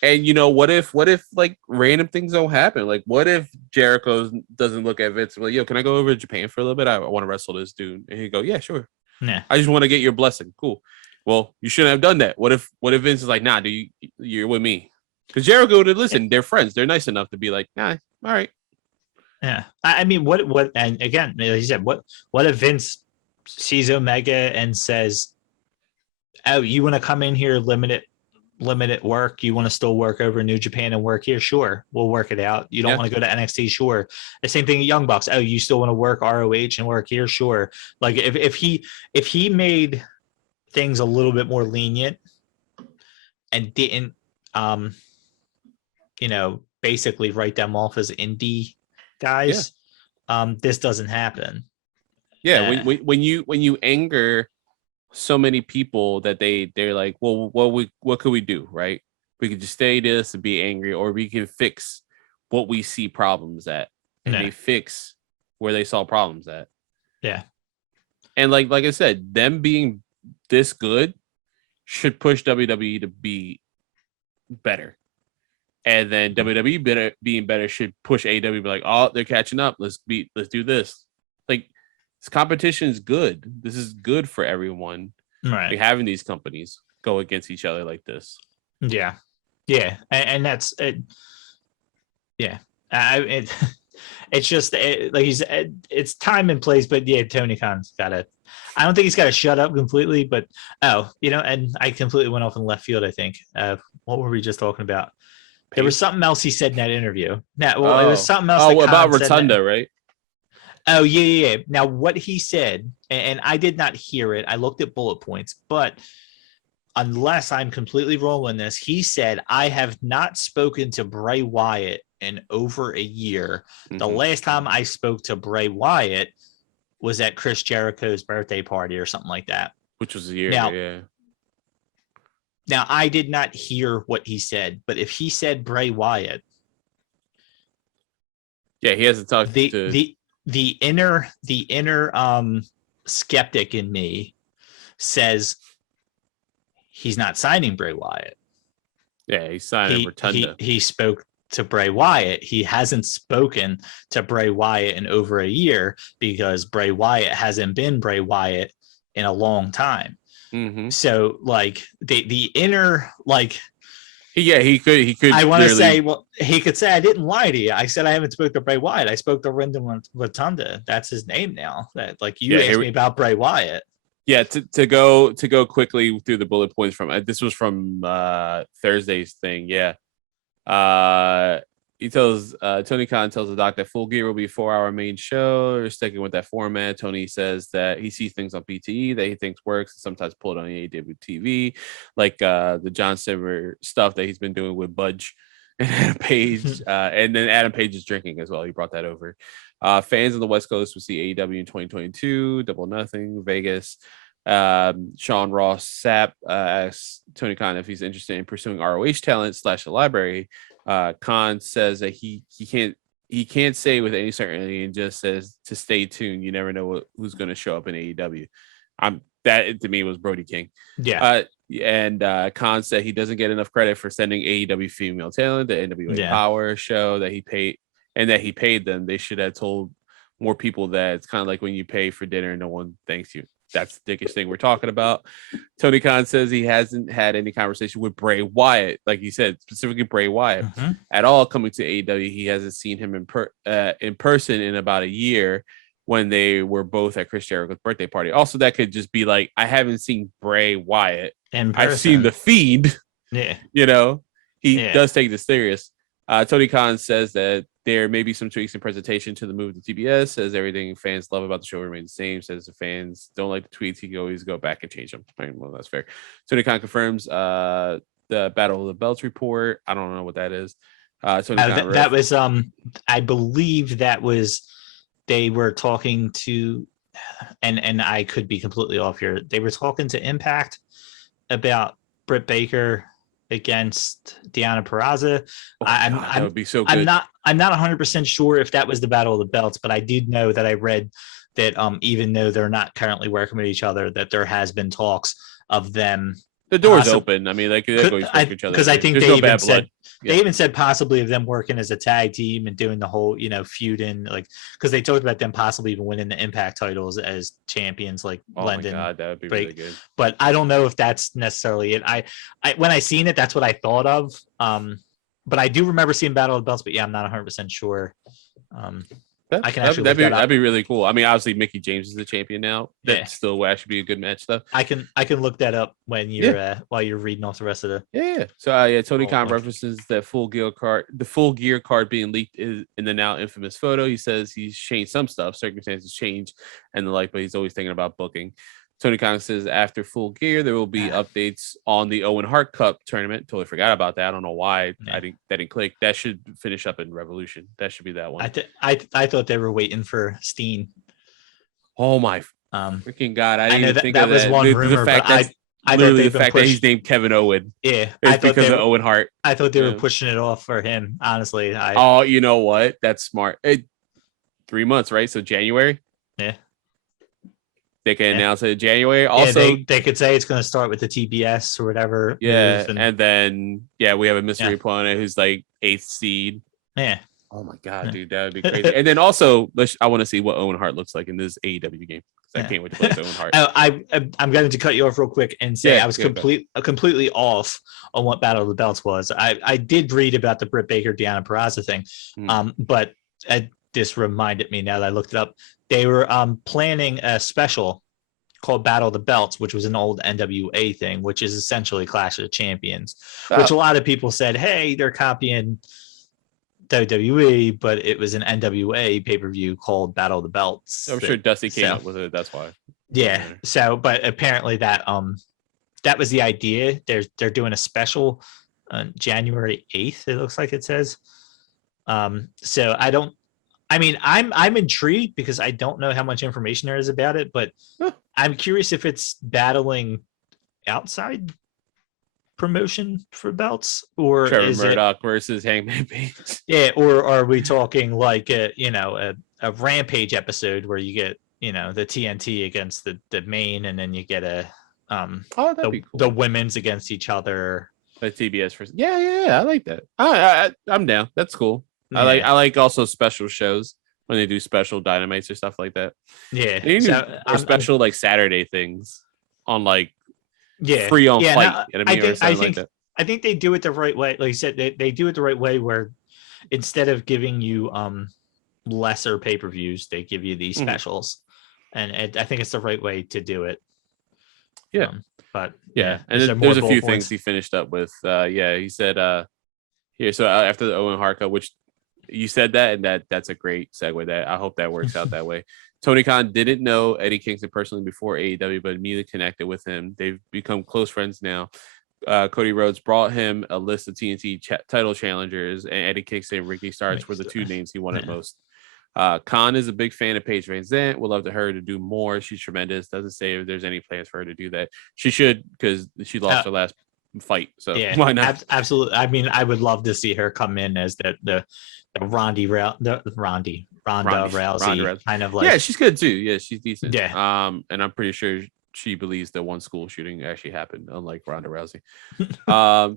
And what if like random things don't happen? Like, what if Jericho doesn't look at Vince like, yo, can I go over to Japan for a little bit? I want to wrestle this dude. And he'd go, yeah, sure. Yeah. I just want to get your blessing. Cool. Well, you shouldn't have done that. What if Vince is like, nah, dude, you're with me? Because Jericho would listen. They're friends. They're nice enough to be like, nah, all right. Yeah. I mean, what, and again, like you said, what if Vince sees Omega and says, oh, you want to come in here limited work, you want to still work over in New Japan and work here, sure, we'll work it out. You don't want to go to NXT, sure. The same thing at Young Bucks. Oh, you still want to work ROH and work here, sure. Like if he made things a little bit more lenient and didn't basically write them off as indie guys, this doesn't happen. When you anger so many people that they're like, well, what could we do, right? We could just stay this and be angry, or we can fix what we see problems at, and they fix where they saw problems at. Yeah. And like I said, them being this good should push WWE to be better, and then WWE being better should push AEW to be like, oh, they're catching up. Let's do this. Like, this competition is good. This is good for everyone. Right. Like, having these companies go against each other like this. Yeah. Yeah. And that's it. Yeah. It's just like you said, it's time and place, but yeah, Tony Khan's got to, I don't think he's got to shut up completely, but and I completely went off in left field. I think, what were we just talking about? There was something else he said in that interview. It was something else. About Rotunda, right? Oh, yeah. Now, what he said, and I did not hear it, I looked at bullet points, but unless I'm completely wrong on this, he said, I have not spoken to Bray Wyatt in over a year. Mm-hmm. The last time I spoke to Bray Wyatt was at Chris Jericho's birthday party or something like that. Which was a year ago, Now, I did not hear what he said, but if he said Bray Wyatt... Yeah, he hasn't talked to... The inner skeptic in me says he's not signing Bray Wyatt. Yeah, he's signing Rotunda. He spoke to Bray Wyatt. He hasn't spoken to Bray Wyatt in over a year because Bray Wyatt hasn't been Bray Wyatt in a long time. Mm-hmm. So like the inner like. Yeah, he could. I want to say, well, he could say, I didn't lie to you. I said I haven't spoken to Bray Wyatt. I spoke to Rendon Rotunda. That's his name now. That like you asked me about Bray Wyatt. Yeah, to go quickly through the bullet points from this was from Thursday's thing. Yeah, he tells Tony Khan tells the doc that Full Gear will be a 4-hour main show. They're sticking with that format. Tony says that he sees things on PTE that he thinks works, and sometimes pull it on AEW TV, like the John Silver stuff that he's been doing with Budge and Adam Page, and then Adam Page is drinking as well. He brought that over. Fans on the West Coast will see AEW in 2022, Double Nothing, Vegas. Sean Ross Sapp asks Tony Khan if he's interested in pursuing ROH talent / the library. Khan says that he can't say with any certainty and just says to stay tuned. You never know who's going to show up in AEW. That to me was Brody King. Yeah. And Khan said he doesn't get enough credit for sending AEW female talent, the NWA Power show that he paid them. They should have told more people that. It's kind of like when you pay for dinner and no one thanks you. That's the dickish thing we're talking about. Tony Khan says he hasn't had any conversation with Bray Wyatt, like you said, specifically Bray Wyatt, at all coming to AEW. He hasn't seen him in person in about a year when they were both at Chris Jericho's birthday party. Also, that could just be like, I haven't seen Bray Wyatt. I've seen the feed. Yeah. He does take this serious. Tony Khan says that there may be some tweaks in presentation to the move to TBS, says everything fans love about the show remains the same, says the fans don't like the tweets, he can always go back and change them. Well, that's fair. Tony Khan confirms that the Battle of the Belts report. I don't know what that is. That was I believe that was they were talking to, and I could be completely off here. They were talking to Impact about Britt Baker against Deonna Purrazzo. That would be so good. I'm not 100% sure if that was the Battle of the Belts, but I did know that I read that even though they're not currently working with each other, that there has been talks of them. The door's open. I mean, they could always work each other. Because I think they even said they even said possibly of them working as a tag team and doing the whole, feuding, like, because they talked about them possibly even winning the Impact titles as champions, like London. Oh my God, that would be really good. But I don't know if that's necessarily it. I when I seen it, that's what I thought of. But I do remember seeing Battle of the Belts. But yeah, I'm not 100% sure. I can actually that'd be really cool. I mean, obviously Mickey James is the champion now. That still would actually be a good match though. I can look that up when you're while you're reading off the rest of the So Tony Khan references that the full gear card being leaked is in the now infamous photo. He says he's changed some stuff, circumstances change and the like, but he's always thinking about booking. Tony Khan says after Full Gear, there will be updates on the Owen Hart Cup tournament. Totally forgot about that. I don't know why that didn't click. That should finish up in Revolution. That should be that one. I thought they were waiting for Steen. Oh my freaking God! I didn't even think that of was that. one rumor, but literally the fact that he's named Kevin Owen. Yeah, it's because of Owen Hart. I thought they were pushing it off for him. Honestly, you know what? That's smart. 3 months, right? So January. Yeah. They can announce it in January. Also, they could say it's going to start with the TBS or whatever. Yeah, and then we have a mystery opponent who's like 8th seed. Yeah. Oh my God, dude, that would be crazy. And then also, I want to see what Owen Hart looks like in this AEW game. I can't wait to play with Owen Hart. I'm going to cut you off real quick and say I was completely off on what Battle of the Belts was. I did read about the Britt Baker Deonna Purrazzo thing, but this reminded me now that I looked it up. They were planning a special called Battle of the Belts, which was an old NWA thing, which is essentially Clash of the Champions, which a lot of people said, hey, they're copying WWE, but it was an NWA pay-per-view called Battle of the Belts. I'm sure Dusty came up with it. That's why. Yeah. So, but apparently that was the idea. They're doing a special on January 8th. It looks like it says. So I'm intrigued because I don't know how much information there is about it, but I'm curious if it's battling outside promotion for belts or Trevor Murdoch versus Hangman Page. Yeah, or are we talking like a Rampage episode where you get the TNT against the main, and then you get that'd be cool. The women's against each other. The TBS versus I like that. I'm down. That's cool. Yeah. I like also special shows when they do special dynamites or stuff like that. Yeah, or special like Saturday things on like free on fight. I think they do it the right way. Like you said, they do it the right way where instead of giving you lesser pay-per-views, they give you these specials, and I think it's the right way to do it. Yeah, but and there's a few things he finished up with. He said here. So after the Owen Hart Cup, which you said that, and that's a great segue. That I hope that works out that way. Tony Khan didn't know Eddie Kingston personally before AEW, but immediately connected with him. They've become close friends now. Cody Rhodes brought him a list of TNT title challengers, and Eddie Kingston and Ricky Starks were the two names he wanted most. Khan is a big fan of Paige Van Zandt. Would love to her to do more. She's tremendous. Doesn't say if there's any plans for her to do that. She should, because she lost her last fight. So why not? Absolutely. I mean, I would love to see her come in as the Ronda Rousey kind of like. Yeah, she's good too. Yeah, she's decent. Yeah. And I'm pretty sure she believes that one school shooting actually happened, unlike Ronda Rousey.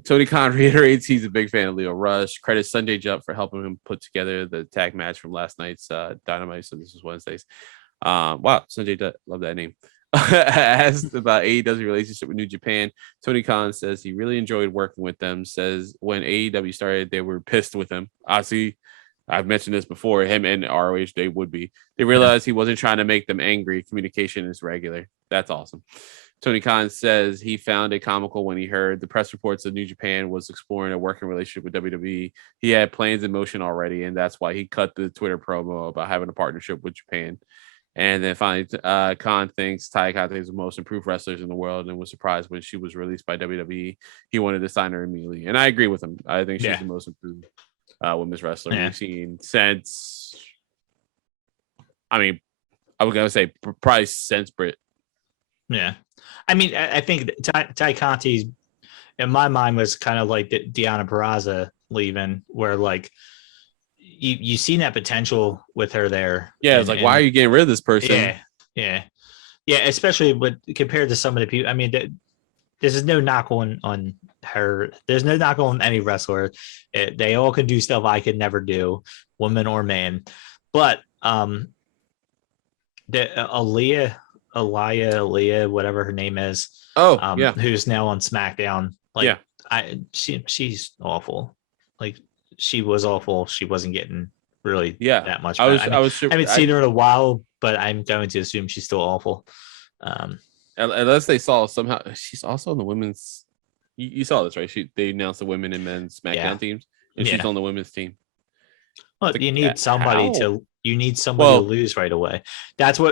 Tony Khan reiterates he's a big fan of Leo Rush. Credits Sunday Jump for helping him put together the tag match from last night's Dynamite. So this was Wednesday's. Wow, Sunday Jump, love that name. Asked about AEW's relationship with New Japan, Tony Khan says he really enjoyed working with them. Says when AEW started, they were pissed with him. Obviously, I've mentioned this before. Him and ROH, they would be. They realized he wasn't trying to make them angry. Communication is regular. That's awesome. Tony Khan says he found it comical when he heard the press reports that New Japan was exploring a working relationship with WWE. He had plans in motion already, and that's why he cut the Twitter promo about having a partnership with Japan. And then finally, Khan thinks Tay Conti is the most improved wrestlers in the world and was surprised when she was released by WWE. He wanted to sign her immediately. And I agree with him. I think she's the most improved women's wrestler we've seen since, I mean, I was going to say probably since Britt. Yeah. I mean, I think Tay Conti, in my mind, was kind of like the Deonna Purrazzo leaving, where like you seen that potential with her there. Yeah, it's like, why are you getting rid of this person? Yeah. Especially compared to some of the people. I mean, this is no knock on her. There's no knock on any wrestler. They all can do stuff I could never do, woman or man. But the Aaliyah, whatever her name is. Who's now on SmackDown. Like, she's awful. Like, she was awful. She wasn't getting really that much. I haven't seen her in a while, but I'm going to assume she's still awful. Unless they saw somehow she's also on the women's. You saw this, right? They announced the women and men's SmackDown teams, and she's on the women's team. Well, you need somebody to lose right away. That's what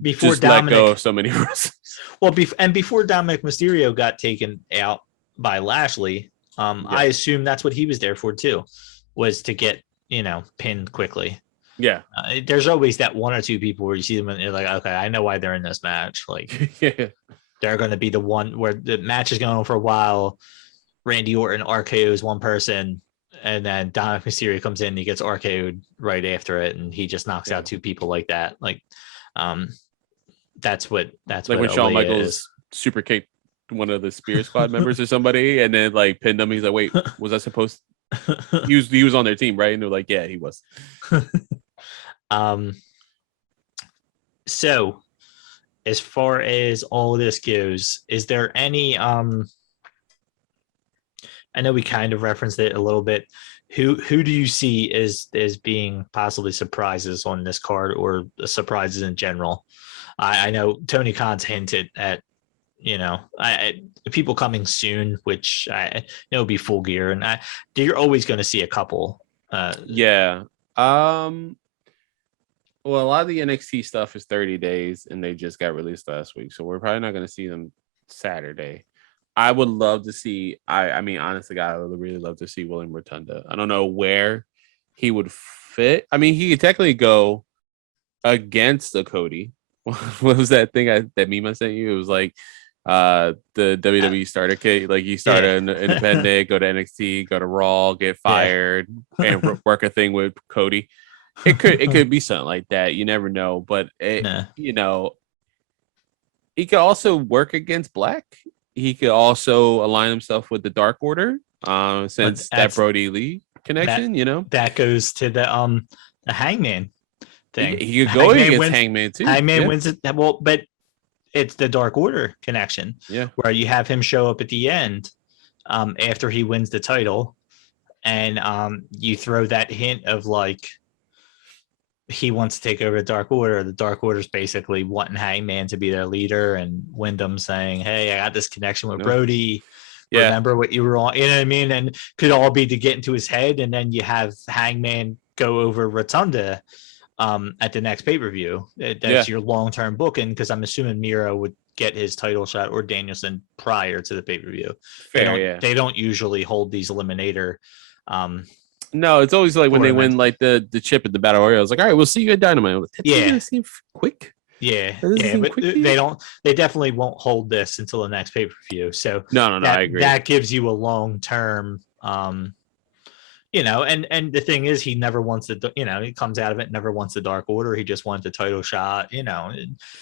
before just Dominic let go of so many wrestlers. Well, before Dominic Mysterio got taken out by Lashley, I assume that's what he was there for too, was to get pinned quickly. Yeah, there's always that one or two people where you see them and you're like, okay, I know why they're in this match. Like, they're going to be the one where the match is going on for a while. Randy Orton RKO's one person, and then Dominic Mysterio comes in, he gets RKO'd right after it, and he just knocks out two people like that. Like, that's like what when Shawn Michaels super kicked one of the Spear Squad members or somebody, and then like pinned him. He's like, wait, was I supposed to? He was on their team, right? And they're like, yeah, he was. So as far as all this goes, is there any I know we kind of referenced it a little bit. Who do you see as being possibly surprises on this card, or surprises in general? I know Tony Khan's hinted at people coming soon, which I know will be Full Gear, and you're always going to see a couple. Well, a lot of the NXT stuff is 30 days, and they just got released last week, so we're probably not going to see them Saturday. I would love to see. I mean, honestly, God, I would really love to see William Rotunda. I don't know where he would fit. I mean, he could technically go against the Cody. What was that thing that meme I sent you? It was like the WWE starter kit. Like, you start an independent, go to NXT, go to Raw, get fired, and work a thing with Cody. It could be something like that. You never know, but he could also work against Black. He could also align himself with the Dark Order, since that Brody Lee connection. That goes to the Hangman thing. He could go against Hangman too. Hangman wins it. Well, but it's the Dark Order connection. Yeah, where you have him show up at the end, after he wins the title, and you throw that hint of like, he wants to take over the Dark Order. The Dark Order's basically wanting Hangman to be their leader, and Wyndham saying, hey, I got this connection with Brody. Remember what you were on, you know what I mean? And could all be to get into his head. And then you have Hangman go over Rotunda at the next pay-per-view. That's your long-term booking, because I'm assuming Miro would get his title shot, or Danielson, prior to the pay-per-view. They don't usually hold these eliminator no, it's always like when they win like the chip at the Battle Royale. It's like, all right, we'll see you at Dynamite. That seem quick. But they definitely won't hold this until the next pay-per-view. So no, I agree. That gives you a long-term, and the thing is, he never wants to, he comes out of it, never wants the Dark Order. He just wants the title shot, Hey,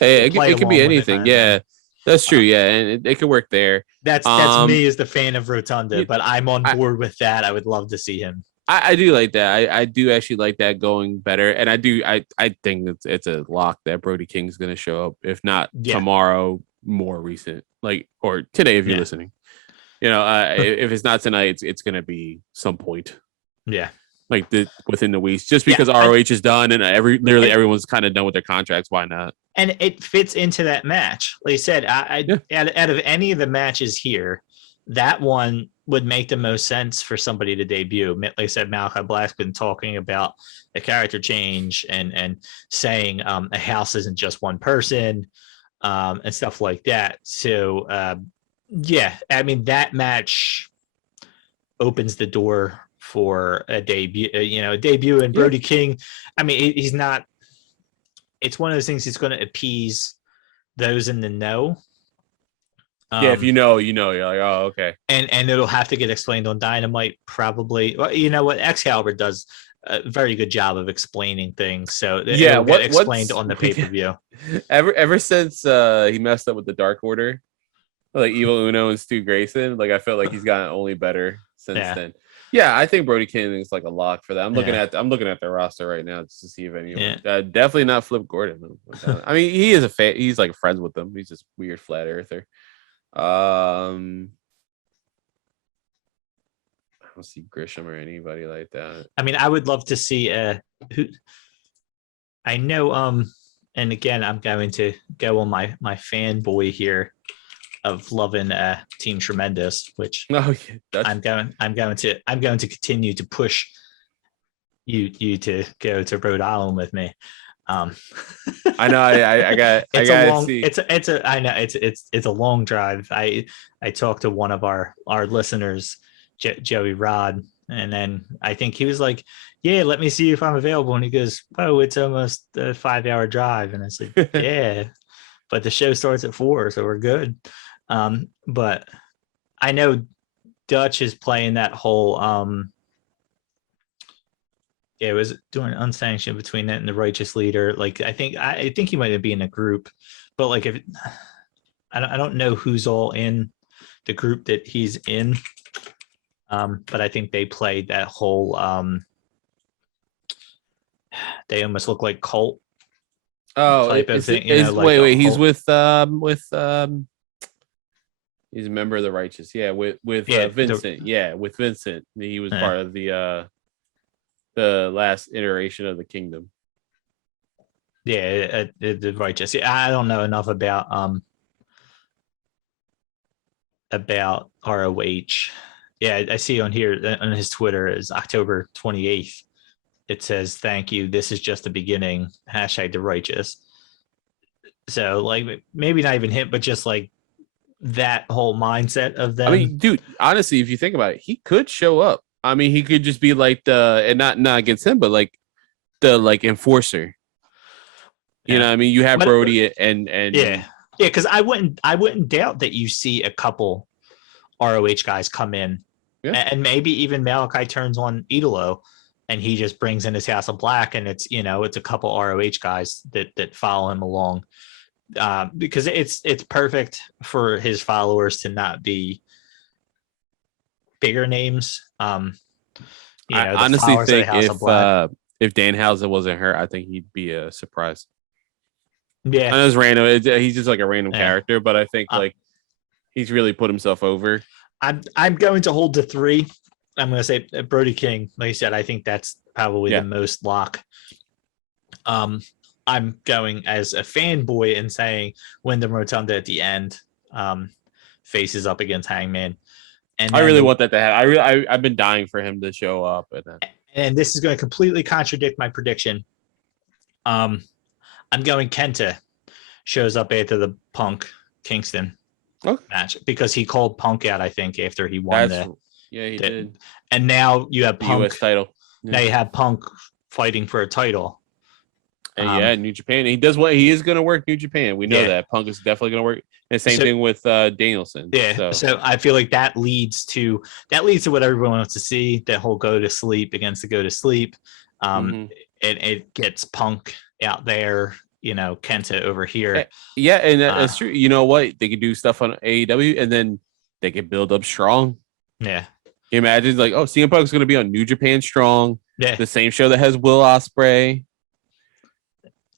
it could be anything. Yeah, that's true. Yeah, and it could work there. That's me as the fan of Rotunda, but I'm on board with that. I would love to see him. I do like that. I do actually like that going better, and I think it's a lock that Brody King's going to show up, if not tomorrow, more recent, or today if you're listening. If it's not tonight, it's going to be some point. Yeah, within the weeks, just because ROH is done and literally everyone's kind of done with their contracts. Why not? And it fits into that match. Like I said, out of any of the matches here, that one would make the most sense for somebody to debut. Like I said, Malachi Black's been talking about a character change and saying a house isn't just one person and stuff like that. So yeah, I mean that match opens the door for a debut. A debut, and Brody King. I mean, he's not. It's one of those things. He's going to appease those in the know. If you know, you're like, oh, okay. And it'll have to get explained on Dynamite, probably. Well, you know what? Excalibur does a very good job of explaining things. So it'll get explained on the pay-per-view. Ever since he messed up with the Dark Order, like Evil Uno and Stu Grayson, like I felt like he's gotten only better since then. Yeah, I think Brody King is like a lock for that. I'm looking at the roster right now just to see if anyone. Definitely not Flip Gordon. I mean, he is a fan. He's like friends with them. He's just weird flat earther. I don't see Grisham or anybody like that. I mean, I would love to see who. I know. And again, I'm going to go on my fanboy here of loving Team Tremendous, which I'm going to continue to push you to go to Rhode Island with me. I know it's a long drive. I talked to one of our listeners, Joey Rod, and then I think he was like, yeah, let me see if I'm available, and he goes, oh, it's almost a 5-hour drive, and I said, yeah, but the show starts at 4, so we're good. But I know Dutch is playing that whole it was doing unsanctioned between that and the Righteous Leader. Like I think he might be in a group, but like if I don't know who's all in the group that he's in. But I think they played that whole they almost look like cult type of thing. Wait, he's with he's a member of the Righteous. Yeah, with Vincent. With Vincent. He was part of the last iteration of the Kingdom. Yeah, the Righteous. Yeah, I don't know enough about ROH. Yeah, I see on here on his Twitter is October 28th. It says, thank you. This is just the beginning. # the Righteous. So like maybe not even him, but just like that whole mindset of them. I mean, dude, honestly, if you think about it, he could show up. I mean, he could just be like and not against him, but like the enforcer. You know what I mean? You have Brody and yeah, because I wouldn't doubt that you see a couple ROH guys come in, and maybe even Malachi turns on Idolo, and he just brings in his House of Black, and it's a couple ROH guys that follow him along, because it's perfect for his followers to not be bigger names. I honestly think if Danhausen wasn't hurt, I think he'd be a surprise. Yeah, I know it's random. He's just like a random character, but I think like he's really put himself over. I'm going to hold to 3. I'm going to say Brody King. Like I said, I think that's probably the most lock. I'm going as a fanboy and saying Wyndham Rotunda at the end faces up against Hangman. And I really want that to happen. I've been dying for him to show up. And this is going to completely contradict my prediction. I'm going Kenta shows up after the Punk Kingston match because he called Punk out, I think, after he won he did. And now you have Punk US title. Now you have Punk fighting for a title. And New Japan. He is going to work New Japan. We know that Punk is definitely going to work. And same thing with Danielson. Yeah. So I feel like that leads to what everyone wants to see. That whole go to sleep against the go to sleep. It gets Punk out there. Kenta over here. Yeah, and that's true. You know what? They could do stuff on AEW, and then they could build up Strong. Yeah. Can you imagine like, CM Punk's going to be on New Japan Strong. Yeah. The same show that has Will Ospreay.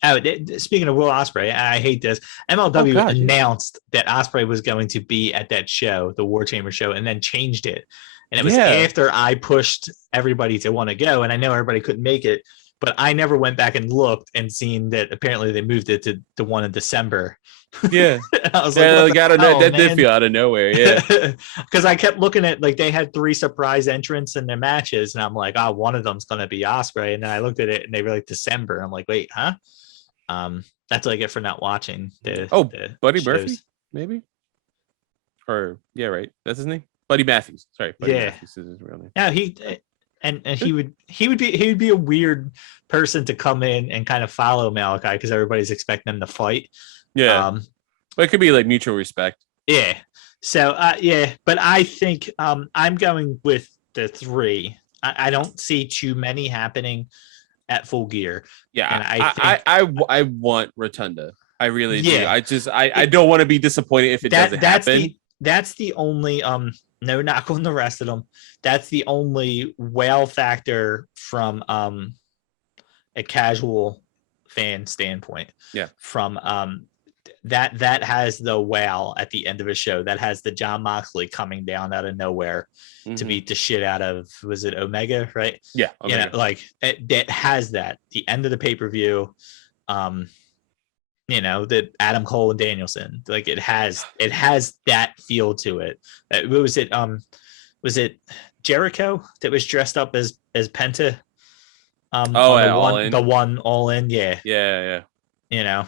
Oh, speaking of Will Ospreay, I hate this. MLW announced that Ospreay was going to be at that show, the War Chamber show, and then changed it. And it was after I pushed everybody to want to go, and I know everybody couldn't make it. but I never went back and looked and seen that apparently they moved it to the one in December. Yeah. I was like, that did feel out of nowhere. Yeah. Because I kept looking at, like, they had 3 surprise entrants in their matches, and I'm like, oh, one of them's going to be Ospreay. And then I looked at it and they were like December. I'm like, wait, huh? That's what I get for not watching the Buddy shows. Murphy, maybe? Or, yeah, right. That's his name? Buddy Matthews. Sorry. Buddy Matthews is his real name. Yeah, he would be a weird person to come in and kind of follow Malachi because everybody's expecting him to fight. Yeah. But it could be like mutual respect. Yeah. So but I think I'm going with the 3. I don't see too many happening at Full Gear. Yeah, and I want Rotunda. I really do. I don't want to be disappointed if it doesn't happen. That's the only no knock on the rest of them. That's the only wow factor from a casual fan standpoint. Yeah. From that has the wow at the end of a show. That has the Jon Moxley coming down out of nowhere to beat the shit out of, was it Omega, right? Yeah. Omega. You know, like it has that. The end of the pay-per-view, that Adam Cole and Danielson, like it has that feel to it. Was it Jericho that was dressed up as Penta? The one All In, yeah.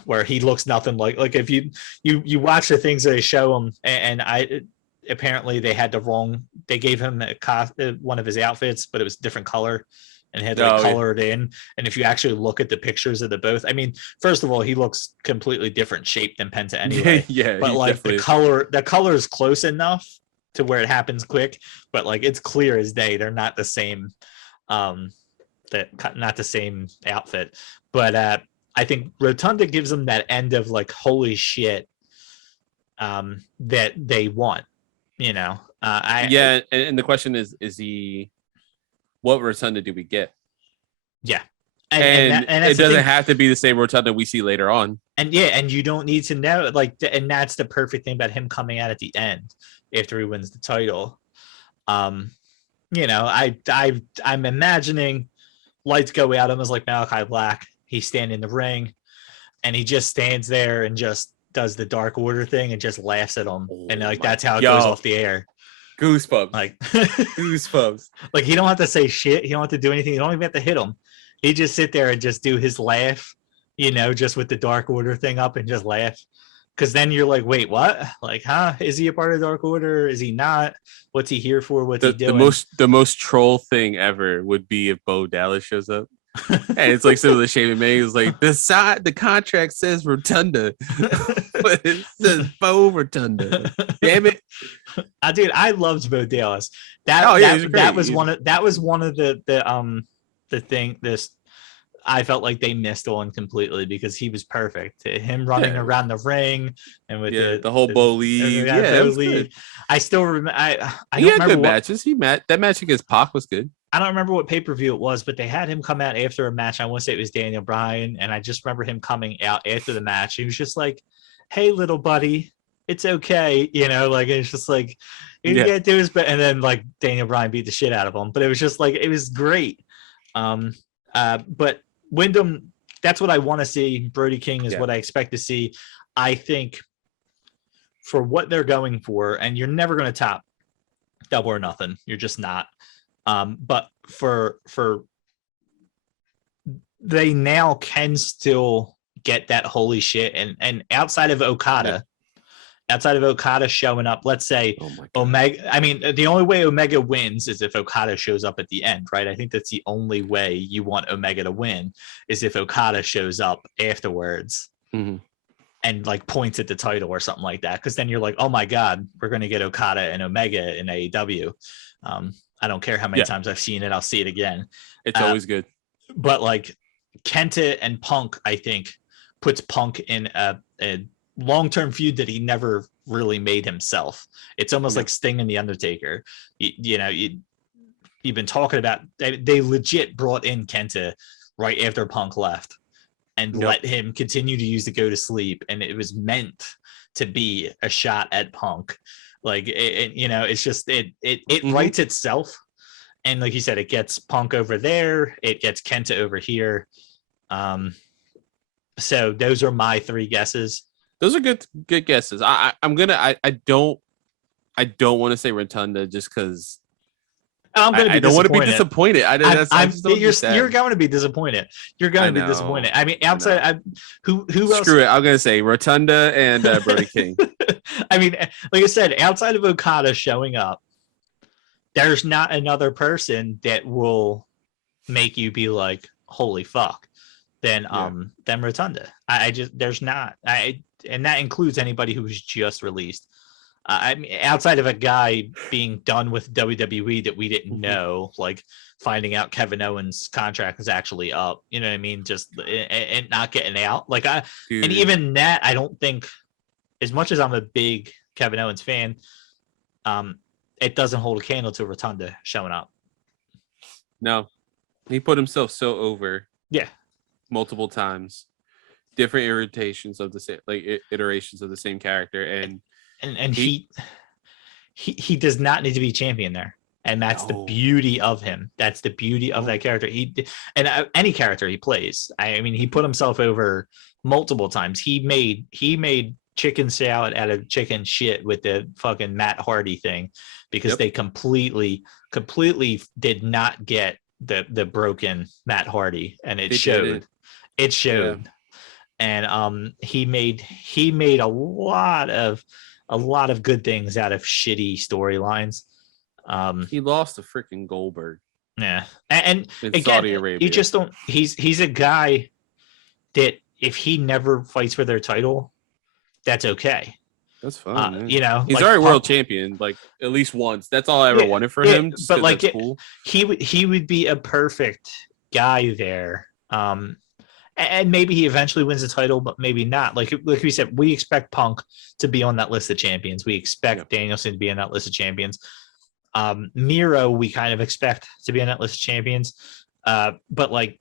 Where he looks nothing like if you watch the things that they show him, and apparently they gave him one of his outfits, but it was a different color and had colored in. And if you actually look at the pictures of the both, I mean, first of all, he looks completely different shape than Penta anyway. Yeah, but like the color is close enough to where it happens quick, but like it's clear as day they're not the same, not the same outfit. But I think Rotunda gives them that end of like, holy shit, that they want, and the question is he, what Rotunda do we get? Yeah. And it doesn't have to be the same Rotunda we see later on. And you don't need to know, like, and that's the perfect thing about him coming out at the end after he wins the title. I'm imagining lights go out almost like Malachi Black. He's standing in the ring and he just stands there and just does the Dark Order thing and just laughs at him. And like, that's how it goes off the air. Goosebumps. Like goosebumps. Like, he don't have to say shit. He don't have to do anything. You don't even have to hit him. He just sit there and just do his laugh, just with the Dark Order thing up and just laugh. Because then you're like, wait, what? Like, huh? Is he a part of the Dark Order? Is he not? What's he here for? What's he doing? The most troll thing ever would be if Bo Dallas shows up. And it's like some of the shaming man is like, the contract says Rotunda, but it says Bo Rotunda. Damn it. I loved Bo Dallas. That was one of the thing I felt like they missed on completely, because he was perfect. Him running around the ring and with the whole Bo lead. I still remember. I he had good matches. That match against Pac was good. I don't remember what pay-per-view it was, but they had him come out after a match. I want to say it was Daniel Bryan, and I just remember him coming out after the match. He was just like, "Hey, little buddy, it's okay," like, it's just like, you can't do this, but and then like Daniel Bryan beat the shit out of him. But it was just like, it was great. But Wyndham, that's what I want to see. Brody King is what I expect to see. I think for what they're going for, and you're never going to top Double or Nothing. You're just not. But for they now can still get that holy shit, and outside of Okada showing up, let's say Omega. I mean, the only way Omega wins is if Okada shows up at the end, right? I think that's the only way you want Omega to win, is if Okada shows up afterwards and like points at the title or something like that. Because then you're like, oh my god, we're going to get Okada and Omega in AEW. I don't care how many times I've seen it. I'll see it again. It's always good. But like Kenta and Punk, I think, puts Punk in a long-term feud that he never really made himself. It's almost like Sting and The Undertaker. You've been talking about, they legit brought in Kenta right after Punk left and let him continue to use the go to sleep. And it was meant to be a shot at Punk. Like, it's just, it writes itself. And like you said, it gets Punk over there, it gets Kenta over here. So those are my 3 guesses. Those are good guesses. I don't want to say Rotunda just because I'm going to be don't want to be disappointed. You're going to be disappointed. You're going to be disappointed. I mean, outside, who else? Screw it. I'm going to say Rotunda and Brody King. I mean, like I said, outside of Okada showing up, there's not another person that will make you be like, holy fuck, than Rotunda. There's not. And that includes anybody who was just released. I mean, outside of a guy being done with WWE that we didn't know, like finding out Kevin Owens' contract is actually up, you know what I mean? Just and not getting out. Like and even that, I don't think, as much as I'm a big Kevin Owens fan, it doesn't hold a candle to Rotunda showing up. No, he put himself so over. Yeah, multiple times, different iterations of the same character, and he does not need to be champion there, and that's the beauty of him. That's the beauty of that character. Any character he plays. I mean, he put himself over multiple times. He made chicken salad out of chicken shit with the fucking Matt Hardy thing, because they completely did not get the broken Matt Hardy, and it showed. It showed. And he made a lot of good things out of shitty storylines. He lost to freaking Goldberg. Yeah. And again, Saudi Arabia. You just don't, he's a guy that if he never fights for their title, that's okay. That's fine. You know, he's already world champion, like at least once. That's all I ever wanted for him. But like, cool. he would be a perfect guy there. And maybe he eventually wins the title, but maybe not. Like we said, we expect Punk to be on that list of champions. We expect Danielson to be on that list of champions. Miro, we kind of expect to be on that list of champions. But like,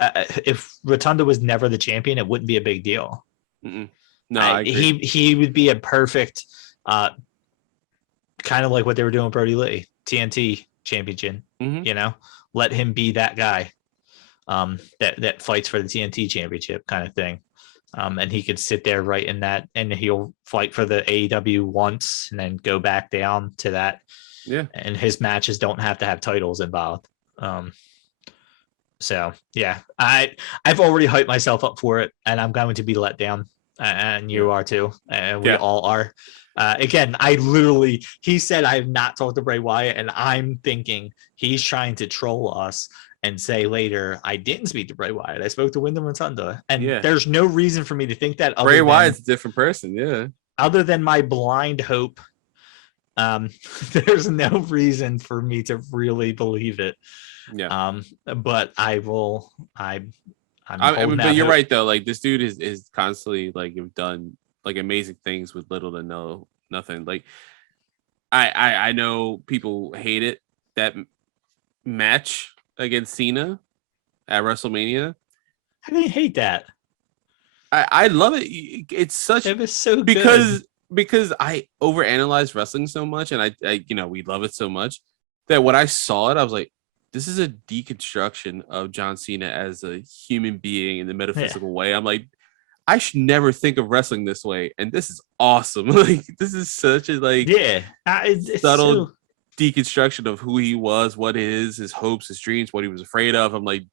if Rotunda was never the champion, it wouldn't be a big deal. Mm-mm. No, he would be a perfect, kind of like what they were doing with Brody Lee, TNT championship. Mm-hmm. You know, let him be that guy. That fights for the TNT championship kind of thing. And he could sit there right in that, and he'll fight for the AEW once and then go back down to that. Yeah. And his matches don't have to have titles involved. So yeah, I've already hyped myself up for it, and I'm going to be let down. And you are too. And we all are. Again, he said I have not talked to Bray Wyatt, and I'm thinking he's trying to troll us and say later, I didn't speak to Bray Wyatt. I spoke to Wyndham Rotunda. And there's no reason for me to think that. Bray Wyatt's a different person, other than my blind hope, there's no reason for me to really believe it. Yeah. But I will. But you're right though. Like this dude is constantly like done like amazing things with little to nothing. Like I know people hated that match against Cena at WrestleMania. How do you hate that? I love it. It was so good because I overanalyze wrestling so much, and I we love it so much that when I saw it, I was like, this is a deconstruction of John Cena as a human being in the metaphysical way. I'm like, I should never think of wrestling this way, and this is awesome. Like this is such a it's subtle deconstruction of who he was, what his hopes, his dreams, what he was afraid of. I'm like,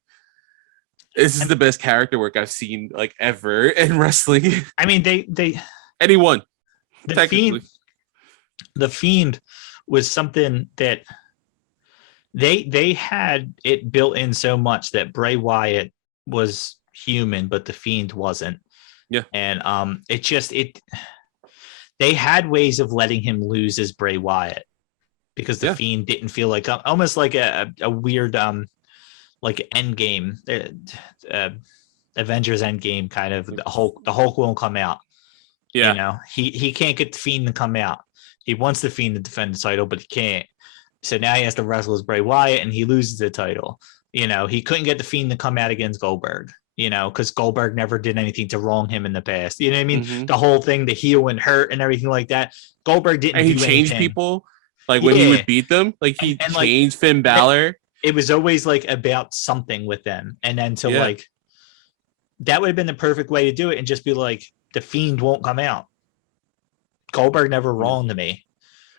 this is the best character work I've seen like ever in wrestling. I mean, they anyone. The Fiend was something that they had it built in so much that Bray Wyatt was human, but the Fiend wasn't. Yeah. And they had ways of letting him lose as Bray Wyatt, because the Fiend didn't feel like almost like a weird like Endgame, Avengers Endgame kind of. The Hulk won't come out. Yeah, you know, he can't get the Fiend to come out. He wants the Fiend to defend the title, but he can't. So now he has to wrestle as Bray Wyatt, and he loses the title. You know, he couldn't get the Fiend to come out against Goldberg. You know, because Goldberg never did anything to wrong him in the past. You know what I mean? Mm-hmm. The whole thing, the heel and hurt and everything like that. Goldberg didn't. And he changed people. Like when he would beat them, like he and changed Finn Balor. It was always like about something with them, and then to like that would have been the perfect way to do it, and just be like the Fiend won't come out. Goldberg never wronged me.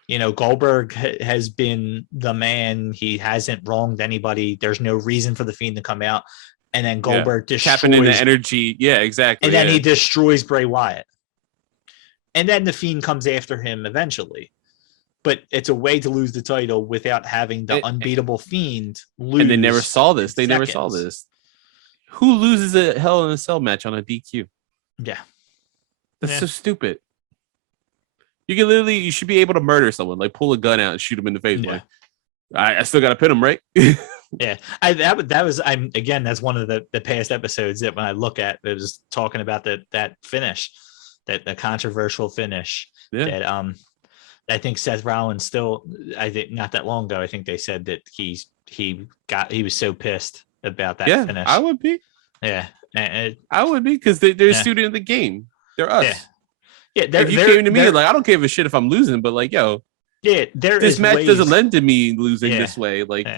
You know, Goldberg has been the man. He hasn't wronged anybody. There's no reason for the Fiend to come out. And then Goldberg destroys... Tapping in the energy. Yeah, exactly. And then he destroys Bray Wyatt. And then the Fiend comes after him eventually. But it's a way to lose the title without having the unbeatable Fiend lose. And they never saw this. They never saw this. Who loses a Hell in a Cell match on a DQ? Yeah. That's so stupid. You can literally, you should be able to murder someone, like pull a gun out and shoot him in the face. Yeah. Like, I still got to pin him, right? Yeah. Again, that's one of the past episodes that when I look at, it was talking about that finish, the controversial finish that, I think Seth Rollins still, I think not that long ago, I think they said that he was so pissed about that finish. I would be. Yeah. I would be because they're a student of the game. They're us. Yeah, if you came to me, like, I don't give a shit if I'm losing, but like, yo, this match doesn't lend to me losing this way. Like,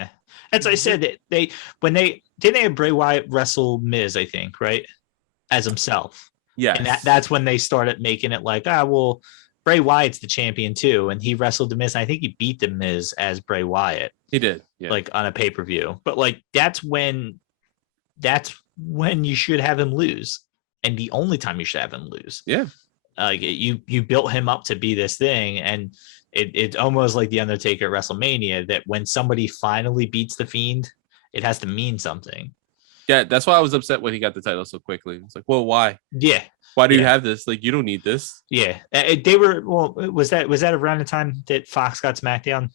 as I said, they have Bray Wyatt wrestle Miz, I think, right, as himself. Yeah, and that's when they started making it like, well, Bray Wyatt's the champion too, and he wrestled the Miz. And I think he beat the Miz as Bray Wyatt. He did, like on a pay-per-view. But like that's when you should have him lose, and the only time you should have him lose. Yeah. You built him up to be this thing, and it's almost like the Undertaker at WrestleMania, that when somebody finally beats the Fiend, it has to mean something. Yeah, that's why I was upset when he got the title so quickly. It's like, well, why? Yeah, why do you have this? Like, you don't need this. Yeah, they were. Well, was that around the time that Fox got SmackDown?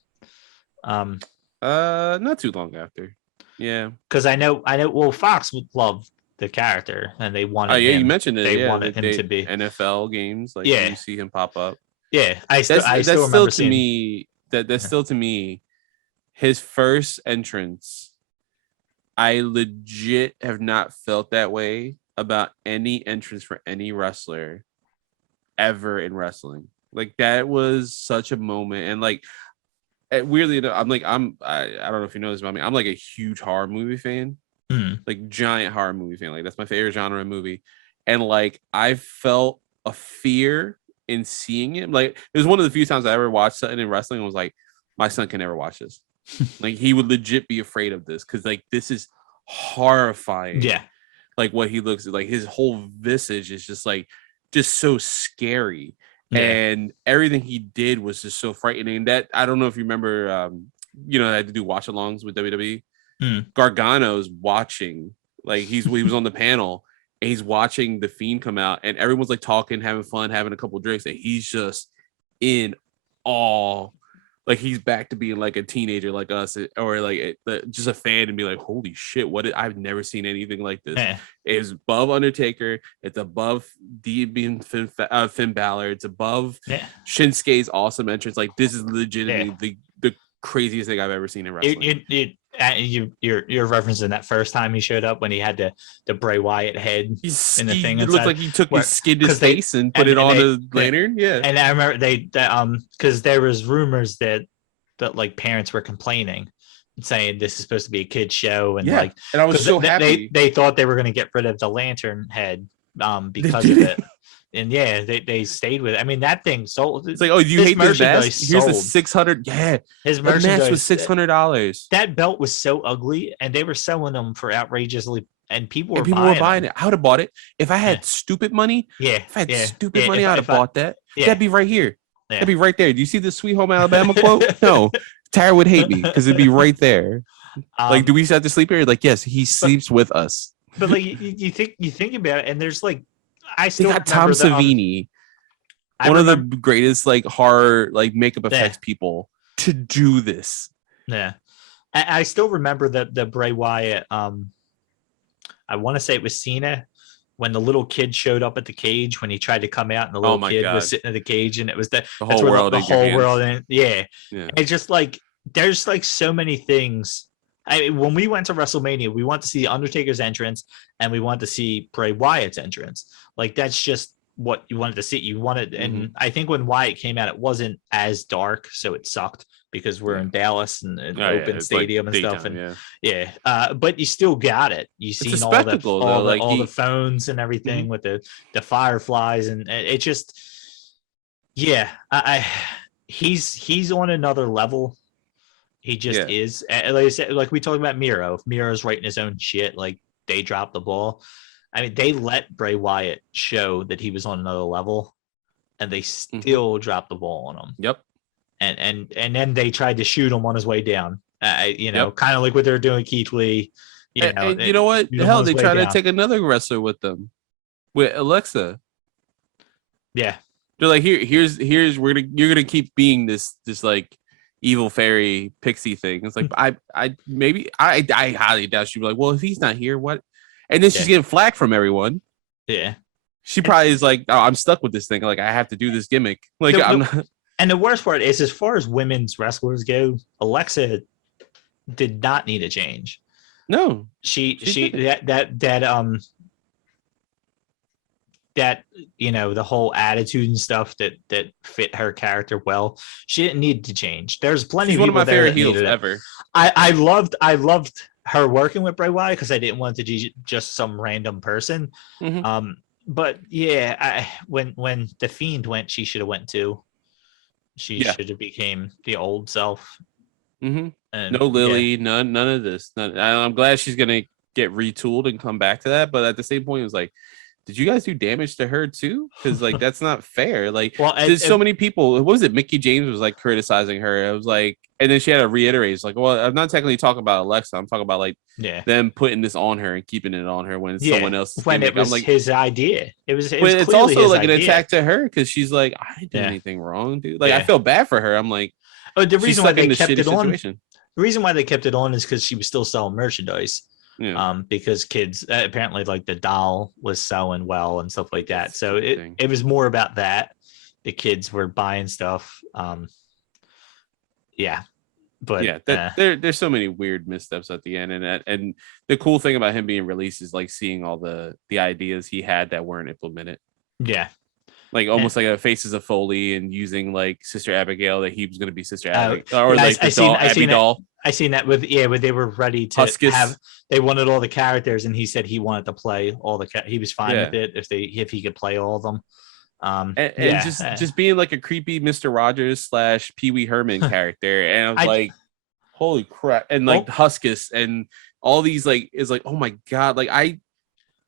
Not too long after. Yeah, because I know. Well, Fox would love the character, and they wanted. Oh yeah, him. You mentioned it. They wanted him to be NFL games. Like, you see him pop up. Yeah, I still remember to me. That's still to me his first entrance. I legit have not felt that way about any entrance for any wrestler ever in wrestling. Like, that was such a moment, and like, weirdly enough, I don't know if you know this about me. I'm like a huge horror movie fan. Like, giant horror movie fan. Like, that's my favorite genre of movie. And like, I felt a fear in seeing it. Like, it was one of the few times I ever watched something in wrestling and was like, my son can never watch this. Like, he would legit be afraid of this, because like, this is horrifying. Yeah. Like, what he looks like, his whole visage is just so scary. Yeah. And everything he did was just so frightening. That, I don't know if you remember, I had to do watch alongs with WWE. Gargano's watching, like, he was on the panel, and he's watching the Fiend come out, and everyone's like talking, having fun, having a couple drinks, and he's just in awe. Like, he's back to being like a teenager like us, or like just a fan, and be like, holy shit, I've never seen anything like this. It's above Undertaker, it's above being Finn Balor, it's above Shinsuke's awesome entrance. Like, this is legitimately the craziest thing I've ever seen in wrestling. You're referencing that first time he showed up, when he had the Bray Wyatt head in the thing. It looked like he skinned his face and put it on a lantern. Yeah, and I remember because there was rumors that like parents were complaining, saying this is supposed to be a kid's show, and and I was so happy. They thought they were going to get rid of the lantern head because of it. And they stayed with it. I mean, that thing sold. It's like, oh, you hate this mask? Here's the $600. Yeah, his merchandise was $600. That belt was so ugly, and they were selling them for outrageously, and people were buying it. I would have bought it if I had stupid money. Yeah, if I had stupid money, I'd have bought that. That'd be right here. That'd be right there. Do you see the Sweet Home Alabama quote? No, Tara would hate me because it'd be right there. Like, do we have to sleep here? Like, yes, he sleeps with us. But like, you think about it, and there's like. I still got Tom Savini, one of the greatest like horror like makeup effects people, to do this. Yeah, I still remember the Bray Wyatt. I want to say it was Cena, when the little kid showed up at the cage, when he tried to come out, and the little kid was sitting in the cage, and it was the whole world. The whole world, and it's just like, there's like so many things. When we went to WrestleMania, we want to see Undertaker's entrance, and we want to see Bray Wyatt's entrance. Like, that's just what you wanted to see. You wanted, and I think when Wyatt came out, it wasn't as dark, so it sucked because we're in Dallas and an open stadium and stuff, and but you still got it. You seen all the phones and everything with the fireflies, and it just, he's on another level. He just is. Like I said, like we talked about Miro. If Miro's writing his own shit, like they dropped the ball. I mean, they let Bray Wyatt show that he was on another level, and they still dropped the ball on him. Yep. And then they tried to shoot him on his way down. Kind of like what they're doing, Keith Lee. And you know what? Hell, they tried to take another wrestler with them, with Alexa. Yeah. They're like, here's you're gonna keep being this like evil fairy pixie thing. It's like I highly doubt she'd be like, well, if he's not here, what? And then she's getting flack from everyone. Yeah. She probably is like, oh, I'm stuck with this thing. Like I have to do this gimmick. Like I'm not. And the worst part is, as far as women's wrestlers go, Alexa did not need a change. No, she the whole attitude and stuff that fit her character well. She didn't need to change. There's plenty of people. One of my favorite heels ever. I loved her working with Bray Wyatt because I didn't want it to be just some random person. But when the Fiend went, she should have went too. She should have became the old self. And no Lily, none of this. I'm glad she's gonna get retooled and come back to that. But at the same point, it was like, did you guys do damage to her too? Because like that's not fair. Like, there's so many people. What was it? Mickey James was like criticizing her. It was like, and then she had to reiterate. It's like, well, I'm not technically talking about Alexa. I'm talking about like them putting this on her and keeping it on her when someone else. When it was like, his idea. It was it's also like an attack to her because she's like, I didn't do anything wrong, dude. Like I feel bad for her. I'm like, the reason why they kept it on. The reason why they kept it on is because she was still selling merchandise. Because kids apparently like the doll was selling well and stuff like that. So it was more about that. The kids were buying stuff. There's so many weird missteps at the end, and the cool thing about him being released is like seeing all the ideas he had that weren't implemented. Yeah. Like almost like a Faces of Foley and using like Sister Abigail that he was going to be Sister Abigail or like Abby Doll. I seen that with where they were ready to have. They wanted all the characters, and he said he wanted to play all the. He was fine with it if he could play all of them. Just being like a creepy Mr. Rogers / Pee Wee Herman character, and I was like, holy crap! And like Huskus and all these like is like, oh my god! Like I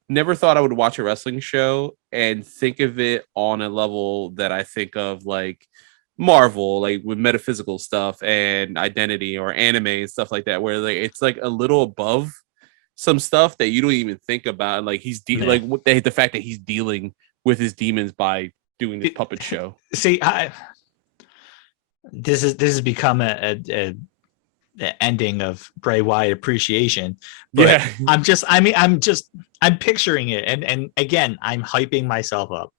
never thought I would watch a wrestling show and think of it on a level that I think of like Marvel, like with metaphysical stuff and identity or anime and stuff like that, where like it's like a little above some stuff that you don't even think about. Like he's like the fact that he's dealing with his demons by doing this puppet show. See, this has become a ending of Bray Wyatt appreciation, but I'm picturing it, and again, I'm hyping myself up.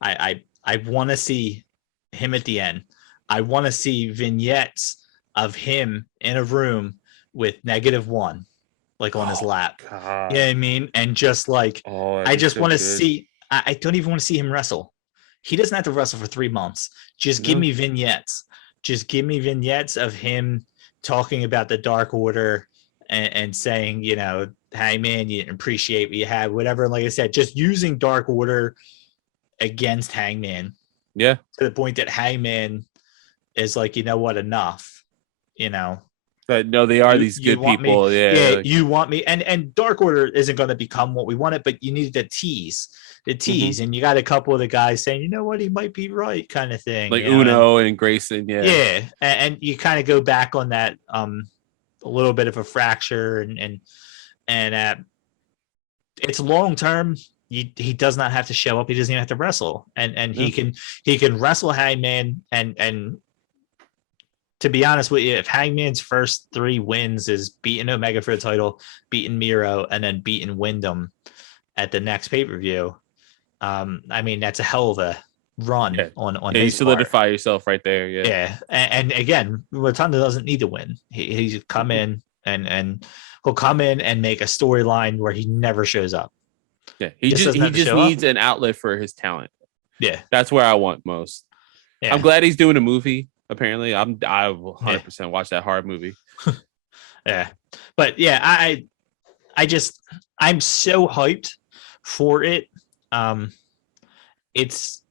I want to see him at the end. I want to see vignettes of him in a room with -1, like on his lap. God. You know what I mean? And just like, I just want to see. I don't even want to see him wrestle. He doesn't have to wrestle for 3 months. Just give me vignettes. Just give me vignettes of him talking about the Dark Order and saying, hey man, you didn't appreciate what you had, whatever. Like I said, just using Dark Order against Hangman. Yeah. To the point that Hangman is like, enough. But no, they are these good people. You want me, and Dark Order isn't going to become what we wanted, but you need the tease, and you got a couple of the guys saying, you know what, he might be right, kind of thing, like Uno and Grayson, and you kind of go back on that, a little bit of a fracture, and it's long term. He does not have to show up. He doesn't even have to wrestle, and he can wrestle Hangman, and to be honest with you, if Hangman's first 3 wins is beating Omega for the title, beating Miro, and then beating Wyndham at the next pay-per-view, I mean, that's a hell of a run on you solidify yourself right there. And again, Rotunda doesn't need to win. He's come in and he'll come in and make a storyline where he never shows up. He just needs an outlet for his talent. Yeah, that's where I want most. yeah. I'm glad he's doing a movie. Apparently, I will 100% watch that hard movie. Yeah, but yeah, I'm so hyped for it. It's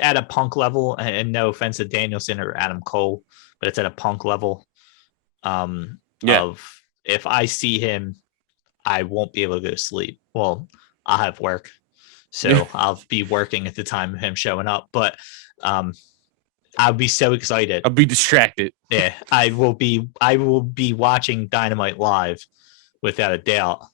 at a Punk level, and no offense to Danielson or Adam Cole, but it's at a Punk level. Of if I see him, I won't be able to go to sleep. Well, I'll have work, so I'll be working at the time of him showing up. But I'll be so excited. I'll be distracted. Yeah, I will be watching Dynamite live without a doubt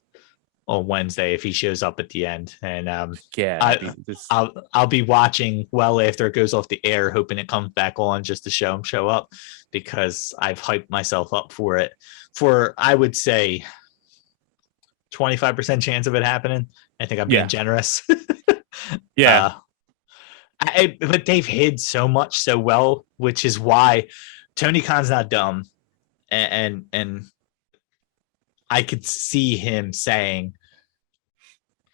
on Wednesday if he shows up at the end. And I'll be watching well after it goes off the air, hoping it comes back on just to show him show up, because I've hyped myself up for it. For I would say 25% chance of it happening. I think I'm being generous. Yeah. But they've hid so much so well, which is why Tony Khan's not dumb, and I could see him saying,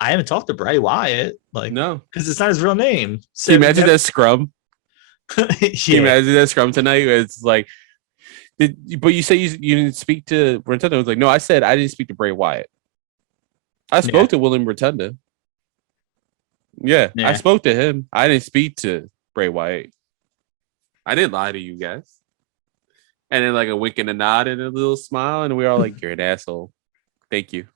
"I haven't talked to Bray Wyatt," like, no, because it's not his real name. So can you imagine that scrum? Yeah. Can you imagine that scrum tonight? It's like, but you say you didn't speak to Rotunda. I was like, no, I said I didn't speak to Bray Wyatt. I spoke to William Rotunda. Yeah, I spoke to him. I didn't speak to Bray Wyatt. I didn't lie to you guys. And then like a wink and a nod and a little smile, and we were all like, "You're an asshole. Thank you."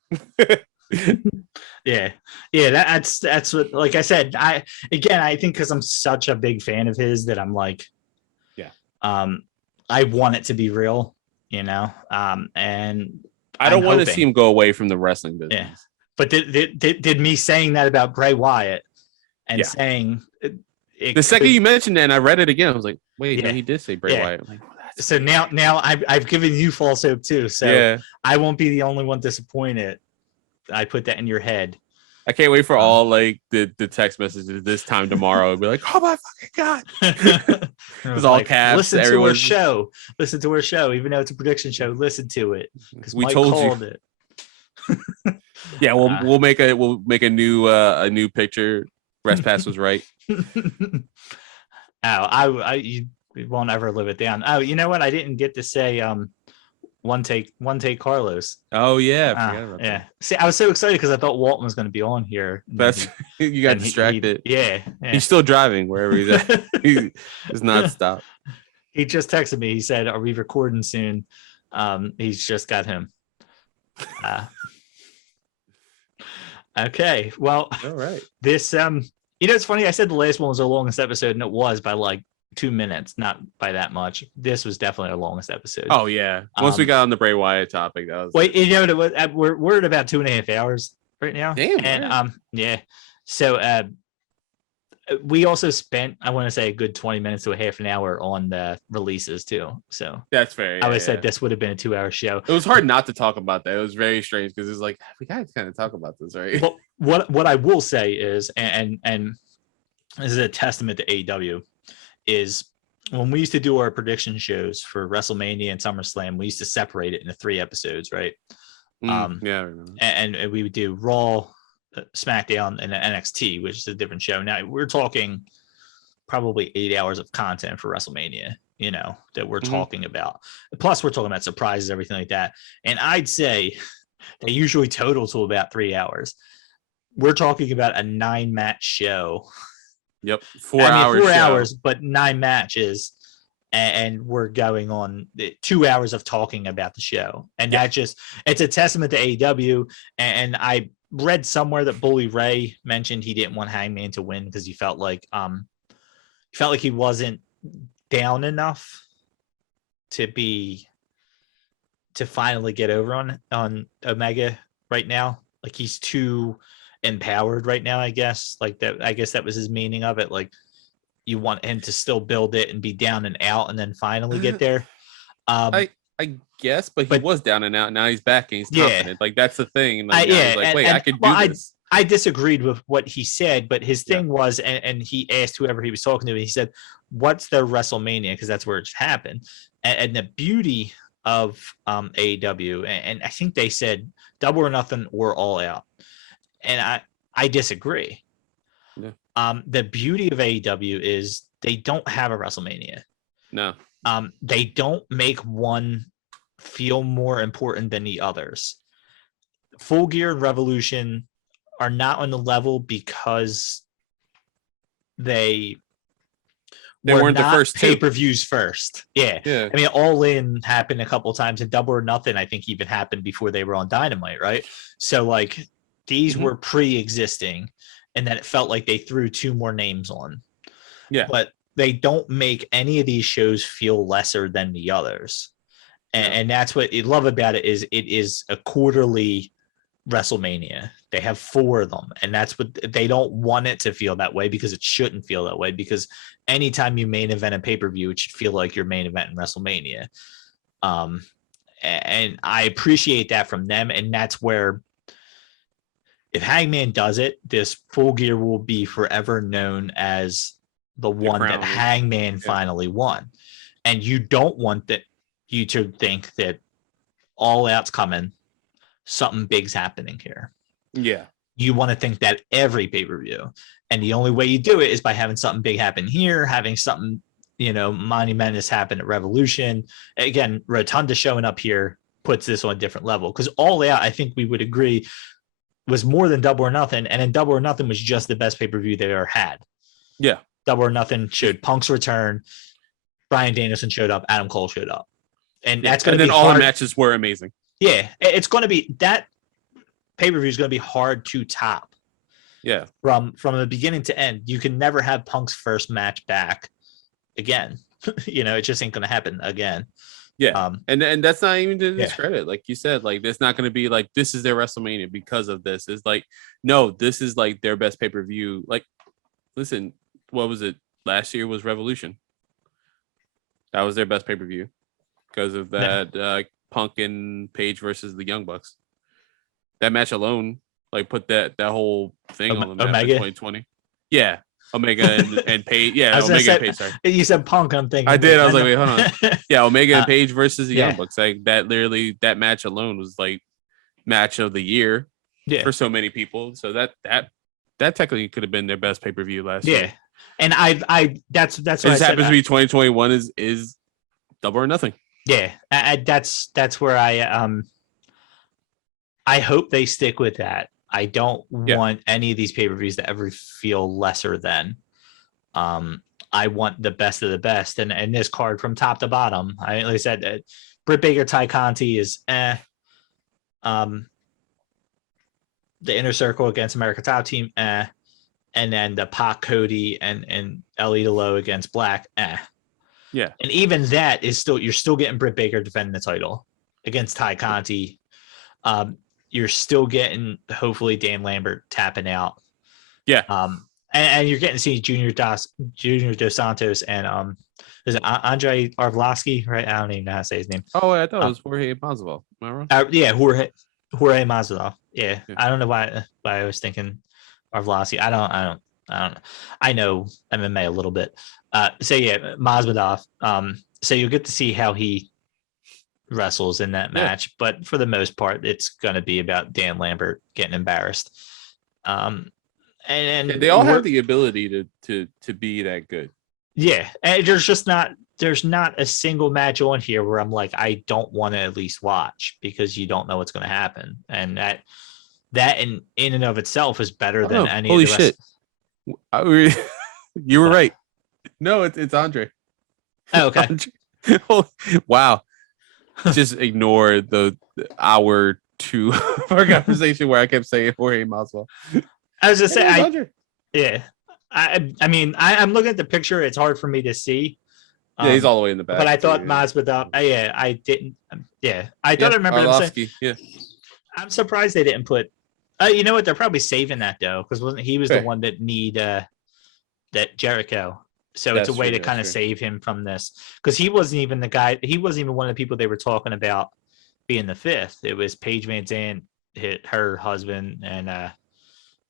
Yeah. That's what. Like I said, I think because I'm such a big fan of his that I'm like, I want it to be real, and I don't want to see him go away from the wrestling business. Yeah. But did me saying that about Bray Wyatt and saying the second you mentioned that, and I read it again, I was like, wait, no, he did say Bray Wyatt. I'm like, so now I've given you false hope too. So I won't be the only one disappointed. I put that in your head. I can't wait for all like the text messages this time tomorrow. It'll be like, oh my fucking god. It's all like, caps. Listen to our show. Listen to our show. Even though it's a prediction show, listen to it. Because we called it. Yeah, we'll make a new picture. Rest Pass was right. You won't ever live it down. Oh, you know what? I didn't get to say one take Carlos. Oh yeah, I forgot about that. See, I was so excited because I thought Walton was going to be on here. That's you got distracted. Yeah, he's still driving wherever he's at. He does not stop. He just texted me. He said, "Are we recording soon?" He's just got him. Okay, well, all right. This it's funny. I said the last one was the longest episode, and it was by like 2 minutes, not by that much. This was definitely our longest episode. Oh yeah. Once we got on the Bray Wyatt topic, that was we're at about 2.5 hours right now. Damn. And so we also spent, I want to say, a good 20 minutes to a half an hour on the releases too. So that's fair. I would said this would have been a 2-hour show. It was hard not to talk about that. It was very strange because it's like we gotta kind of talk about this, right? Well, what I will say is, and this is a testament to AEW, is when we used to do our prediction shows for WrestleMania and SummerSlam, we used to separate it into 3 episodes, right? Yeah, I remember. And we would do Raw, SmackDown, and NXT, which is a different show. Now we're talking probably 8 hours of content for WrestleMania, that we're talking about. Plus, we're talking about surprises, everything like that. And I'd say they usually total to about 3 hours. We're talking about a 9-match show. Yep, 4 hours. 4 hours, but 9 matches, and we're going on 2 hours of talking about the show, and it's a testament to AEW. And I read somewhere that Bully Ray mentioned he didn't want Hangman to win because he felt like he wasn't down enough to finally get over on Omega right now. Like he's too empowered right now, I guess. Like that, I guess that was his meaning of it. Like you want him to still build it and be down and out and then finally get there. I guess, but he was down and out. Now he's back and he's confident. Like that's the thing. Like, I could do this. I disagreed with what he said, but his thing was, and he asked whoever he was talking to, and he said, "What's their WrestleMania?" Because that's where it happened. And the beauty of AEW, and I think they said Double or Nothing or All Out, and I disagree. Yeah. The beauty of AEW is they don't have a WrestleMania. No. They don't make one feel more important than the others. Full Gear and Revolution are not on the level because they weren't the first pay-per-views first. Yeah. I mean, All In happened a couple times, and Double or Nothing, I think, even happened before they were on Dynamite, right? So, like, these were pre-existing, and then it felt like they threw 2 more names on. Yeah. But they don't make any of these shows feel lesser than the others. And that's what you love about it is a quarterly WrestleMania. They have 4 of them, and that's what they don't want it to feel that way, because it shouldn't feel that way, because anytime you main event a pay-per-view, it should feel like your main event in WrestleMania. And I appreciate that from them, and that's where, if Hangman does it, this Full Gear will be forever known as the one that Hangman finally won. And you don't want you to think that All Out's coming, something big's happening here. Yeah. You want to think that every pay-per-view. And the only way you do it is by having something big happen here, having something, monumentous happen at Revolution. Again, Rotunda showing up here puts this on a different level, because All Out, I think we would agree, was more than Double or Nothing. And then Double or Nothing was just the best pay-per-view they ever had. Yeah. Double or Nothing showed Punk's return. Bryan Danielson showed up. Adam Cole showed up. And that's going to be hard. All the matches were amazing. Yeah. It's going to be, that pay-per-view is going to be hard to top. Yeah. From the beginning to end. You can never have Punk's first match back again. It just ain't going to happen again. Yeah. And that's not even to discredit. Like you said, like, it's not going to be like, this is their WrestleMania because of this. It's like, no, this is like their best pay-per-view. Like, listen, what was it? Last year was Revolution. That was their best pay-per-view because of that Punk and Page versus the Young Bucks. That match alone, like, put that whole thing on the map in 2020. Yeah. Omega and Page. Yeah, Omega and Page. Sorry. You said Punk, I'm thinking. I did. I was like, wait, hold on. Yeah, Omega and Page versus the Young Bucks. Like, that match alone was like match of the year for so many people. So that technically could have been their best pay-per-view last year. And that's what this happens to be 2021 is Double or Nothing. Yeah, that's where I hope they stick with that. I don't want any of these pay-per-views to ever feel lesser than. I want the best of the best, and this card from top to bottom. Like I said, Britt Baker, Ty Conti is the Inner Circle against America Top Team, and then the Pac, Cody, and El Idolo against Black, Yeah, and even that is you're still getting Britt Baker defending the title against Ty Conti. You're still getting, hopefully, Dan Lambert tapping out. Yeah. And you're getting to see Junior Dos Santos and is it Andre Arlovsky, right? I don't even know how to say his name. Oh, I thought it was Jorge Masvidal. Am I wrong? Jorge Masvidal. Yeah. I don't know why I was thinking Arlovsky. I don't know. I know MMA a little bit. Masvidal. So you'll get to see how he wrestles in that match, but for the most part, it's going to be about Dan Lambert getting embarrassed. And they all have the ability to be that good. Yeah, and there's not a single match on here where I'm like, I don't want to at least watch, because you don't know what's going to happen, and that in and of itself is better than any of the rest. You were right. No, it's Andre. Oh, okay. Andre. Wow. Just ignore the hour 2 of our conversation where I kept saying Jorge Masvidal. I was just saying, I mean, I'm looking at the picture. It's hard for me to see. He's all the way in the back. But I thought Masvidal. I didn't. I thought I remember him saying. Yeah. I'm surprised they didn't put. You know what? They're probably saving that though, because wasn't he was the one that need that Jericho. So it's a way to kind of save him from this, because he wasn't even the guy. He wasn't even one of the people they were talking about being the 5th. It was Paige Van Zandt, her husband, and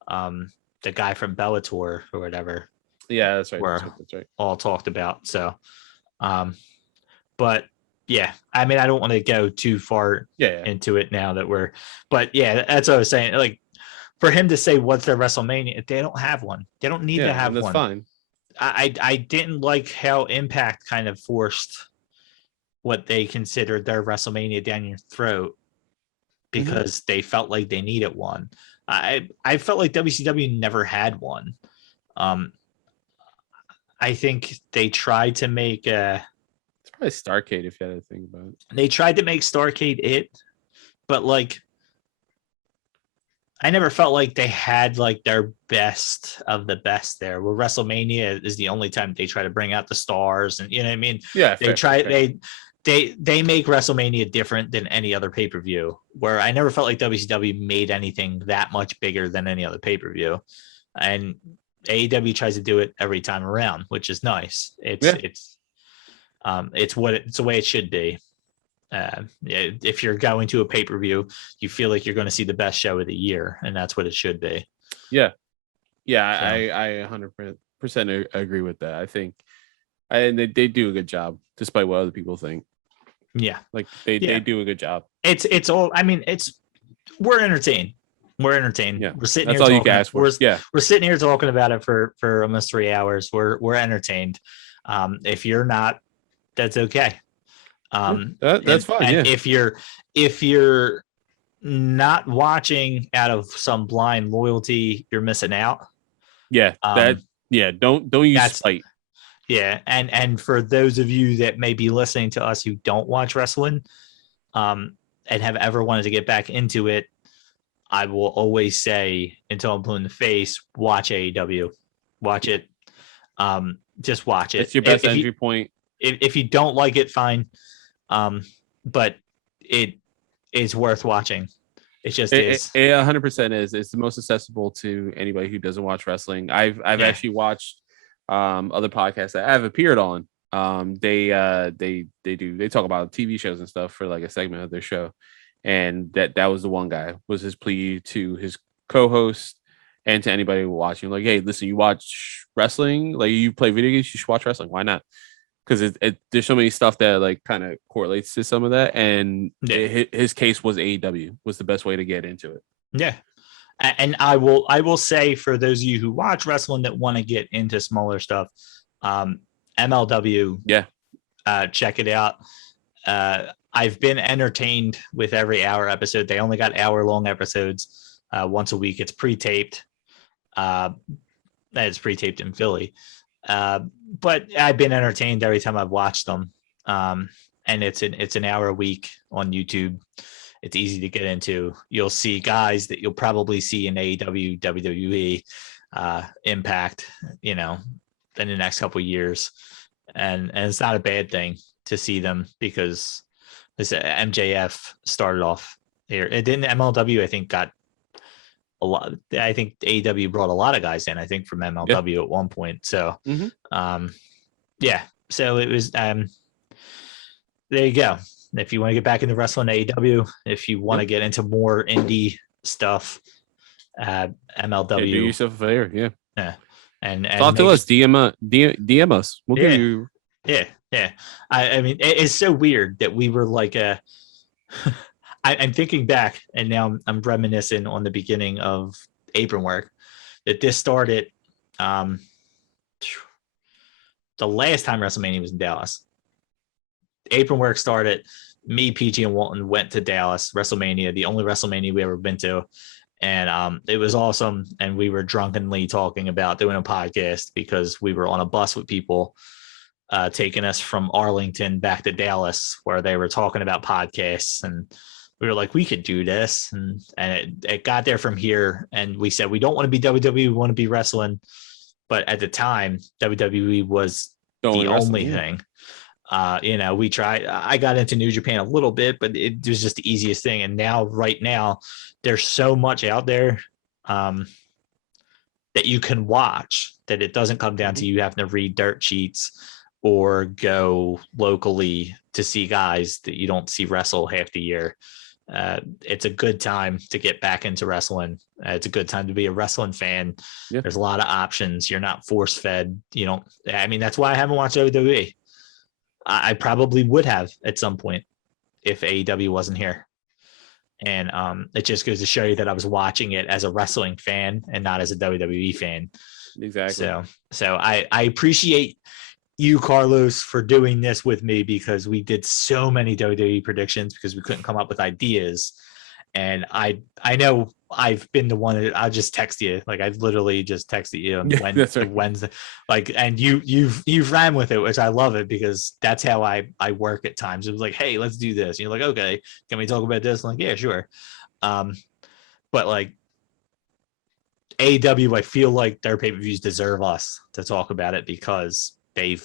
the guy from Bellator or whatever. Yeah, that's right. That's right. All talked about. So, but yeah, I mean, I don't want to go too far into it now that but yeah, that's what I was saying. Like, for him to say what's their WrestleMania, they don't have one. They don't need to have that's one. Fine. I didn't like how Impact kind of forced what they considered their WrestleMania down your throat because they felt like they needed one. I felt like WCW never had one. I think they tried to make it's probably Starrcade if you had to think about it. They tried to make Starrcade it, but like I never felt like they had like their best of the best there. Where WrestleMania is the only time they try to bring out the stars, and you know what I mean. Yeah, they they make WrestleMania different than any other pay-per-view. Where I never felt like WCW made anything that much bigger than any other pay-per-view, and AEW tries to do it every time around, which is nice. It's the way it should be. If you're going to a pay-per-view, you feel like you're going to see the best show of the year, and that's what it should be. I 100% agree with that. I think and they do a good job despite what other people think. Like they do a good job. It's all, I mean, we're entertained. We're entertained. We're sitting that's here all talking, you guys for. We're sitting here talking about it for almost 3 hours. We're entertained. If you're not, that's okay. That's fine. And if you're not watching out of some blind loyalty, you're missing out. Don't use spite. And for those of you that may be listening to us who don't watch wrestling, and have ever wanted to get back into it, I will always say, until I'm blue in the face, watch AEW. Watch it. Just watch it. It's your best entry point. If you don't like it, fine. But it is worth watching. It just is. It 100% is. It's the most accessible to anybody who doesn't watch wrestling. I've actually watched other podcasts that I've appeared on. They talk about TV shows and stuff for like a segment of their show. And that was the one guy, was his plea to his co-host and to anybody watching, like, hey, listen, you watch wrestling, like you play video games, you should watch wrestling. Why not? Because there's so many stuff that like kind of correlates to some of that. And his case was AEW was the best way to get into it. Yeah. And I will say, for those of you who watch wrestling that want to get into smaller stuff, MLW, check it out. I've been entertained with every hour episode. They only got hour-long episodes once a week. It's pre-taped. It's pre-taped in Philly. But I've been entertained every time I've watched them. And it's an hour a week on YouTube. It's easy to get into. You'll see guys that you'll probably see in AEW, WWE, Impact, in the next couple of years. And it's not a bad thing to see them, because this MJF started off here. It didn't. MLW, I think, got a lot. I think AEW brought a lot of guys in, I think, from MLW at one point. So, so it was, there you go. If you want to get back into wrestling, AEW, if you want to get into more indie stuff, MLW. Do yourself a favor. Yeah. And talk to us, DM us. We'll give you. Yeah. I mean, it's so weird that we were like I'm thinking back, and now I'm reminiscing on the beginning of Apron Work, that this started the last time WrestleMania was in Dallas. Apron Work started, me, PG, and Walton went to Dallas, WrestleMania, the only WrestleMania we ever been to. And it was awesome. And we were drunkenly talking about doing a podcast because we were on a bus with people taking us from Arlington back to Dallas, where they were talking about podcasts. And we were like, we could do this. And it got there from here. And we said, we don't want to be WWE, we want to be wrestling. But at the time, WWE was the only thing. We tried. I got into New Japan a little bit, but it was just the easiest thing. And right now, there's so much out there that you can watch, that it doesn't come down to you having to read dirt sheets or go locally to see guys that you don't see wrestle half the year. It's a good time to get back into wrestling. It's a good time to be a wrestling fan. Yeah. There's a lot of options. You're not force fed. That's why I haven't watched WWE. I probably would have at some point if AEW wasn't here. And it just goes to show you that I was watching it as a wrestling fan and not as a WWE fan. Exactly. So I appreciate you, Carlos, for doing this with me, because we did so many WWE predictions because we couldn't come up with ideas. And I know I've been the one that I'll just text you. Like I literally just texted you on Wednesday. Like, and you've ran with it, which I love it, because that's how I work at times. It was like, hey, let's do this. And you're like, okay, can we talk about this? I'm like, yeah, sure. But like AEW, I feel like their pay-per-views deserve us to talk about it, because they've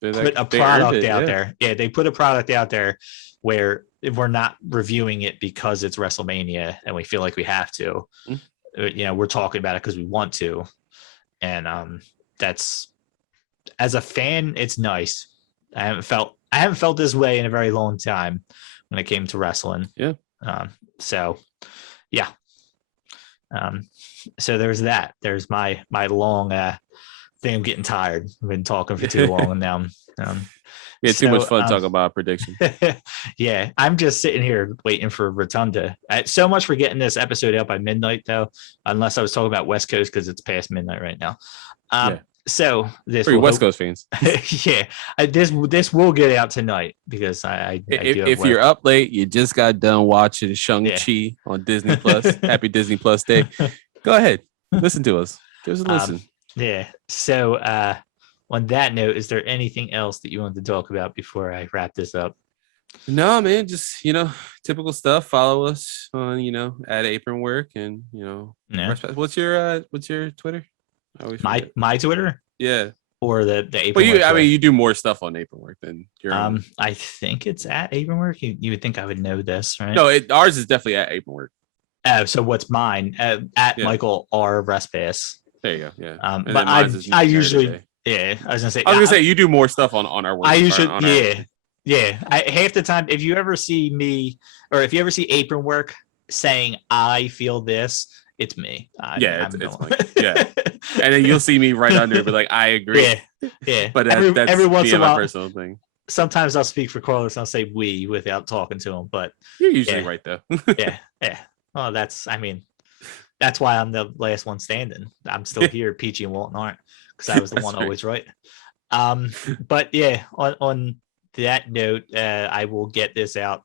put a product out there. Yeah, they put a product out there where we're not reviewing it because it's WrestleMania and we feel like we have to. You know, we're talking about it because we want to. And that's, as a fan, it's nice. I haven't felt this way in a very long time when it came to wrestling. Yeah. So yeah. So there's that. There's my long thing. I'm getting tired. I've been talking for too long, and now too much fun talking about prediction. Yeah, I'm just sitting here waiting for Rotunda. So much for getting this episode out by midnight, though. Unless I was talking about West Coast, because it's past midnight right now. So this for West Coast fans, yeah, this will get out tonight, because I if you're up late, you just got done watching Shang-Chi on Disney Plus. Happy Disney Plus Day. Go ahead, listen to us. Give us a listen. Yeah. So on that note, is there anything else that you want to talk about before I wrap this up? No, man, just typical stuff. Follow us on at Apron Work, and what's your Twitter? My Twitter? Yeah. Or the Apron Work. But you do more stuff on Apron Work than your own. I think it's at Apron Work. You would think I would know this, right? No, ours is definitely at Apron Work. So what's mine? At Michael R. Respass. There you go. Yeah. But I usually I was gonna say you do more stuff on our work. I usually half the time, if you ever see me, or if you ever see Apron Work saying I feel this, it's me. It's Mike. Yeah. And then you'll see me right under it, but like, I agree. Yeah. But that's every once in a while, my personal thing. Sometimes I'll speak for Carlos and I'll say we without talking to him, but you're usually right though. Yeah. Well, that's why I'm the last one standing. I'm still here. Peachy and Walton aren't, because I was the one always right. But yeah, on that note, I will get this out.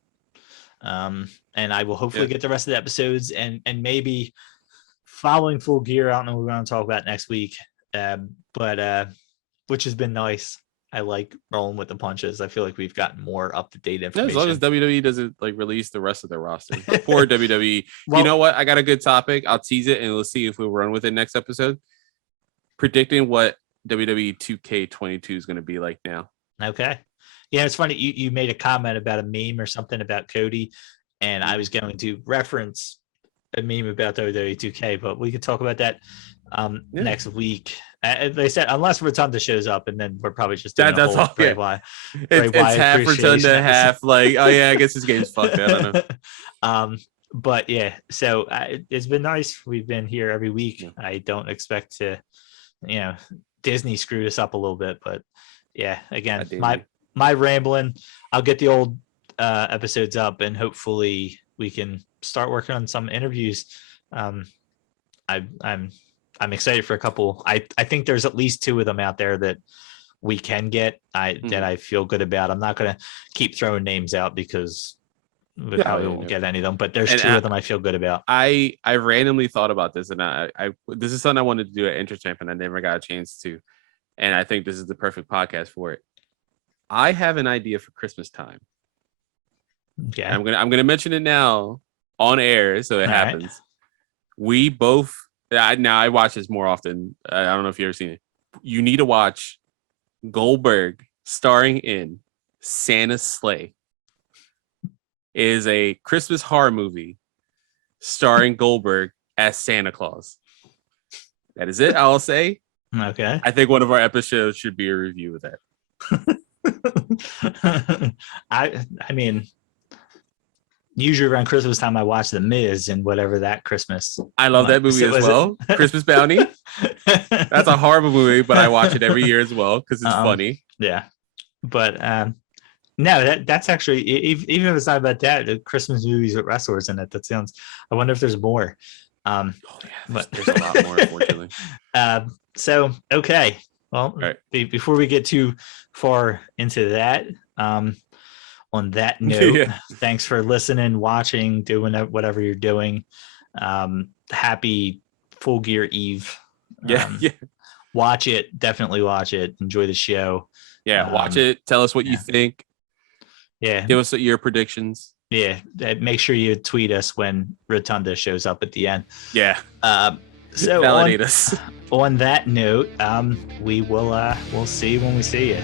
And I will hopefully get the rest of the episodes and maybe following Full Gear. I don't know what we're going to talk about next week, but which has been nice. I like rolling with the punches. I feel like we've gotten more up-to-date information. As long as WWE doesn't release the rest of their roster. Poor WWE. Well, you know what? I got a good topic. I'll tease it and we'll see if we'll run with it next episode. Predicting what WWE 2K22 is going to be like now. Okay. Yeah, it's funny. You made a comment about a meme or something about Cody, and I was going to reference a meme about WWE 2K, but we could talk about that next week. They said unless Rotunda shows up, and then we're probably just doing that's all. It's half Rotunda, half like, oh yeah, I guess this game's fucked. I don't know. But yeah, so it's been nice. We've been here every week. Yeah. I don't expect to, Disney screwed us up a little bit, but yeah, again, my rambling. I'll get the old episodes up, and hopefully we can start working on some interviews. I'm excited for a couple. I think there's at least 2 of them out there that we can get. That I feel good about. I'm not going to keep throwing names out because we probably won't get any of them. But there's 2 of them I feel good about. I randomly thought about this, and I this is something I wanted to do at Interchamp, and I never got a chance to. And I think this is the perfect podcast for it. I have an idea for Christmas time. Okay. I'm gonna mention it now on air so it happens. Right. We both. Now I watch this more often. I don't know if you've ever seen it. You need to watch Goldberg starring in Santa's Sleigh. It is a Christmas horror movie starring Goldberg as Santa Claus. That is it. I'll say. Okay. I think one of our episodes should be a review of that. I mean. Usually around Christmas time, I watch The Miz and whatever that Christmas. I love that movie as well. Christmas Bounty. That's a horrible movie, but I watch it every year as well because it's funny. Yeah, but No, that's actually even if it's not about that, the Christmas movies with wrestlers in it. That sounds. I wonder if there's more. Oh yeah, there's a lot more, unfortunately. So okay, well, right. Before we get too far into that, on that note, thanks for listening, watching, doing whatever you're doing. Happy Full Gear Eve. Yeah. Watch it. Definitely watch it. Enjoy the show. Yeah, watch it. Tell us what you think. Yeah. Give us your predictions. Yeah. Make sure you tweet us when Rotunda shows up at the end. Yeah. So validate us. On that note, we'll see you when we see you.